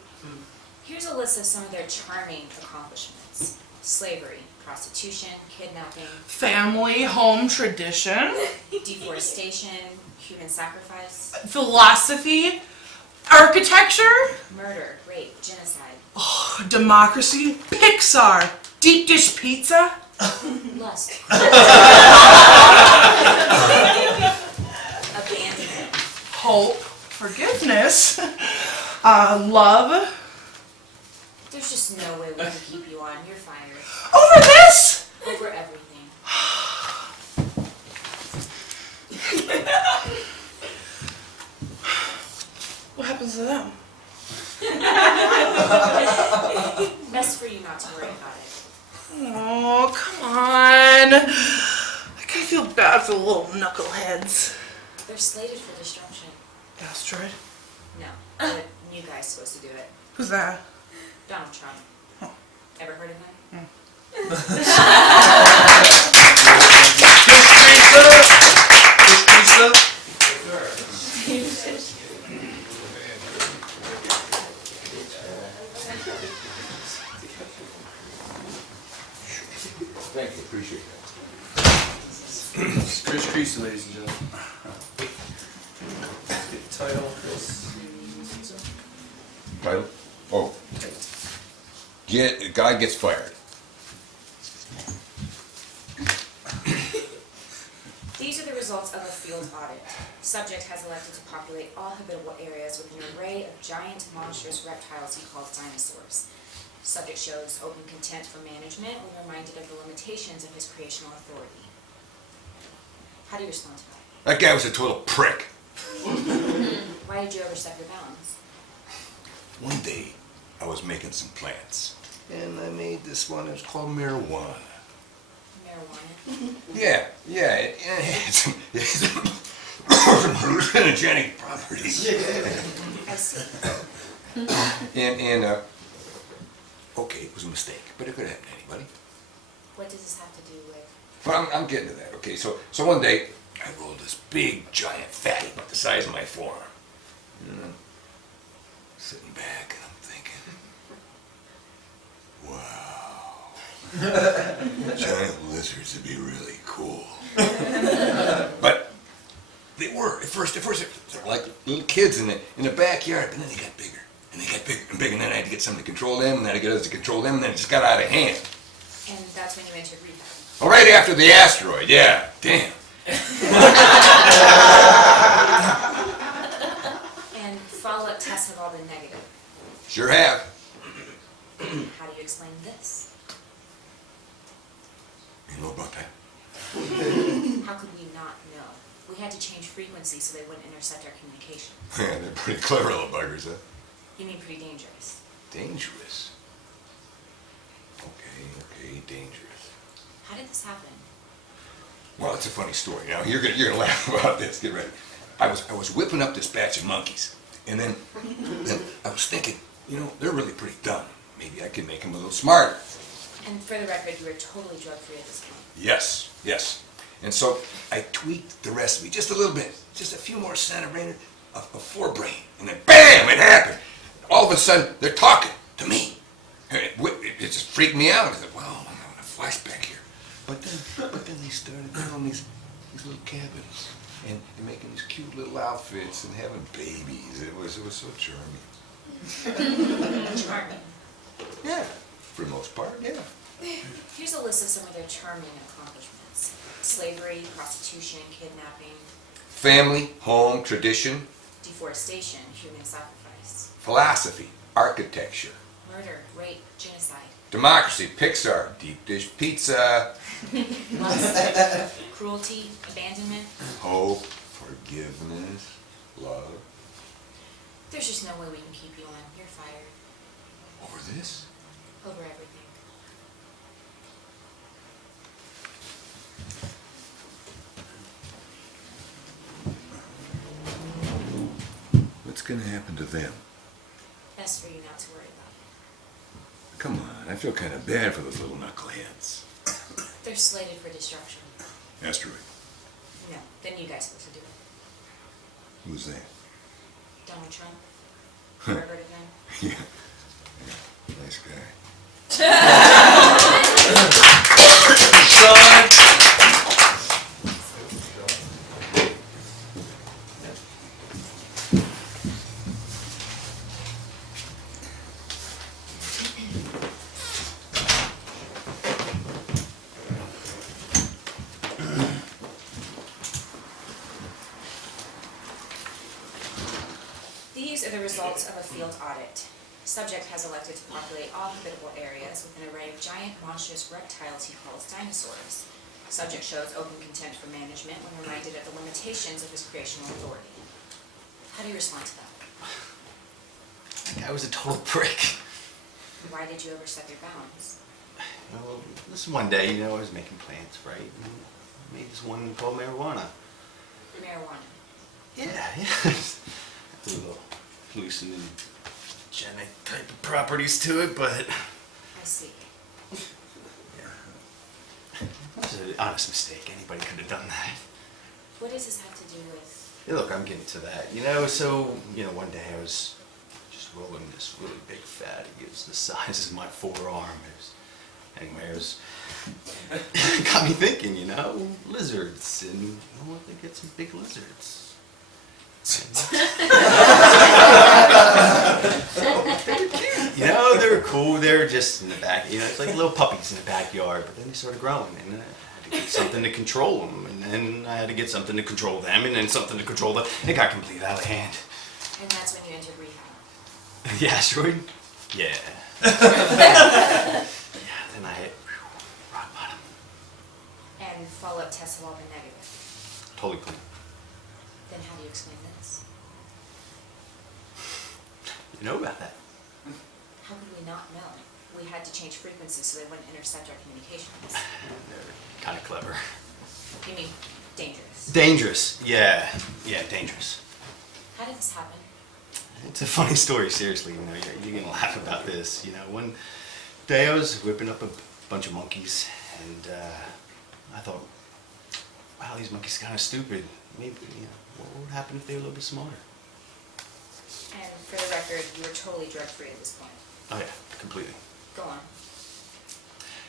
Here's a list of some of their charming accomplishments. Slavery, prostitution, kidnapping, Family, home tradition, deforestation, human sacrifice, philosophy, architecture, murder, rape, genocide, oh, democracy, Pixar, deep dish pizza, lust, abandonment, hope, forgiveness, love. There's just no way we can keep you on. You're fired. Over this? Over everything. What happens to them? Best for you not to worry about it. Oh, come on. I kind of feel bad for the little knuckleheads. They're slated for destruction. Asteroid? No, the new guy's supposed to do it. Who's that? Donald Trump. Ever heard of him? Thank you, appreciate that. Chris Creasy, ladies and gentlemen. Title, Chris. Title? Oh. Guy gets fired. These are the results of a field audit. Subject has elected to populate all habitable areas with an array of giant, monstrous reptiles he calls dinosaurs. Subject shows open contempt for management when reminded of the limitations of his creational authority. How do you respond to that? That guy was a total prick. Why did you overstep your bounds? One day, I was making some plants, and I made this one. It was called marijuana. Marijuana? Yeah, it has hallucinogenic properties. I see. And okay, it was a mistake, but it could happen to anybody. What does this have to do with? But I'm getting to that. Okay, so one day I rolled this big giant fatty about the size of my forearm. Sitting back and I'm thinking, wow, giant lizards would be really cool. But they were at first they were like little kids in the backyard, but then they got bigger and they got bigger and bigger, and then I had to get something to control them, and then I had to get others to control them, and then it just got out of hand. And that's when you entered rehab. Oh, right after the asteroid, yeah. Damn. And follow-up tests have all been negative. Sure have. How do you explain this? You know about that? How could we not know? We had to change frequency so they wouldn't intercept our communication. Yeah, they're pretty clever little buggers, huh? You mean pretty dangerous? Dangerous. Okay, dangerous. How did this happen? Well, it's a funny story. Now you're gonna laugh about this. Get ready. I was whipping up this batch of monkeys, and then I was thinking, you know, they're really pretty dumb. Maybe I could make them a little smarter. And for the record, you were totally drug-free at this point. Yes. And so I tweaked the recipe just a little bit, just a few more centimeters of forebrain, and then bam, it happened. All of a sudden, they're talking to me. It just freaked me out. I said, wow, I'm having a flashback here. But then they started building these little cabins and making these cute little outfits and having babies. It was so charming. Charming. Yeah, for the most part, yeah. Here's a list of some of their charming accomplishments. Slavery, prostitution, kidnapping, Family, home, tradition, deforestation, human sacrifice, philosophy, architecture, murder, rape, genocide, democracy, Pixar, deep dish pizza, lust, cruelty, abandonment. hope, forgiveness, love. There's just no way we can keep you on. You're fired. Over this? Over everything. What's gonna happen to them? Best for you not to worry about. Come on, I feel kind of bad for those little knuckleheads. They're slated for destruction. Asteroid, No, then you guys supposed to do it. who's that? Donald Trump. Ever heard of him? Yeah, nice guy. These are the results of a field audit. Subject has elected to populate all habitable areas with an array of giant, monstrous reptiles he calls dinosaurs. Subject shows open contempt for management when reminded of the limitations of his creational authority. How do you respond to that? That guy was a total prick. Why did you overstep your bounds? Well, this one day, I was making plans, right? And I made this one called marijuana. Marijuana. Yeah. A little hallucinogenic type of properties to it, but I see. it was an honest mistake. Anybody could have done that. What does this have to do with... Hey, look, I'm getting to that. So, one day I was just rolling this really big fatty. It was the size of my forearm. It was got me thinking, lizards, and what they get some big lizards. They're cool. They're just in the back. It's like little puppies in the backyard, but then they started growing, and I had to get something to control them, and then I had to get something to control them, and then something to control them. It got completely out of hand. And that's when you entered rehab. The asteroid? Yeah. Yeah, then I hit rock bottom. And follow-up tests have all been negative. Totally clean. Then how do you explain this? You know about that? How could we not know? We had to change frequencies so they wouldn't intercept our communications. They're kind of clever. You mean dangerous? Dangerous. Yeah, dangerous. How did this happen? It's a funny story, seriously. You're gonna laugh about this. One day I was whipping up a bunch of monkeys, and I thought, wow, these monkeys are kind of stupid. Maybe, what would happen if they were a little bit smarter? And For the record, you were totally drug-free at this point. Oh yeah, completely. Go on.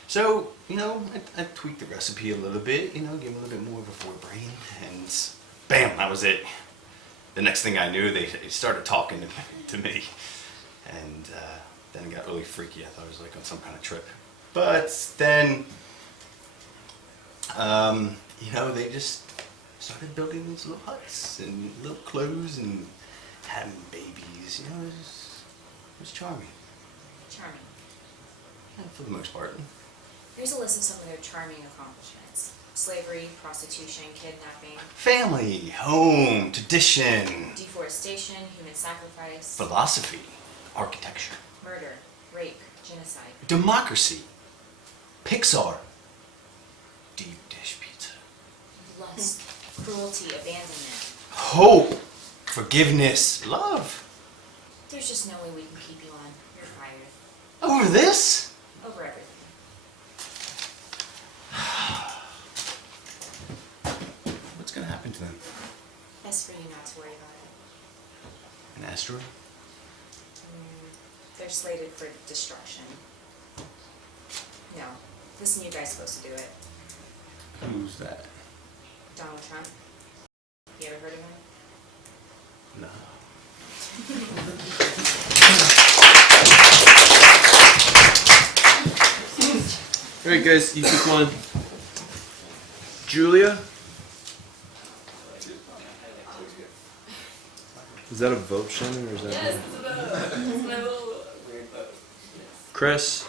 So, I tweaked the recipe a little bit, gave him a little bit more of a forebrain, and bam, that was it. The next thing I knew, they started talking to me, and then it got really freaky. I thought I was like on some kind of trip. But then, they just started building these little huts and little clothes and having babies. It was charming. Charming. Yeah, for the most part. Here's a list of some of their charming accomplishments. Slavery, prostitution, kidnapping, Family, home, tradition, deforestation, human sacrifice, philosophy, architecture, murder, rape, genocide, democracy, Pixar, deep dish pizza, lust, cruelty, abandonment. hope, forgiveness, love. There's just no way we can keep you on. You're fired. Over this? Over everything. What's gonna happen to them? Best for you not to worry about it. An asteroid? They're slated for destruction. No, this new guy's supposed to do it. Who's that? Donald Trump. You ever heard of him? No. Alright guys, you pick one. Julia? Is that a vote, Shannon, or is that... Yes, it's a vote. It's my little weird vote. Chris?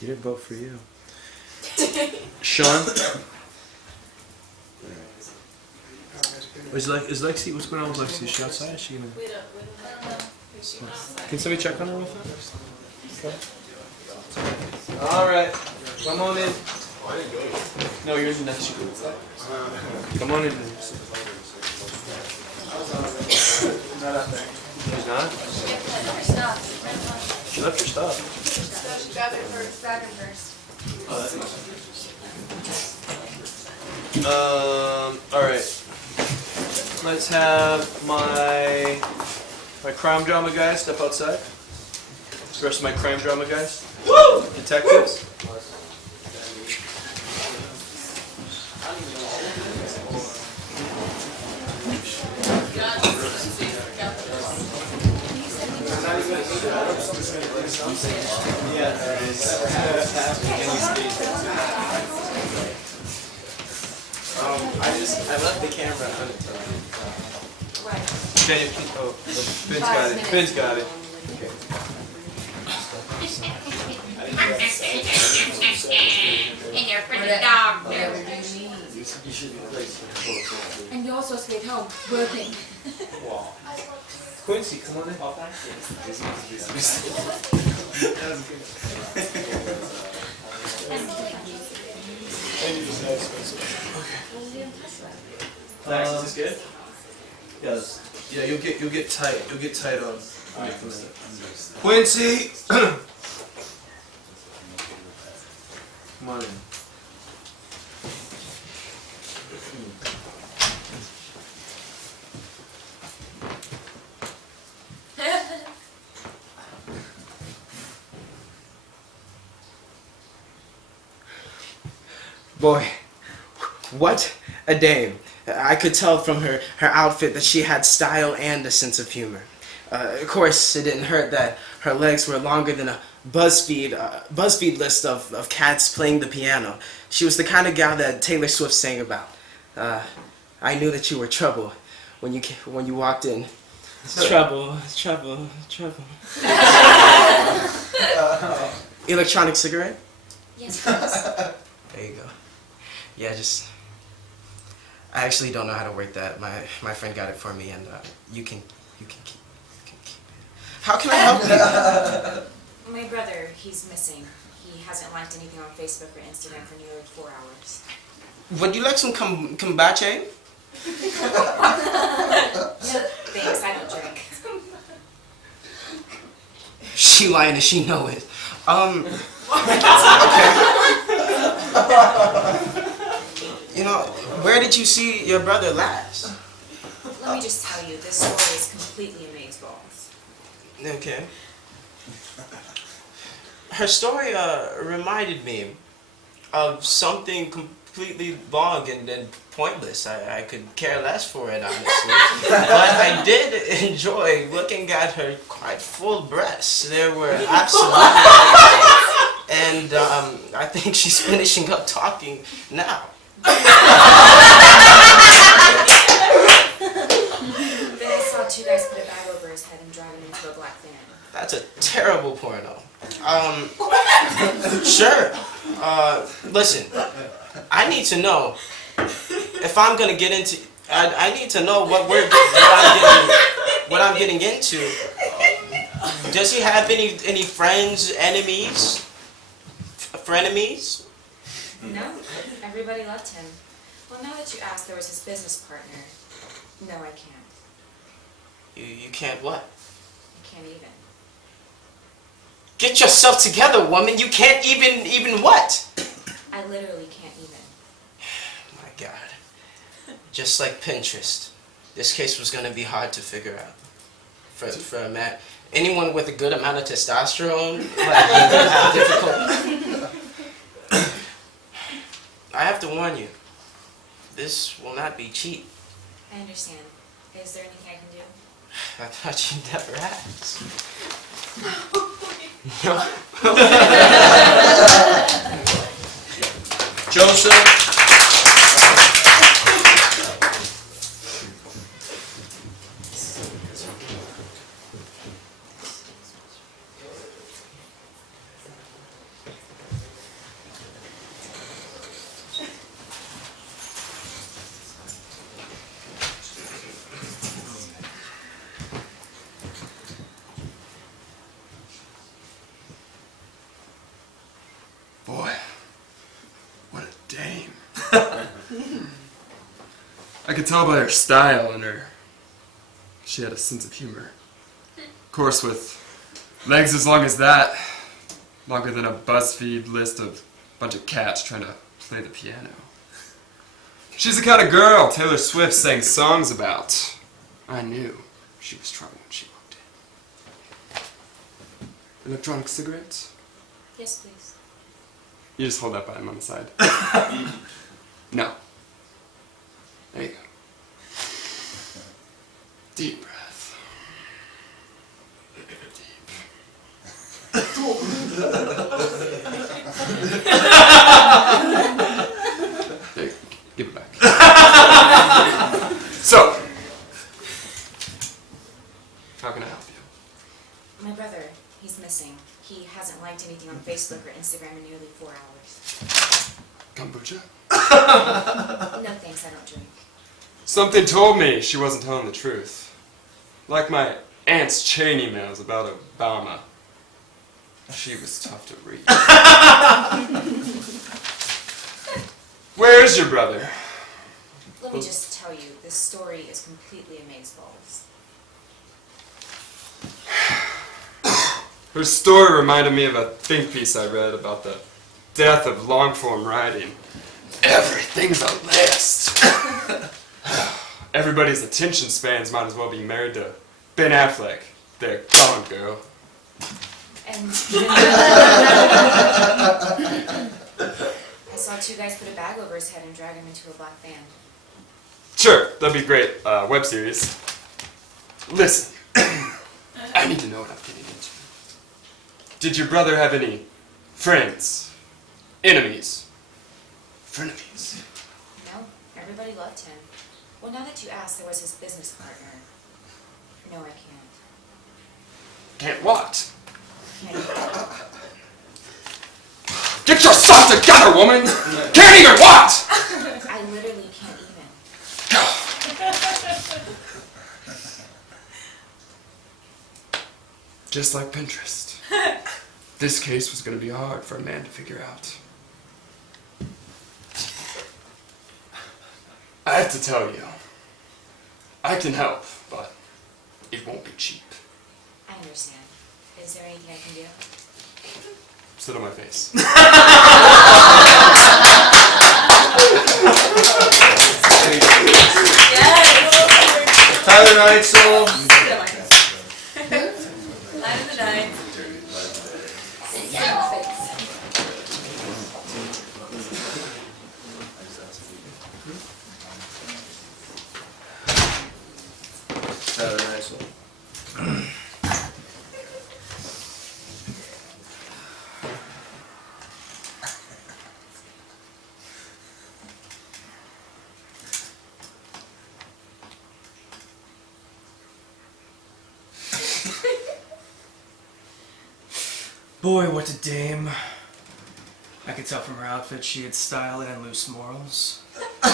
He didn't vote for you. Sean? Is Lexi, what's going on with Lexi? Is she outside? Is she gonna... We don't know. Can somebody check on her real quick? Okay. Alright, come on in. No, you're in the next group. Come on in. Not out there. She's not? She left her stuff. She got it first, second first. Alright. Let's have my crime drama guys step outside. The rest of my crime drama guys. Detectives. I left the camera on. Ben's got it. Ben's got it. And you're pretty dog. And you're also supposed to be at home working. Quincy, come on in. Max, is this good? Yes. Yeah, you'll get tight. You'll get tight on. Quincy. Come on in. Boy, what a dame. I could tell from her outfit that she had style and a sense of humor. Of course, it didn't hurt that her legs were longer than a BuzzFeed list of cats playing the piano. She was the kind of gal that Taylor Swift sang about. I knew that you were trouble when you walked in. Trouble, trouble, trouble. Electronic cigarette? Yes, please. There you go. Yeah, I actually don't know how to work that. My friend got it for me, and you can keep it. How can I help you? My brother, he's missing. He hasn't liked anything on Facebook or Instagram for nearly 4 hours. Would you like some kombucha? Thanks, I don't drink. She lying and she know it. Okay. You know, where did you see your brother last? Let me just tell you, this story is completely amazeballs. Okay. Her story reminded me of something completely wrong and pointless. I could care less for it, honestly. But I did enjoy looking at her quite full breasts. They were absolutely and I think she's finishing up talking now. Then I saw two guys put a bag over his head and drive him into a black van. That's a terrible porno. Sure. Listen, I need to know if I'm gonna get into. I need to know what I'm getting into. Does he have any friends, enemies, frenemies? No, everybody loved him. Well, now that you asked, there was his business partner. No, I can't. You can't what? I can't even. Get yourself together, woman. You can't even what? I literally can't even. My God. Just like Pinterest, this case was gonna be hard to figure out. For a man, anyone with a good amount of testosterone, like, difficult. I have to warn you, this will not be cheap. I understand. Is there anything I can do? I thought you never asked. Joseph. Boy, what a dame. I could tell by her style and her... She had a sense of humor. Of course, with legs as long as that, longer than a BuzzFeed list of a bunch of cats trying to play the piano. She's the kind of girl Taylor Swift sang songs about. I knew she was trouble when she walked in. Electronic cigarettes? Yes, please. You just hold that by him on the side. No. There you go. Deep breath. There, give it back. So, how can I help you? My brother, he's missing. He hasn't liked anything on Facebook or Instagram in nearly 4 hours. Kombucha? No thanks, I don't drink. Something told me she wasn't telling the truth. Like my aunt's chain emails about Obama. She was tough to read. Where's your brother? Let me just tell you, this story is completely amazeballs. Her story reminded me of a think piece I read about the death of long-form writing. Everything's a list. Everybody's attention spans might as well be married to Ben Affleck. They're gone, girl. And I saw two guys put a bag over his head and drag him into a black van. Sure, that'd be great. Web series. Listen, I need to know what I'm getting into. Did your brother have any friends? Enemies? Frenemies? No, everybody loved him. Well, now that you asked, there was his business partner. No, I can't. Can't what? Can't. Get yourself together, woman! Can't even what? I literally can't even. Just like Pinterest. This case was going to be hard for a man to figure out. I have to tell you, I can help, but it won't be cheap. I understand. Is there anything I can do? Sit on my face. Tyler Neitzel. Line of the night. Tyler Neitzel. Boy, what a dame. I could tell from her outfit she had style and loose morals. Of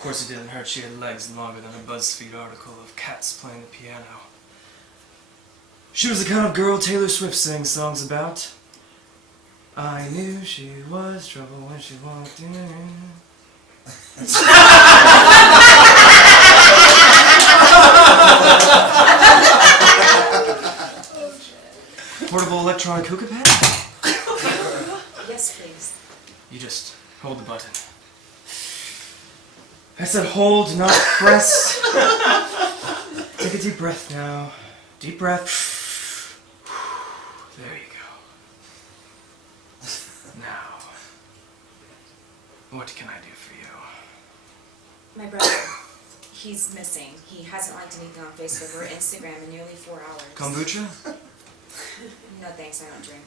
course, it didn't hurt she had legs longer than a BuzzFeed article of cats playing the piano. She was the kind of girl Taylor Swift sang songs about. I knew she was trouble when she walked in. Portable electronic hookah pad? Yes, please. You just hold the button. I said hold, not press. Take a deep breath now. Deep breath. There you go. Now, what can I do for you? My brother, he's missing. He hasn't liked anything on Facebook or Instagram in nearly 4 hours. Kombucha? No thanks, I don't drink.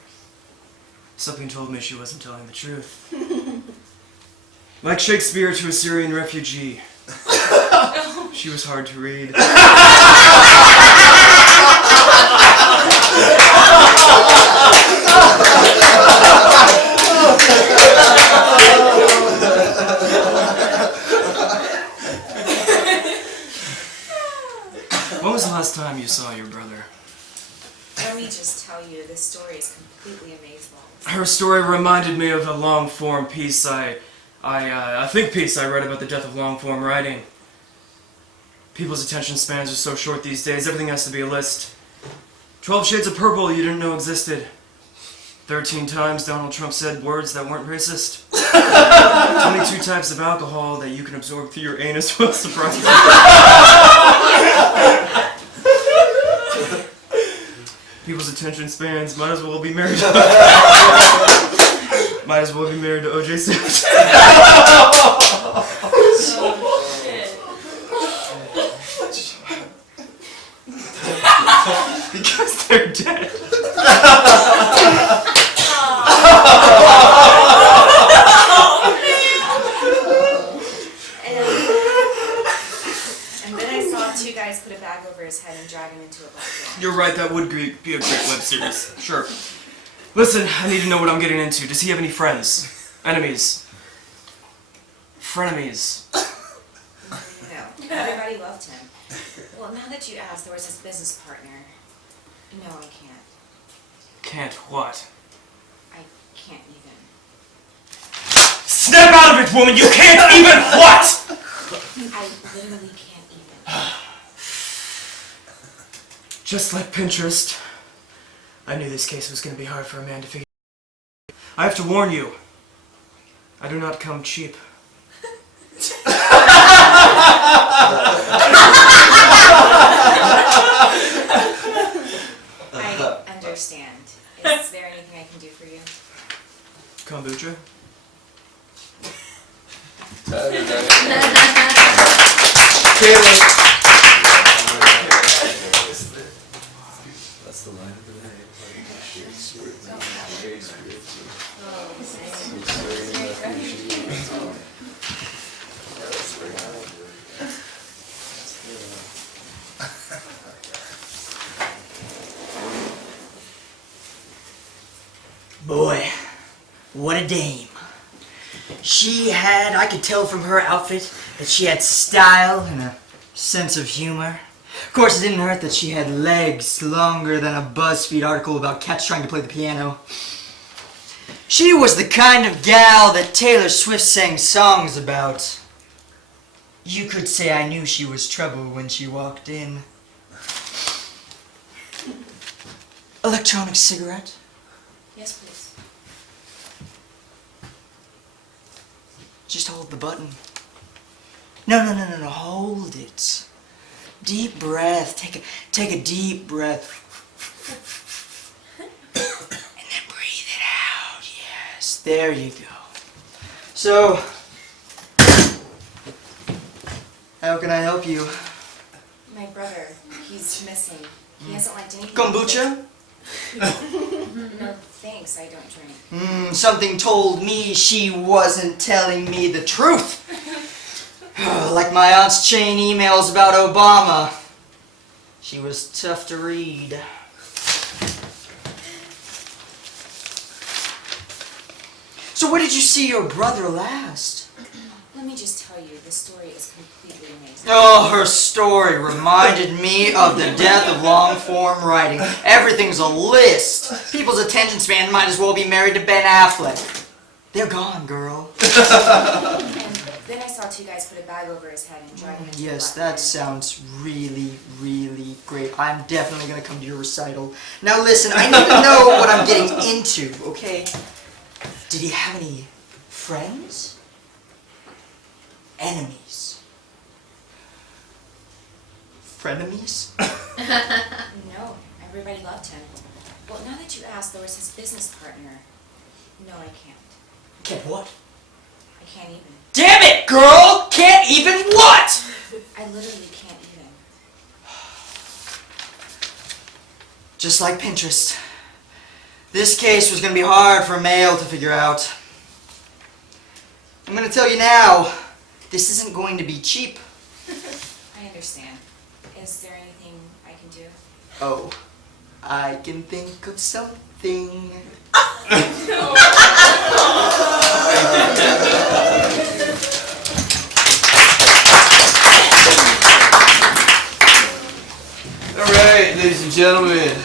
Something told me she wasn't telling the truth. Like Shakespeare to a Syrian refugee. She was hard to read. When was the last time you saw your brother? Let me just tell you, this story is completely amazing. Her story reminded me of a long-form piece I think piece I read about the death of long-form writing. People's attention spans are so short these days, everything has to be a list. 12 shades of purple you didn't know existed. 13 times Donald Trump said words that weren't racist. 22 types of alcohol that you can absorb through your anus will surprise you. People's attention spans might as well be married to O.J. Simpson. Because they're dead. And then I saw two guys put a bag over his head and drag him into a black van. You're right, that would be a great web series. Sure. Listen, I need to know what I'm getting into. Does he have any friends? Enemies? Frenemies? No, everybody loved him. Well, now that you asked, there was his business partner. No, I can't. Can't what? I can't even. Snap out of it, woman! You can't even what?! I literally can't even. Just like Pinterest, I knew this case was going to be hard for a man to figure out. I have to warn you, I do not come cheap. I understand. Is there anything I can do for you? Kombucha? Caleb. That's the line of the night. Boy, what a dame. She had, I could tell from her outfit, that she had style and a sense of humor. Of course, it didn't hurt that she had legs longer than a BuzzFeed article about cats trying to play the piano. She was the kind of gal that Taylor Swift sang songs about. You could say I knew she was trouble when she walked in. Electronic cigarette? Yes, please. Just hold the button. No, hold it. Deep breath. Take a deep breath. And then breathe it out. Yes, there you go. So, how can I help you? My brother, he's missing. He hasn't liked anything. Kombucha? No, thanks. I don't drink. Something told me she wasn't telling me the truth. Like my aunt's chain emails about Obama. She was tough to read. So where did you see your brother last? Let me just tell you, this story is completely amazing. Oh, her story reminded me of the death of long-form writing. Everything's a list. People's attention span might as well be married to Ben Affleck. They're gone, girl. And then I saw two guys put a bag over his head and drive him into Yes, the that sounds really, really great. I'm definitely going to come to your recital. Now listen, I need to know what I'm getting into, okay? Did he have any friends? Enemies? Frenemies? No, everybody loved him. Well, now that you ask, there was his business partner. No, I can't. Can't what? I can't even. Damn it, girl! Can't even what? I literally can't even. Just like Pinterest. This case was going to be hard for a male to figure out. I'm going to tell you now, this isn't going to be cheap. I understand. Is there anything I can do? Oh, I can think of something. Alright, ladies and gentlemen,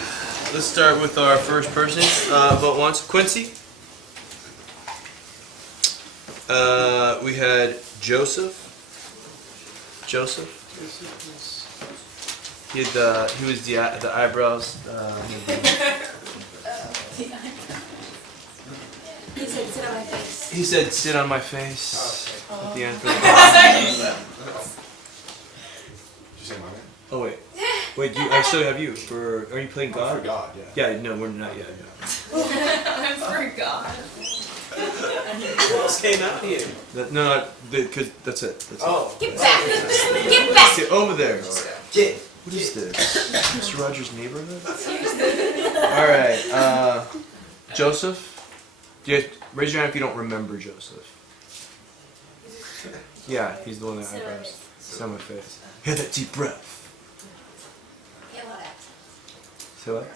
let's start with our first person, but once. Quincy. We had Joseph. He was the eyebrows. He said, sit on my face. He said, sit on my face at the end. Did you say my name? Oh wait, I still have you for. Are you playing God? For God, yeah. Yeah, no, we're not yet. I forgot. Who else came out here? No, because that's it. That's Oh. Get back! Get back! Sit over there. Get. What is this? Mr. Rogers' Neighborhood? Alright, Joseph? Raise your hand if you don't remember Joseph. Yeah, he's the one that eyebrows. It's on my face. Hear that deep breath. Say what?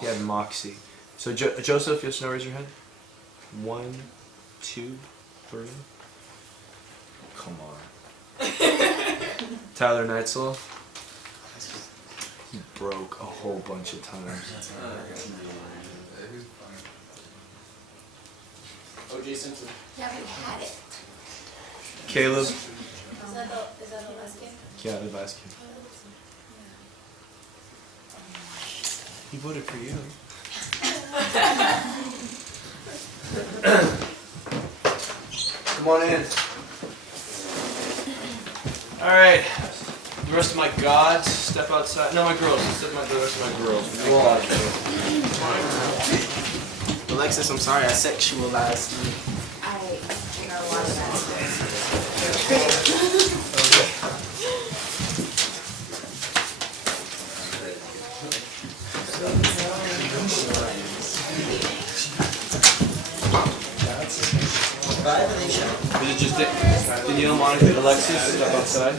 He had moxie. So Joseph, yes or no, raise your hand. 1, 2, 3. Come on. Tyler Neitzel. He broke a whole bunch of times. O.J. Simpson. Yeah, we had it. Caleb. Is that the last game? Yeah, the last kid. He voted for you. Come on in. Alright. The rest of my gods, step outside. No, my girls. The rest of my girls. Alexis, I'm sorry I sexualized you. I know a lot of that stuff. Is it just Danielle, Monica, Alexis, step outside?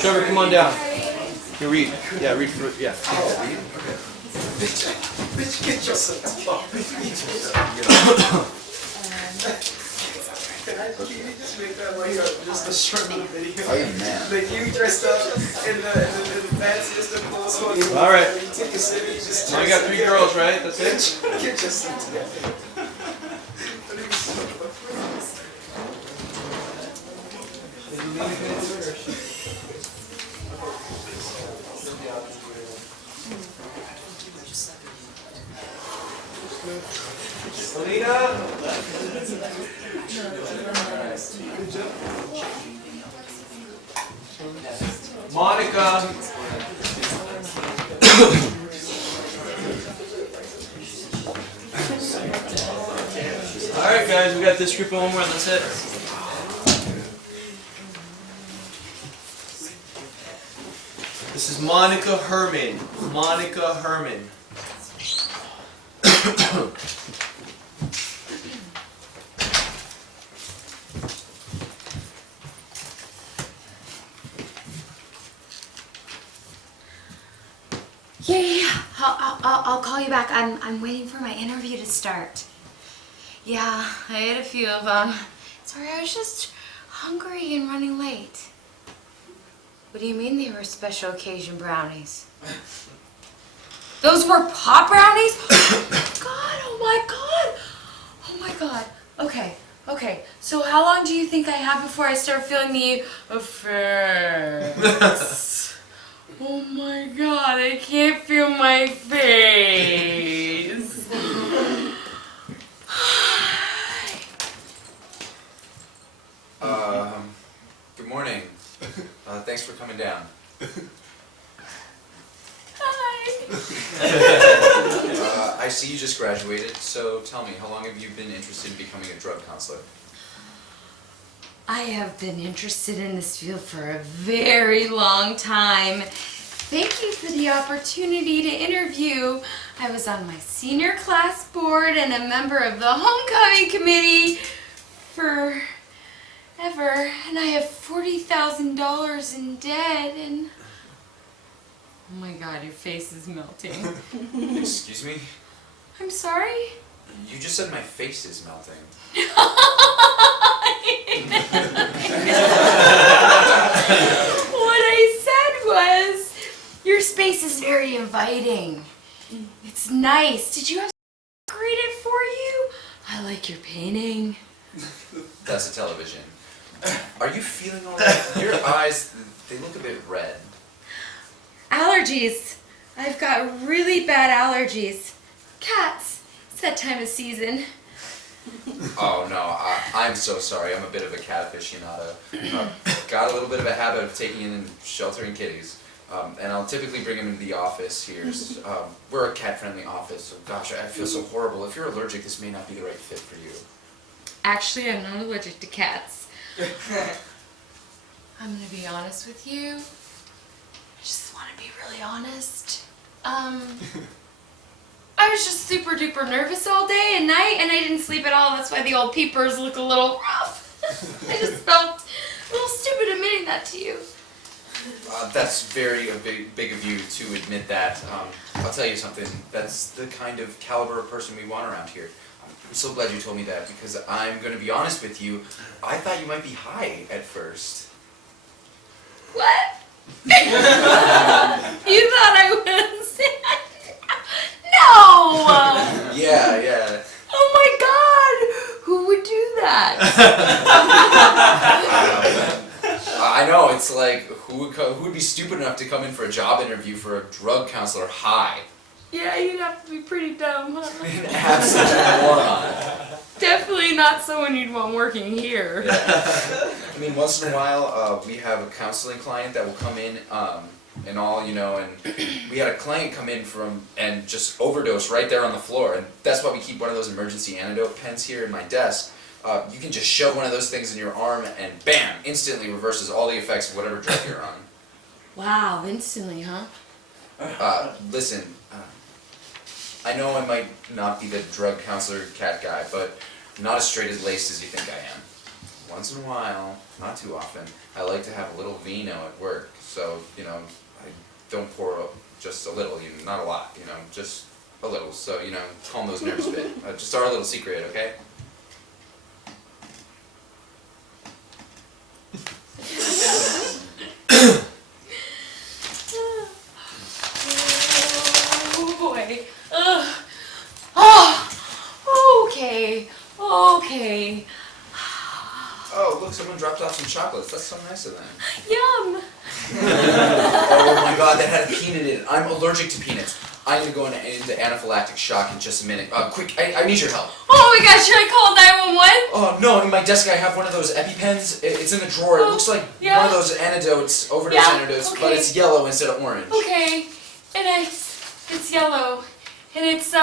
Trevor, come on down. Here, read. Yeah, read for, yeah. Bitch, get yourself. Can you just make that like just a short little video? Oh, you're mad. Like you dressed up in the fanciest of clothes. All right. You take a city, you just I got 3 girls, right? That's it? Get yourself together. Alina? Monica. All right, guys, we got this group of homework. That's it. This is Monica Herman. Monica Herman. Yeah. I'll call you back. I'm waiting for my interview to start. Yeah, I ate a few of them. Sorry, I was just hungry and running late. What do you mean they were special occasion brownies? Those were pot brownies? God, oh my God. Oh my God. Okay. So how long do you think I have before I start feeling the effects? Oh my God, I can't feel my face. Good morning. Thanks for coming down. Hi. I see you just graduated, so tell me, how long have you been interested in becoming a drug counselor? I have been interested in this field for a very long time. Thank you for the opportunity to interview. I was on my senior class board and a member of the homecoming committee forever, and I have $40,000 in debt, and oh my God, your face is melting. Excuse me? I'm sorry? You just said my face is melting. What I said was, your space is very inviting. It's nice. Did you have someone create it for you? I like your painting. That's a television. Are you feeling all right? Your eyes, they look a bit red. Allergies. I've got really bad allergies. Cats. It's that time of season. Oh no, I'm so sorry. I'm a bit of a cat aficionado. Got a little bit of a habit of taking in and sheltering kitties. And I'll typically bring them into the office here. We're a cat-friendly office, so gosh, I feel so horrible. If you're allergic, this may not be the right fit for you. Actually, I'm not allergic to cats. I'm gonna be honest with you. I just want to be really honest. I was just super duper nervous all day and night, and I didn't sleep at all. That's why the old peepers look a little rough. I just felt a little stupid admitting that to you. That's very big of you to admit that. I'll tell you something. That's the kind of caliber of person we want around here. I'm so glad you told me that, because I'm going to be honest with you. I thought you might be high at first. What? You thought I was? No! Yeah. Oh my God! Who would do that? I know, it's like, who would be stupid enough to come in for a job interview for a drug counselor high? Yeah, you'd have to be pretty dumb, huh? An absolute moron. Definitely not someone you'd want working here. Yeah. I mean, once in a while, we have a counseling client that will come in, and all, and we had a client come in and just overdose right there on the floor, and that's why we keep one of those emergency antidote pens here in my desk. You can just shove one of those things in your arm, and bam, instantly reverses all the effects of whatever drug you're on. Wow, instantly, huh? Listen, I know I might not be the drug counselor cat guy, but I'm not as straight as laced as you think I am. Once in a while, not too often, I like to have a little vino at work. So, I don't pour just a little, not a lot, just a little. So, calm those nerves a bit. Just our little secret, okay? Oh boy. Okay. Oh, look, someone dropped off some chocolates. That's so nice of them. Yum. Oh my god, that had a peanut in it. I'm allergic to peanuts. I'm gonna go into anaphylactic shock in just a minute. Quick, I need your help. Oh my gosh, should I call 911? Oh, no, in my desk I have one of those EpiPens. It's in the drawer. It looks like yeah? one of those antidotes, overdose antidotes, but okay. it's yellow instead of orange. Okay, and it's yellow, and it's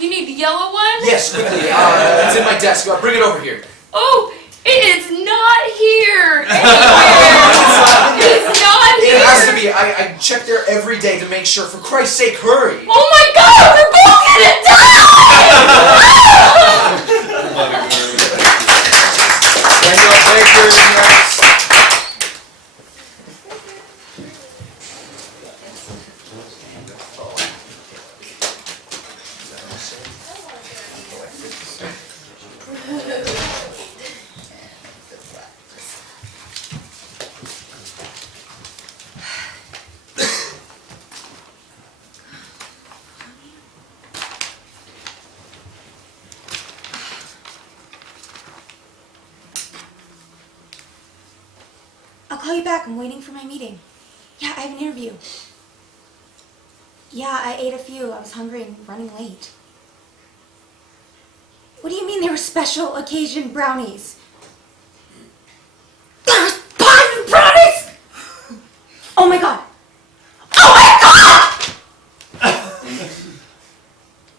you need the yellow one? Yes, quickly. It's in my desk. Bring it over here. Oh, it is not here anywhere. It's not here. It has to be. I check there every day to make sure. For Christ's sake, hurry. Oh my god, we're both gonna die! Daniel Baker is next. I'll call you back. I'm waiting for my meeting. Yeah, I have an interview. Yeah, I ate a few. I was hungry and running late. What do you mean they were special occasion brownies? There was pies and brownies! Oh my god! Oh my god!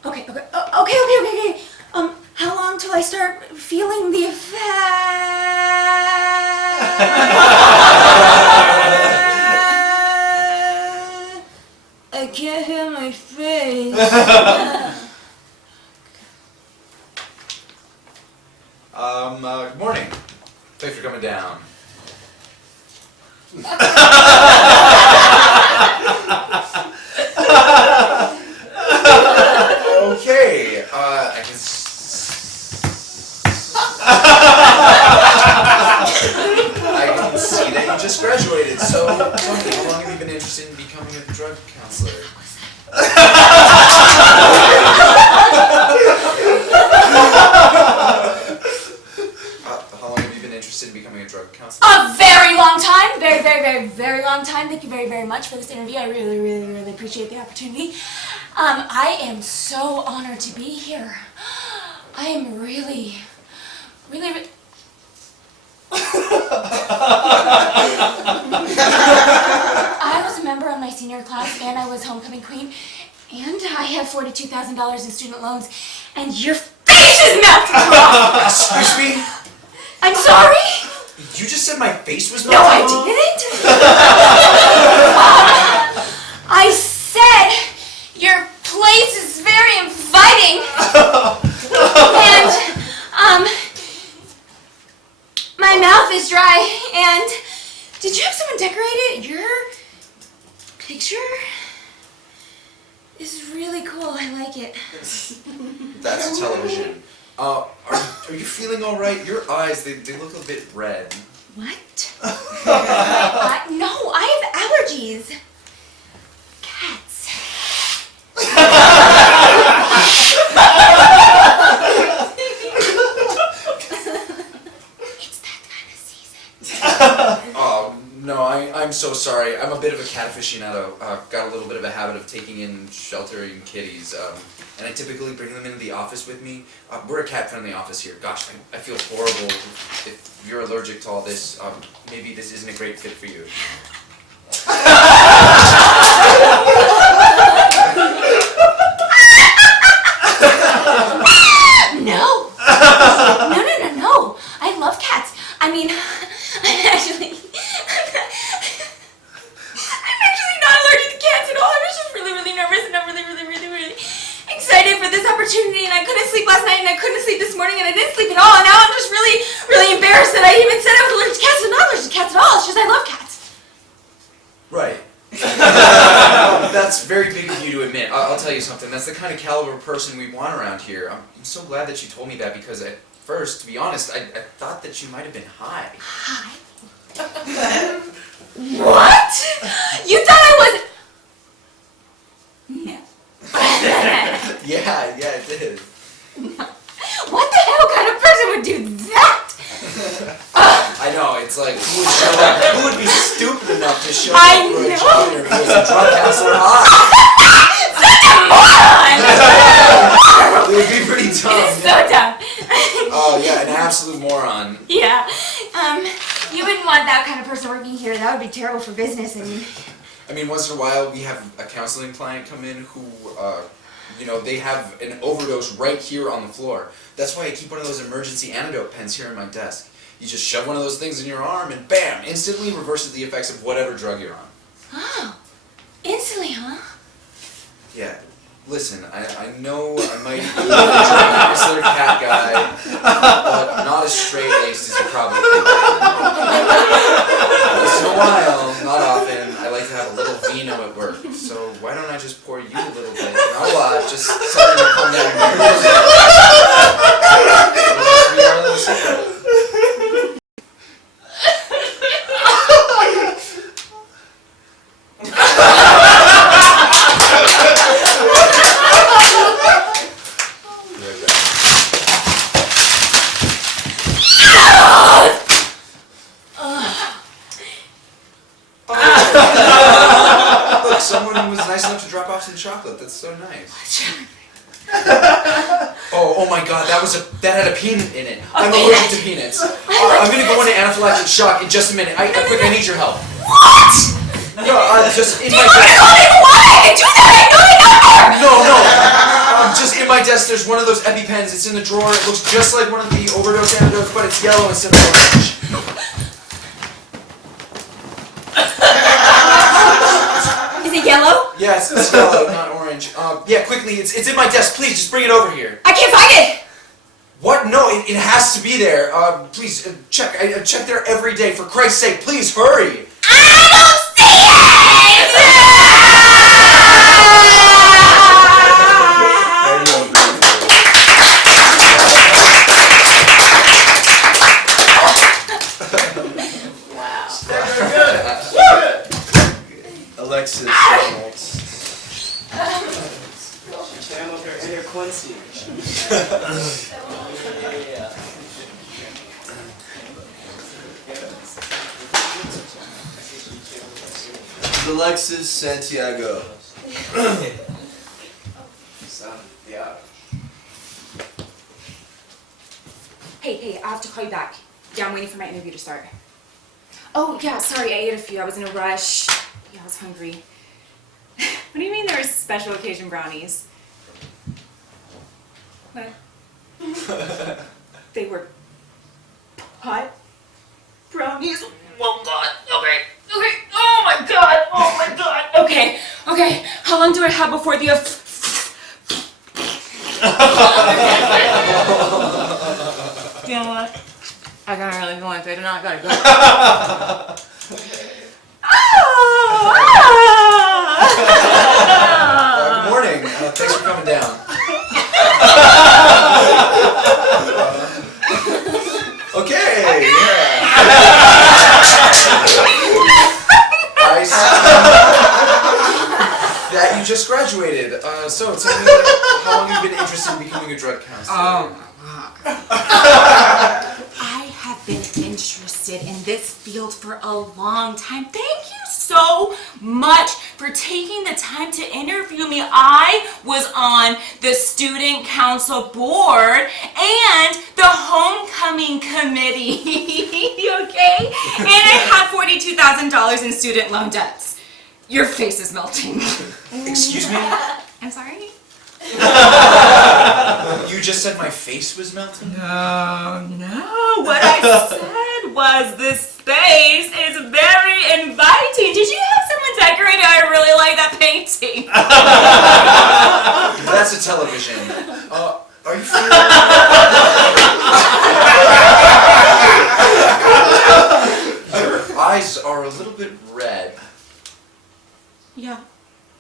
Okay. How long till I start feeling the effect? I can't hear my face. Good morning. Thanks for coming down. Okay, I can see that you just graduated, so tell me, how long have you been interested in becoming a drug counselor? How long have you been interested in becoming a drug counselor? A very long time. Very long time. Thank you very much for this interview. I really appreciate the opportunity. I am so honored to be here. I am really I was a member of my senior class and I was homecoming queen and I have $42,000 in student loans and your face is melting off! Excuse me? I'm sorry? You just said my face was No, melting I off? didn't. I said your place is very inviting. And, my mouth is dry. And did you have someone decorate it? Your picture is really cool. I like it. That's television. Are you feeling all right? Your eyes, they look a bit red. What? No, I have allergies. Cats. It's that kind of season. Oh, no, I'm so sorry. I'm a bit of a cat aficionado. Got a little bit of a habit of taking in sheltering kitties. And I typically bring them into the office with me. We're a cat-friendly office here. Gosh, I feel horrible. If you're allergic to all this, maybe this isn't a great fit for you. No. No. I love cats. I mean, I'm actually not allergic to cats at all. I was just really nervous and I'm really excited for this opportunity and I couldn't sleep last night and I couldn't sleep this morning and I didn't sleep at all and now I'm just really embarrassed that I even said I was allergic to cats. I'm not allergic to cats at all. It's just I love cats. Right. That's very big of you to admit. I'll tell you something. That's the kind of caliber person we want around here. I'm so glad that you told me that because at first, to be honest, I thought that you might have been high. High? What? You thought I was... No. Yeah, it did. What the hell kind of person would do that? I know, it's like, who would to show I up for a know. job interview as a drug counselor. Hi. Such a moron! It would be pretty dumb. It's so dumb. Oh yeah, an absolute moron. Yeah. You wouldn't want that kind of person working here. That would be terrible for business. I mean, once in a while we have a counseling client come in who, they have an overdose right here on the floor. That's why I keep one of those emergency antidote pens here on my desk. You just shove one of those things in your arm and bam, instantly reverses the effects of whatever drug you're on. Oh. Instantly, huh? Yeah. Listen, I know I might be a drug counselor cat guy, but not as straight-laced as you probably think. Once in a while, not often, I like to have a little vino at work. So why don't I just pour you a little bit? Not a lot, just something to calm down your nerves. Look, someone was nice enough to drop off some chocolate. That's so nice. Oh my God, that had a peanut in it. I'm allergic to peanuts. I'm gonna go into anaphylactic shock in just a minute. I need your help. What? No, just in Do my you want to call me what? Do that! I know the number! No. Just in my desk, there's one of those EpiPens. It's in the drawer. It looks just like one of the overdose antidotes, but it's yellow instead of orange. Is it yellow? Yes, it's yellow, not orange. Yeah, quickly, it's in my desk. Please, just bring it over here. I can't find it! What? No, it has to be there. Please, check. I check there every day. For Christ's sake, please hurry. I don't see Alexis. Channel her inner Quincy. Alexis Santiago. Yeah. Hey, I have to call you back. Yeah, I'm waiting for my interview to start. Oh, yeah, sorry, I ate a few. I was in a rush. Yeah, I was hungry. What do you mean there were special occasion brownies? What? They were pot brownies? Oh, God. Okay. Oh, my God. Okay. How long do I have before the... You know what? I kinda really feel like they do not gotta go. Good morning. Thanks for coming down. Okay. Yeah. I see that you just graduated. So tell me, how long have you been interested in becoming a drug counselor? I have been interested in this field for a long time. Thank you so much for taking the time to interview me. I was on the student council board and the homecoming committee, okay? And I had $42,000 in student loan debts. Your face is melting. Excuse me? I'm sorry? You just said my face was melting? No, what I said was this space is very inviting. Did you have someone decorate it? I really like that painting. That's a television. Are you feeling... Your eyes are a little bit red. Yeah,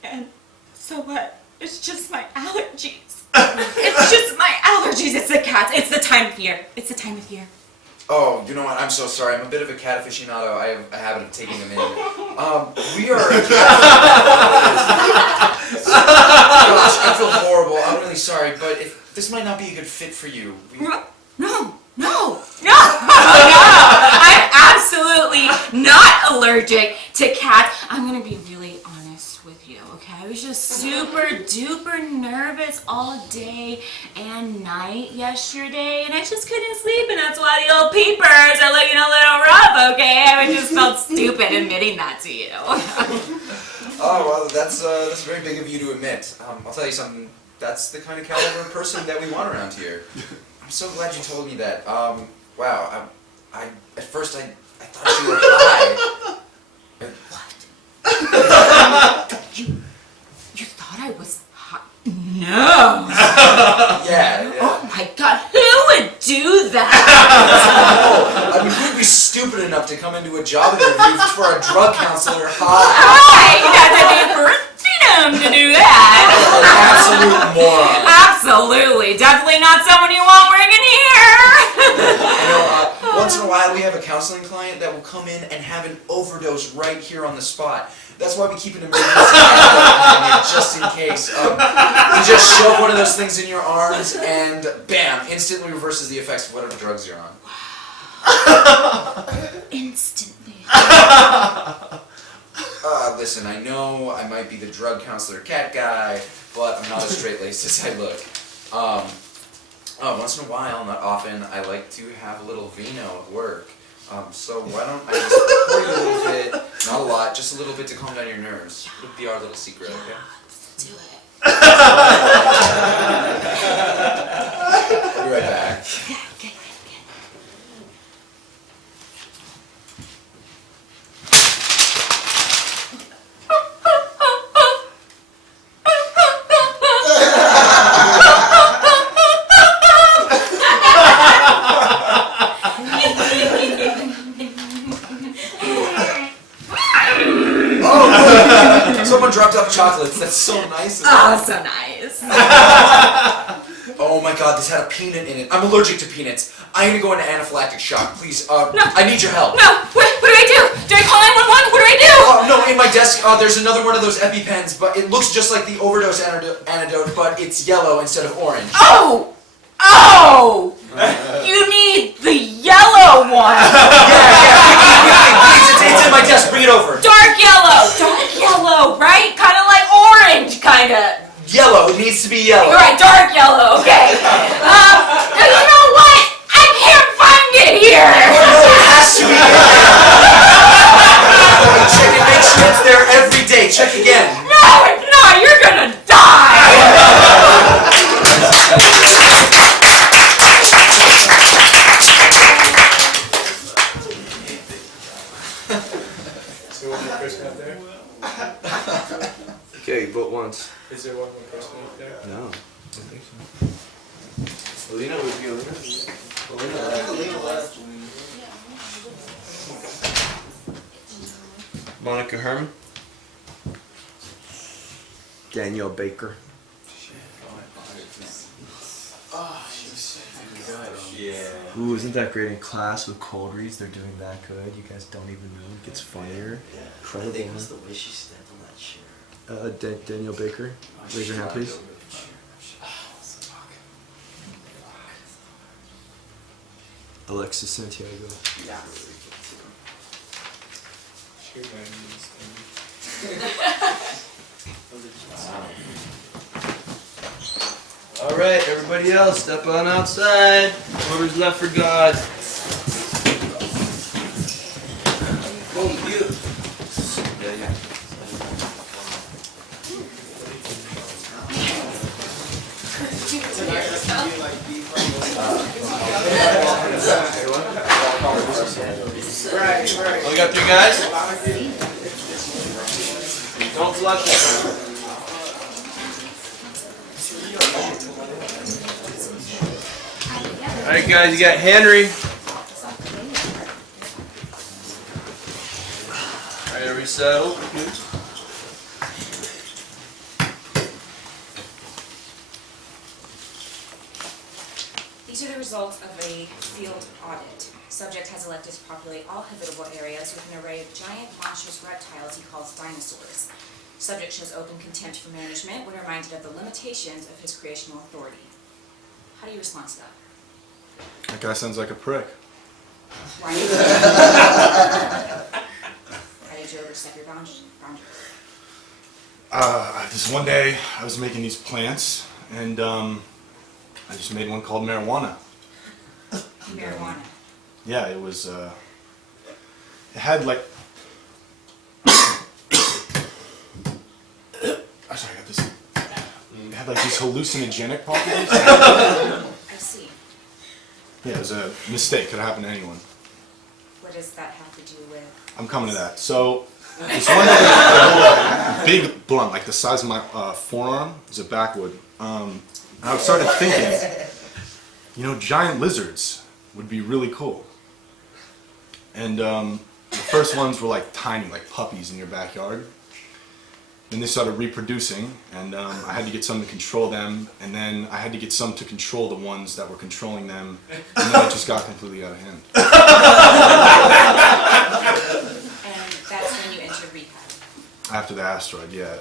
and so what? It's just my allergies. It's just my allergies. It's the cats. It's the time of year. Oh, you know what? I'm so sorry. I'm a bit of a cat aficionado. I have a habit of taking them in. We are a cat. Gosh, I feel horrible. I'm really sorry, but if this might not be a good fit for you. No. I'm absolutely not allergic to cats. I'm gonna be really honest with you, okay? I was just super duper nervous all day and night yesterday, and I just couldn't sleep, and that's why the old peepers are looking a little rough, okay? I just felt stupid admitting that to you. Oh, well, that's very big of you to admit. I'll tell you something. That's the kind of caliber of person that we want around here. I'm so glad you told me that. Wow, I at first I thought you were high. What? You thought I was hot? No! Yeah. Oh my god, who would do that? I mean, who'd be stupid enough to come into a job interview for a drug counselor high? Right, you'd have to be freedom to do that. Absolute moron. Absolutely, definitely not someone you want working here. Once in a while we have a counseling client that will come in and have an overdose right here on the spot. That's why we keep an emergency handle just in case. You just shove one of those things in your arms and bam, instantly reverses the effects of whatever drugs you're on. Instantly. Listen, I know I might be the drug counselor cat guy, but I'm not as straight-laced as I look. Once in a while, not often, I like to have a little vino at work. So why don't I just pour you a little bit, not a lot, just a little bit to calm down your nerves. It'll be our little secret, okay? Let's do it. I'll be right back. Someone dropped off chocolates. That's so nice. Oh, so nice. Oh my god, this had a peanut in it. I'm allergic to peanuts. I'm gonna go into anaphylactic shock. Please, I need your help. No, what do I do? Do I call 911? What do I do? No, in my desk, there's another one of those EpiPens, but it looks just like the overdose antidote, but it's yellow instead of orange. Oh! Oh! You need the yellow one! Please, it's in my desk, bring it over. Dark yellow! Dark yellow, right? Kind of like orange, kind of. Yellow, it needs to be yellow. You're right, dark yellow, okay. You know what? I can't find it here! No, it has to be Check it, make sure it's there every day. Check again. No, it's not! You're gonna die! So one more person up there? Okay, but once. Is there one more person up there? No. I think so. Alina would be Alina. Monica Herman. Daniel Baker. Yeah. Ooh, isn't that great in class with cold reads? They're doing that good. You guys don't even know. It gets funnier. Incredible. I think it was the way she stepped on that chair. Daniel Baker. Raise your hand, please. Alexis Santiago. Yeah. All right, everybody else, step on outside. Whoever's left for God. Oh, you. Only got 3 guys? Don't flush it. Alright guys, you got Henry. Alright, are we settled? These are the results of a field audit. Subject has elected to populate all habitable areas with an array of giant, monstrous reptiles he calls dinosaurs. Subject shows open contempt for management when reminded of the limitations of his creational authority. How do you respond to that? That guy sounds like a prick. Why? How did you overstep your boundaries? This one day I was making these plants, and I just made one called marijuana. Marijuana. Yeah, it was. It had like. Sorry, I got this. It had like these hallucinogenic properties. I see. Yeah, it was a mistake. Could have happened to anyone. What does that have to do with? I'm coming to that. So, this one day, I rolled a big blunt, like the size of my forearm. It was a backwood. And I started thinking, you know, giant lizards would be really cool. And the first ones were like tiny, like puppies in your backyard. Then they started reproducing, and I had to get some to control them, and then I had to get some to control the ones that were controlling them, and then it just got completely out of hand. And that's when you entered rehab. After the asteroid, yeah.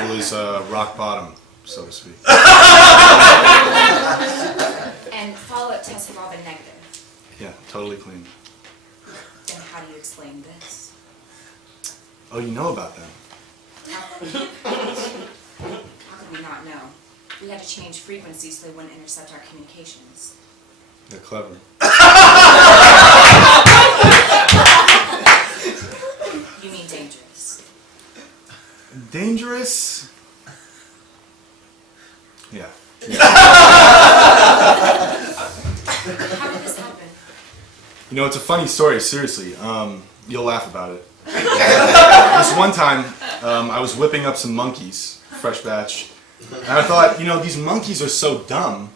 It was rock bottom, so to speak. And follow-up tests have all been negative. Yeah, totally clean. Then how do you explain this? Oh, you know about them? How could we not know? We had to change frequencies so they wouldn't intercept our communications. They're clever. You mean dangerous? Dangerous? Yeah. How did this happen? You know, it's a funny story, seriously. You'll laugh about it. This one time, I was whipping up some monkeys, fresh batch, and I thought, you know, these monkeys are so dumb,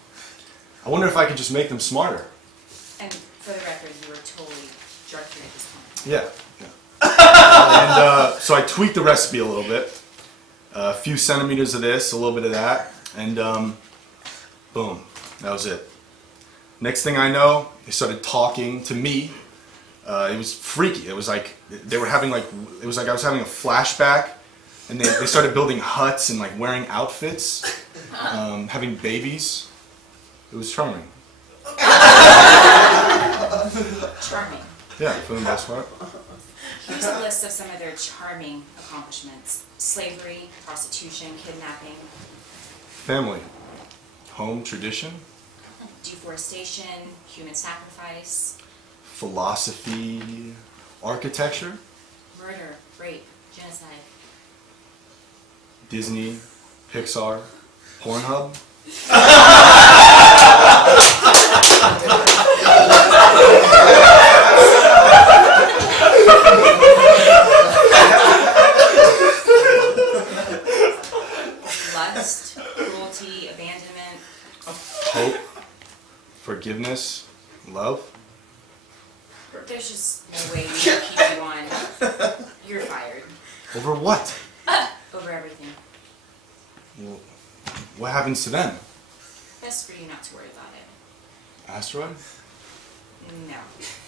I wonder if I could just make them smarter. And for the record, you were totally drug-free at this point. Yeah. And so I tweaked the recipe a little bit. A few centimeters of this, a little bit of that, and boom, that was it. Next thing I know, they started talking to me. It was freaky. It was like they were having like it was like I was having a flashback, and they started building huts and like wearing outfits, having babies. It was charming. Charming. Yeah, for the most part. Here's a list of some of their charming accomplishments. Slavery, prostitution, kidnapping, Family, home, tradition, deforestation, human sacrifice, philosophy, architecture, murder, rape, genocide. Disney, Pixar, Pornhub. Lust, cruelty, abandonment. Hope, forgiveness, love. There's just no way we can keep you on. You're fired. Over what? Over everything. Well, what happens to them? Best for you not to worry about it. Asteroid? No.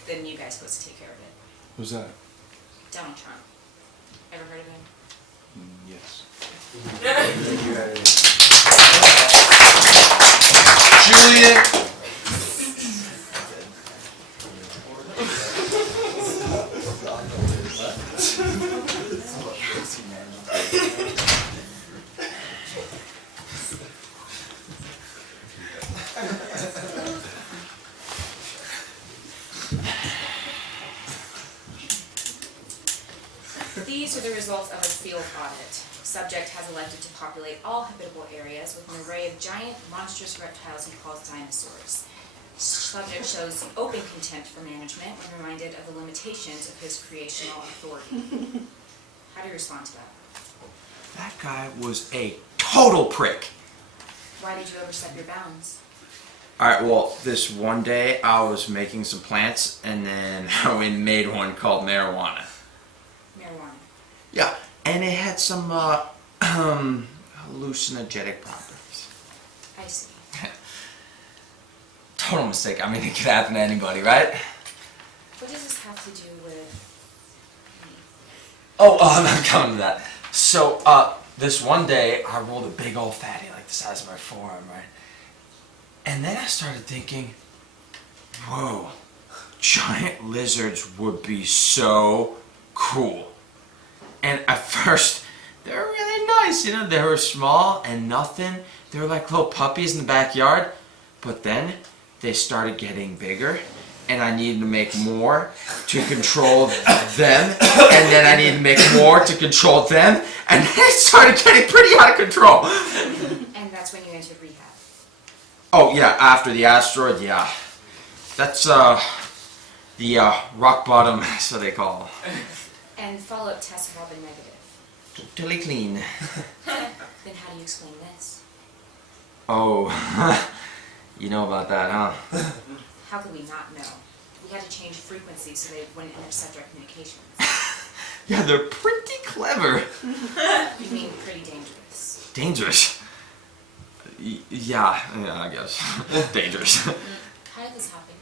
Then you guys supposed to take care of it. Who's that? Donald Trump. Ever heard of him? Yes. Juliet. These are the results of a field audit. Subject has elected to populate all habitable areas with an array of giant, monstrous reptiles he calls dinosaurs. Subject shows open contempt for management when reminded of the limitations of his creational authority. How do you respond to that? That guy was a total prick. Why did you overstep your bounds? Alright, well, this one day I was making some plants and then we made one called marijuana. Marijuana. Yeah, and it had some hallucinogenic properties. I see. Total mistake. I mean, it could happen to anybody, right? What does this have to do with me? Oh, I'm coming to that. So, this one day I rolled a big old fatty, like the size of my forearm, right? And then I started thinking, whoa, giant lizards would be so cool. And at first, they were really nice, you know, they were small and nothing. They were like little puppies in the backyard. But then they started getting bigger, and I needed to make more to control them, and then I needed to make more to control them, and then it started getting pretty out of control. And that's when you entered rehab. Oh yeah, after the asteroid, yeah. That's the rock bottom, so they call. And follow-up tests have all been negative. Totally clean. Then how do you explain this? Oh, you know about that, huh? How could we not know? We had to change frequency so they wouldn't intercept our communications. Yeah, they're pretty clever. You mean pretty dangerous. Dangerous? Yeah, I guess. Dangerous. How did this happen?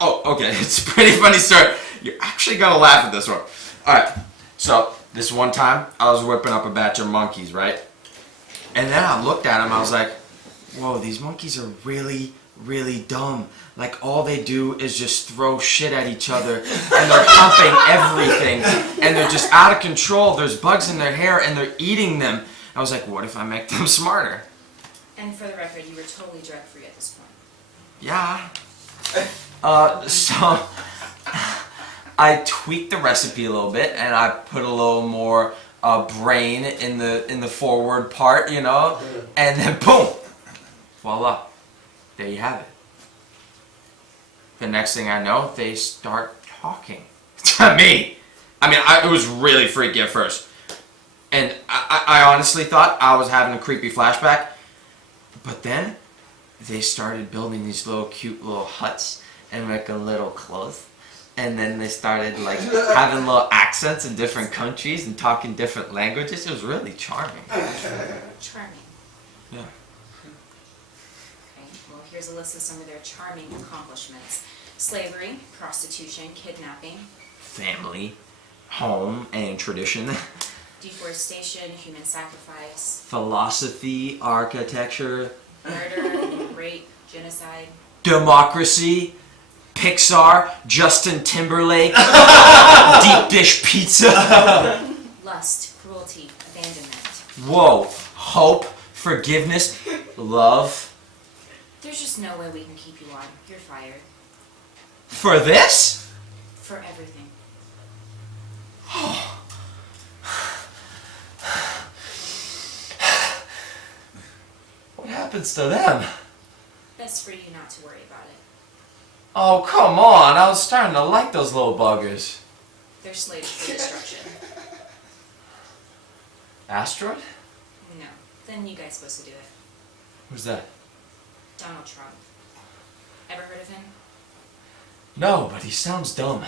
Oh, okay, it's a pretty funny story. You're actually gonna laugh at this one. Alright, so this one time, I was whipping up a batch of monkeys, right? And then I looked at them, I was like, whoa, these monkeys are really, really dumb. Like, all they do is just throw shit at each other, and they're humping everything, and they're just out of control. There's bugs in their hair, and they're eating them. I was like, what if I make them smarter? And for the record, you were totally drug-free at this point. Yeah. So I tweaked the recipe a little bit, and I put a little more brain in the forward part, you know, and then boom, voila, there you have it. The next thing I know, they start talking to me. I mean, it was really freaky at first, and I honestly thought I was having a creepy flashback, but then they started building these little cute little huts and making little clothes. And then they started like having little accents in different countries and talking different languages. It was really charming. Charming. Yeah. Okay, well here's a list of some of their charming accomplishments. Slavery, prostitution, kidnapping, Family, home, and tradition. deforestation, human sacrifice, Philosophy, architecture, murder, rape, genocide, democracy, Pixar, Justin Timberlake, deep dish pizza. lust, cruelty, abandonment. Whoa, hope, forgiveness, love. There's just no way we can keep you on. You're fired. For this? For everything. What happens to them? Best for you not to worry about it. Oh, come on. I was starting to like those little buggers. They're slated for destruction. Asteroid? No. Then you guys supposed to do it. Who's that? Donald Trump. Ever heard of him? No, but he sounds dumb.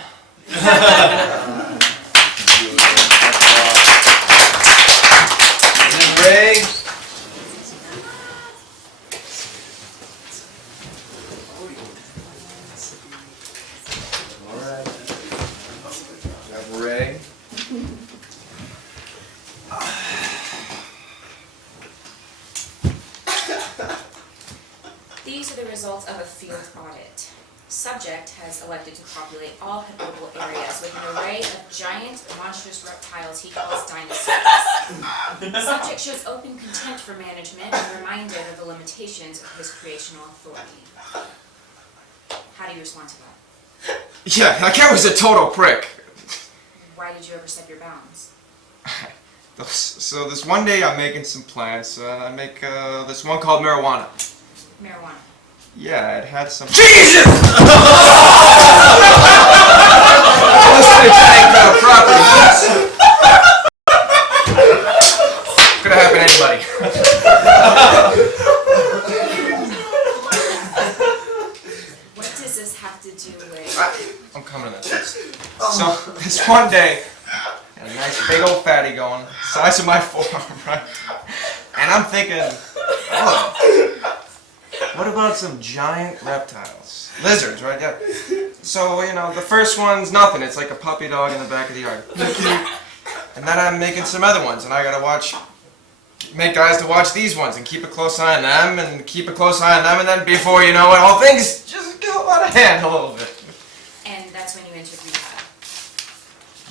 Ray. Alright. Got Ray. These are the results of a field audit. Subject has elected to populate all habitable areas with an array of giant, monstrous reptiles he calls dinosaurs. Subject shows open contempt for management and reminded of the limitations of his creational authority. How do you respond to that? Yeah, that guy was a total prick. Why did you overstep your bounds? So this one day I'm making some plants. I make this one called marijuana. Marijuana. Yeah, it had some. Jesus! Could have happened to anybody. What does this have to do with... I'm coming to this. So this one day, a nice big old fatty going, size of my forearm, right? And I'm thinking, oh, what about some giant reptiles? Lizards, right? Yeah. So, you know, the first one's nothing. It's like a puppy dog in the back of the yard. And then I'm making some other ones, and I gotta make guys to watch these ones and keep a close eye on them, and keep a close eye on them, and then before you know it, all things just go out of hand a little bit.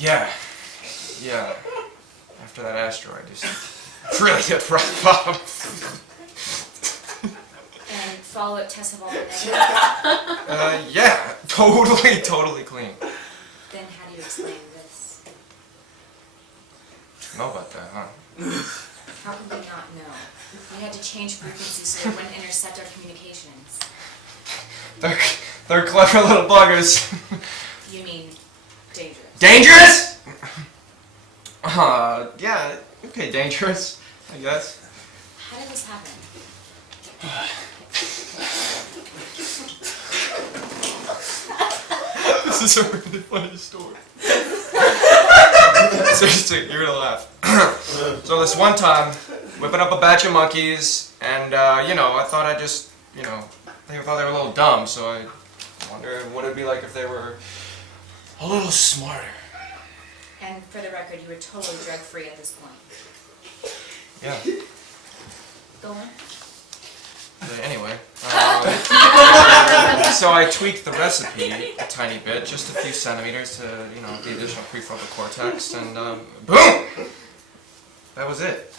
Yeah. After that asteroid just really did rough up. And follow-up tests have all been negative? Yeah, totally clean. Then how do you explain this? Know about that, huh? How could we not know? We had to change frequency so it wouldn't intercept our communications. They're clever little buggers. You mean dangerous? Dangerous? Yeah, okay, dangerous, I guess. How did this happen? This is a really funny story. Seriously, you're gonna laugh. So this one time, whipping up a batch of monkeys, and I thought I just, they thought they were a little dumb, so I wondered what it'd be like if they were a little smarter. And for the record, you were totally drug-free at this point. Yeah. Go on. But anyway, so I tweaked the recipe a tiny bit, just a few centimeters to, the additional prefrontal cortex, and boom! That was it.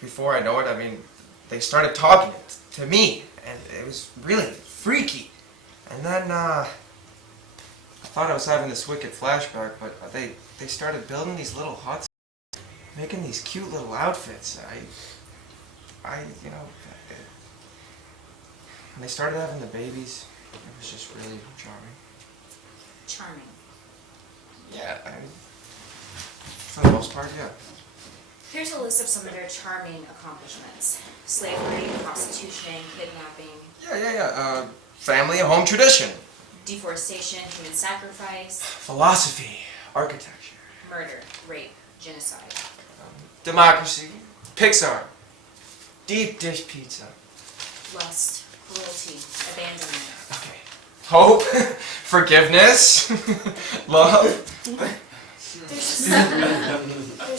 Before I know it, they started talking to me, and it was really freaky. And then, I thought I was having this wicked flashback, but they started building these little huts, making these cute little outfits. When they started having the babies, it was just really charming. Charming. Yeah, for the most part, yeah. Here's a list of some of their charming accomplishments. Slavery, prostitution, kidnapping, Yeah. Family and home tradition. deforestation, human sacrifice, Philosophy. Architecture. murder, rape, genocide. Democracy. Pixar. Deep dish pizza. Lust, cruelty, abandonment. Hope. Forgiveness. Love. There's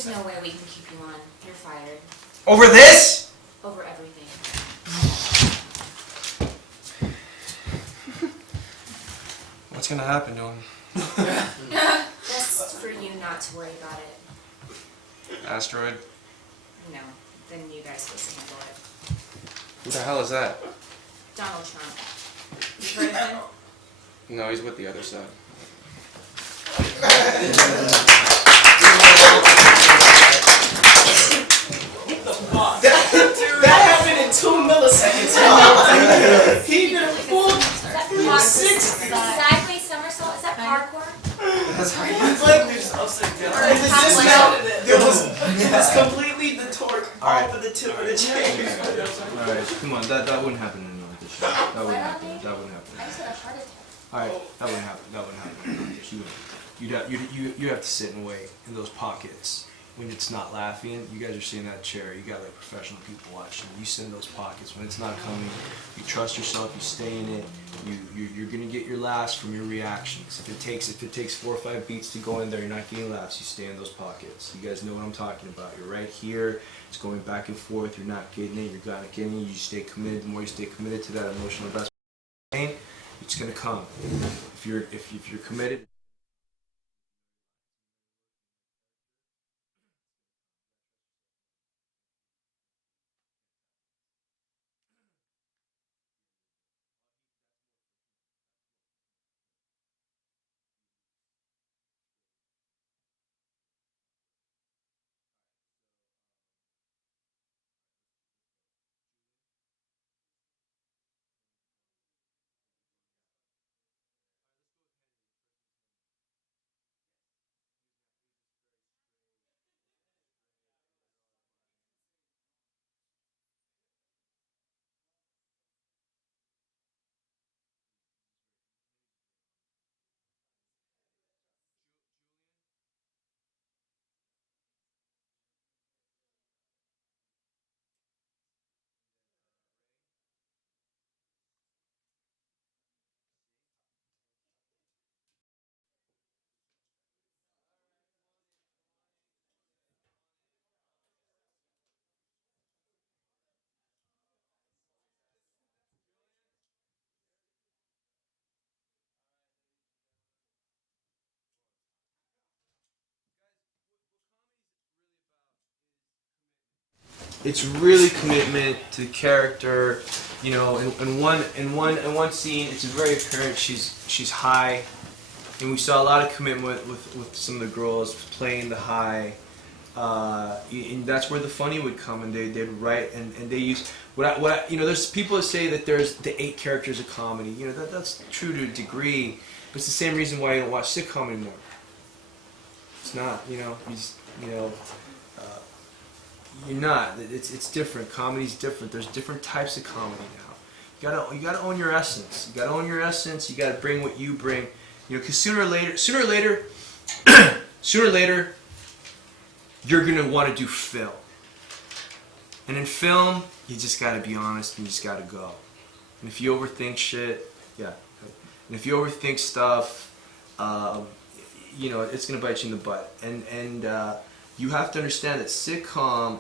no way we can keep you on. You're fired. Over this? Over everything. What's gonna happen to him? Best for you not to worry about it. Asteroid? No, then you guys supposed to handle it. Who the hell is that? Donald Trump. You've heard of him? No, he's with the other side. That happened in 2 milliseconds. He did a full 360. Sideways somersault? Is that parkour? That's right. It's like we're just upside down. It was completely the torque off of the tip of the chain. Alright, come on, that wouldn't happen in an audition. That wouldn't happen. That wouldn't happen. I just had a heart attack. Alright, that wouldn't happen. That wouldn't happen. You have to sit and wait in those pockets when it's not laughing. You guys are sitting in that chair. You got like professional people watching. You sit in those pockets when it's not coming. You trust yourself. You stay in it. You're gonna get your laughs from your reactions. If it takes 4 or 5 beats to go in there, you're not getting laughs. You stay in those pockets. You guys know what I'm talking about. You're right here. It's going back and forth. You're not getting it. You're not getting it. You stay committed. The more you stay committed to that emotional investment, it's gonna come. If you're committed. it's really commitment to the character. You know, in one scene, it's very apparent she's high, and we saw a lot of commitment with some of the girls playing the high. And that's where the funny would come, and they'd write and they use you know. There's people that say that there's the 8 characters of comedy. You know, that's true to a degree, but it's the same reason why you don't watch sitcom anymore. It's not, you know, you're not. It's different. Comedy's different. There's different types of comedy now. You gotta own your essence. You gotta own your essence. You gotta bring what you bring. You know, because sooner or later, you're gonna want to do film. And in film, you just gotta be honest and you just gotta go. And if you overthink shit, yeah. And if you overthink stuff, you know, it's gonna bite you in the butt. And you have to understand that sitcom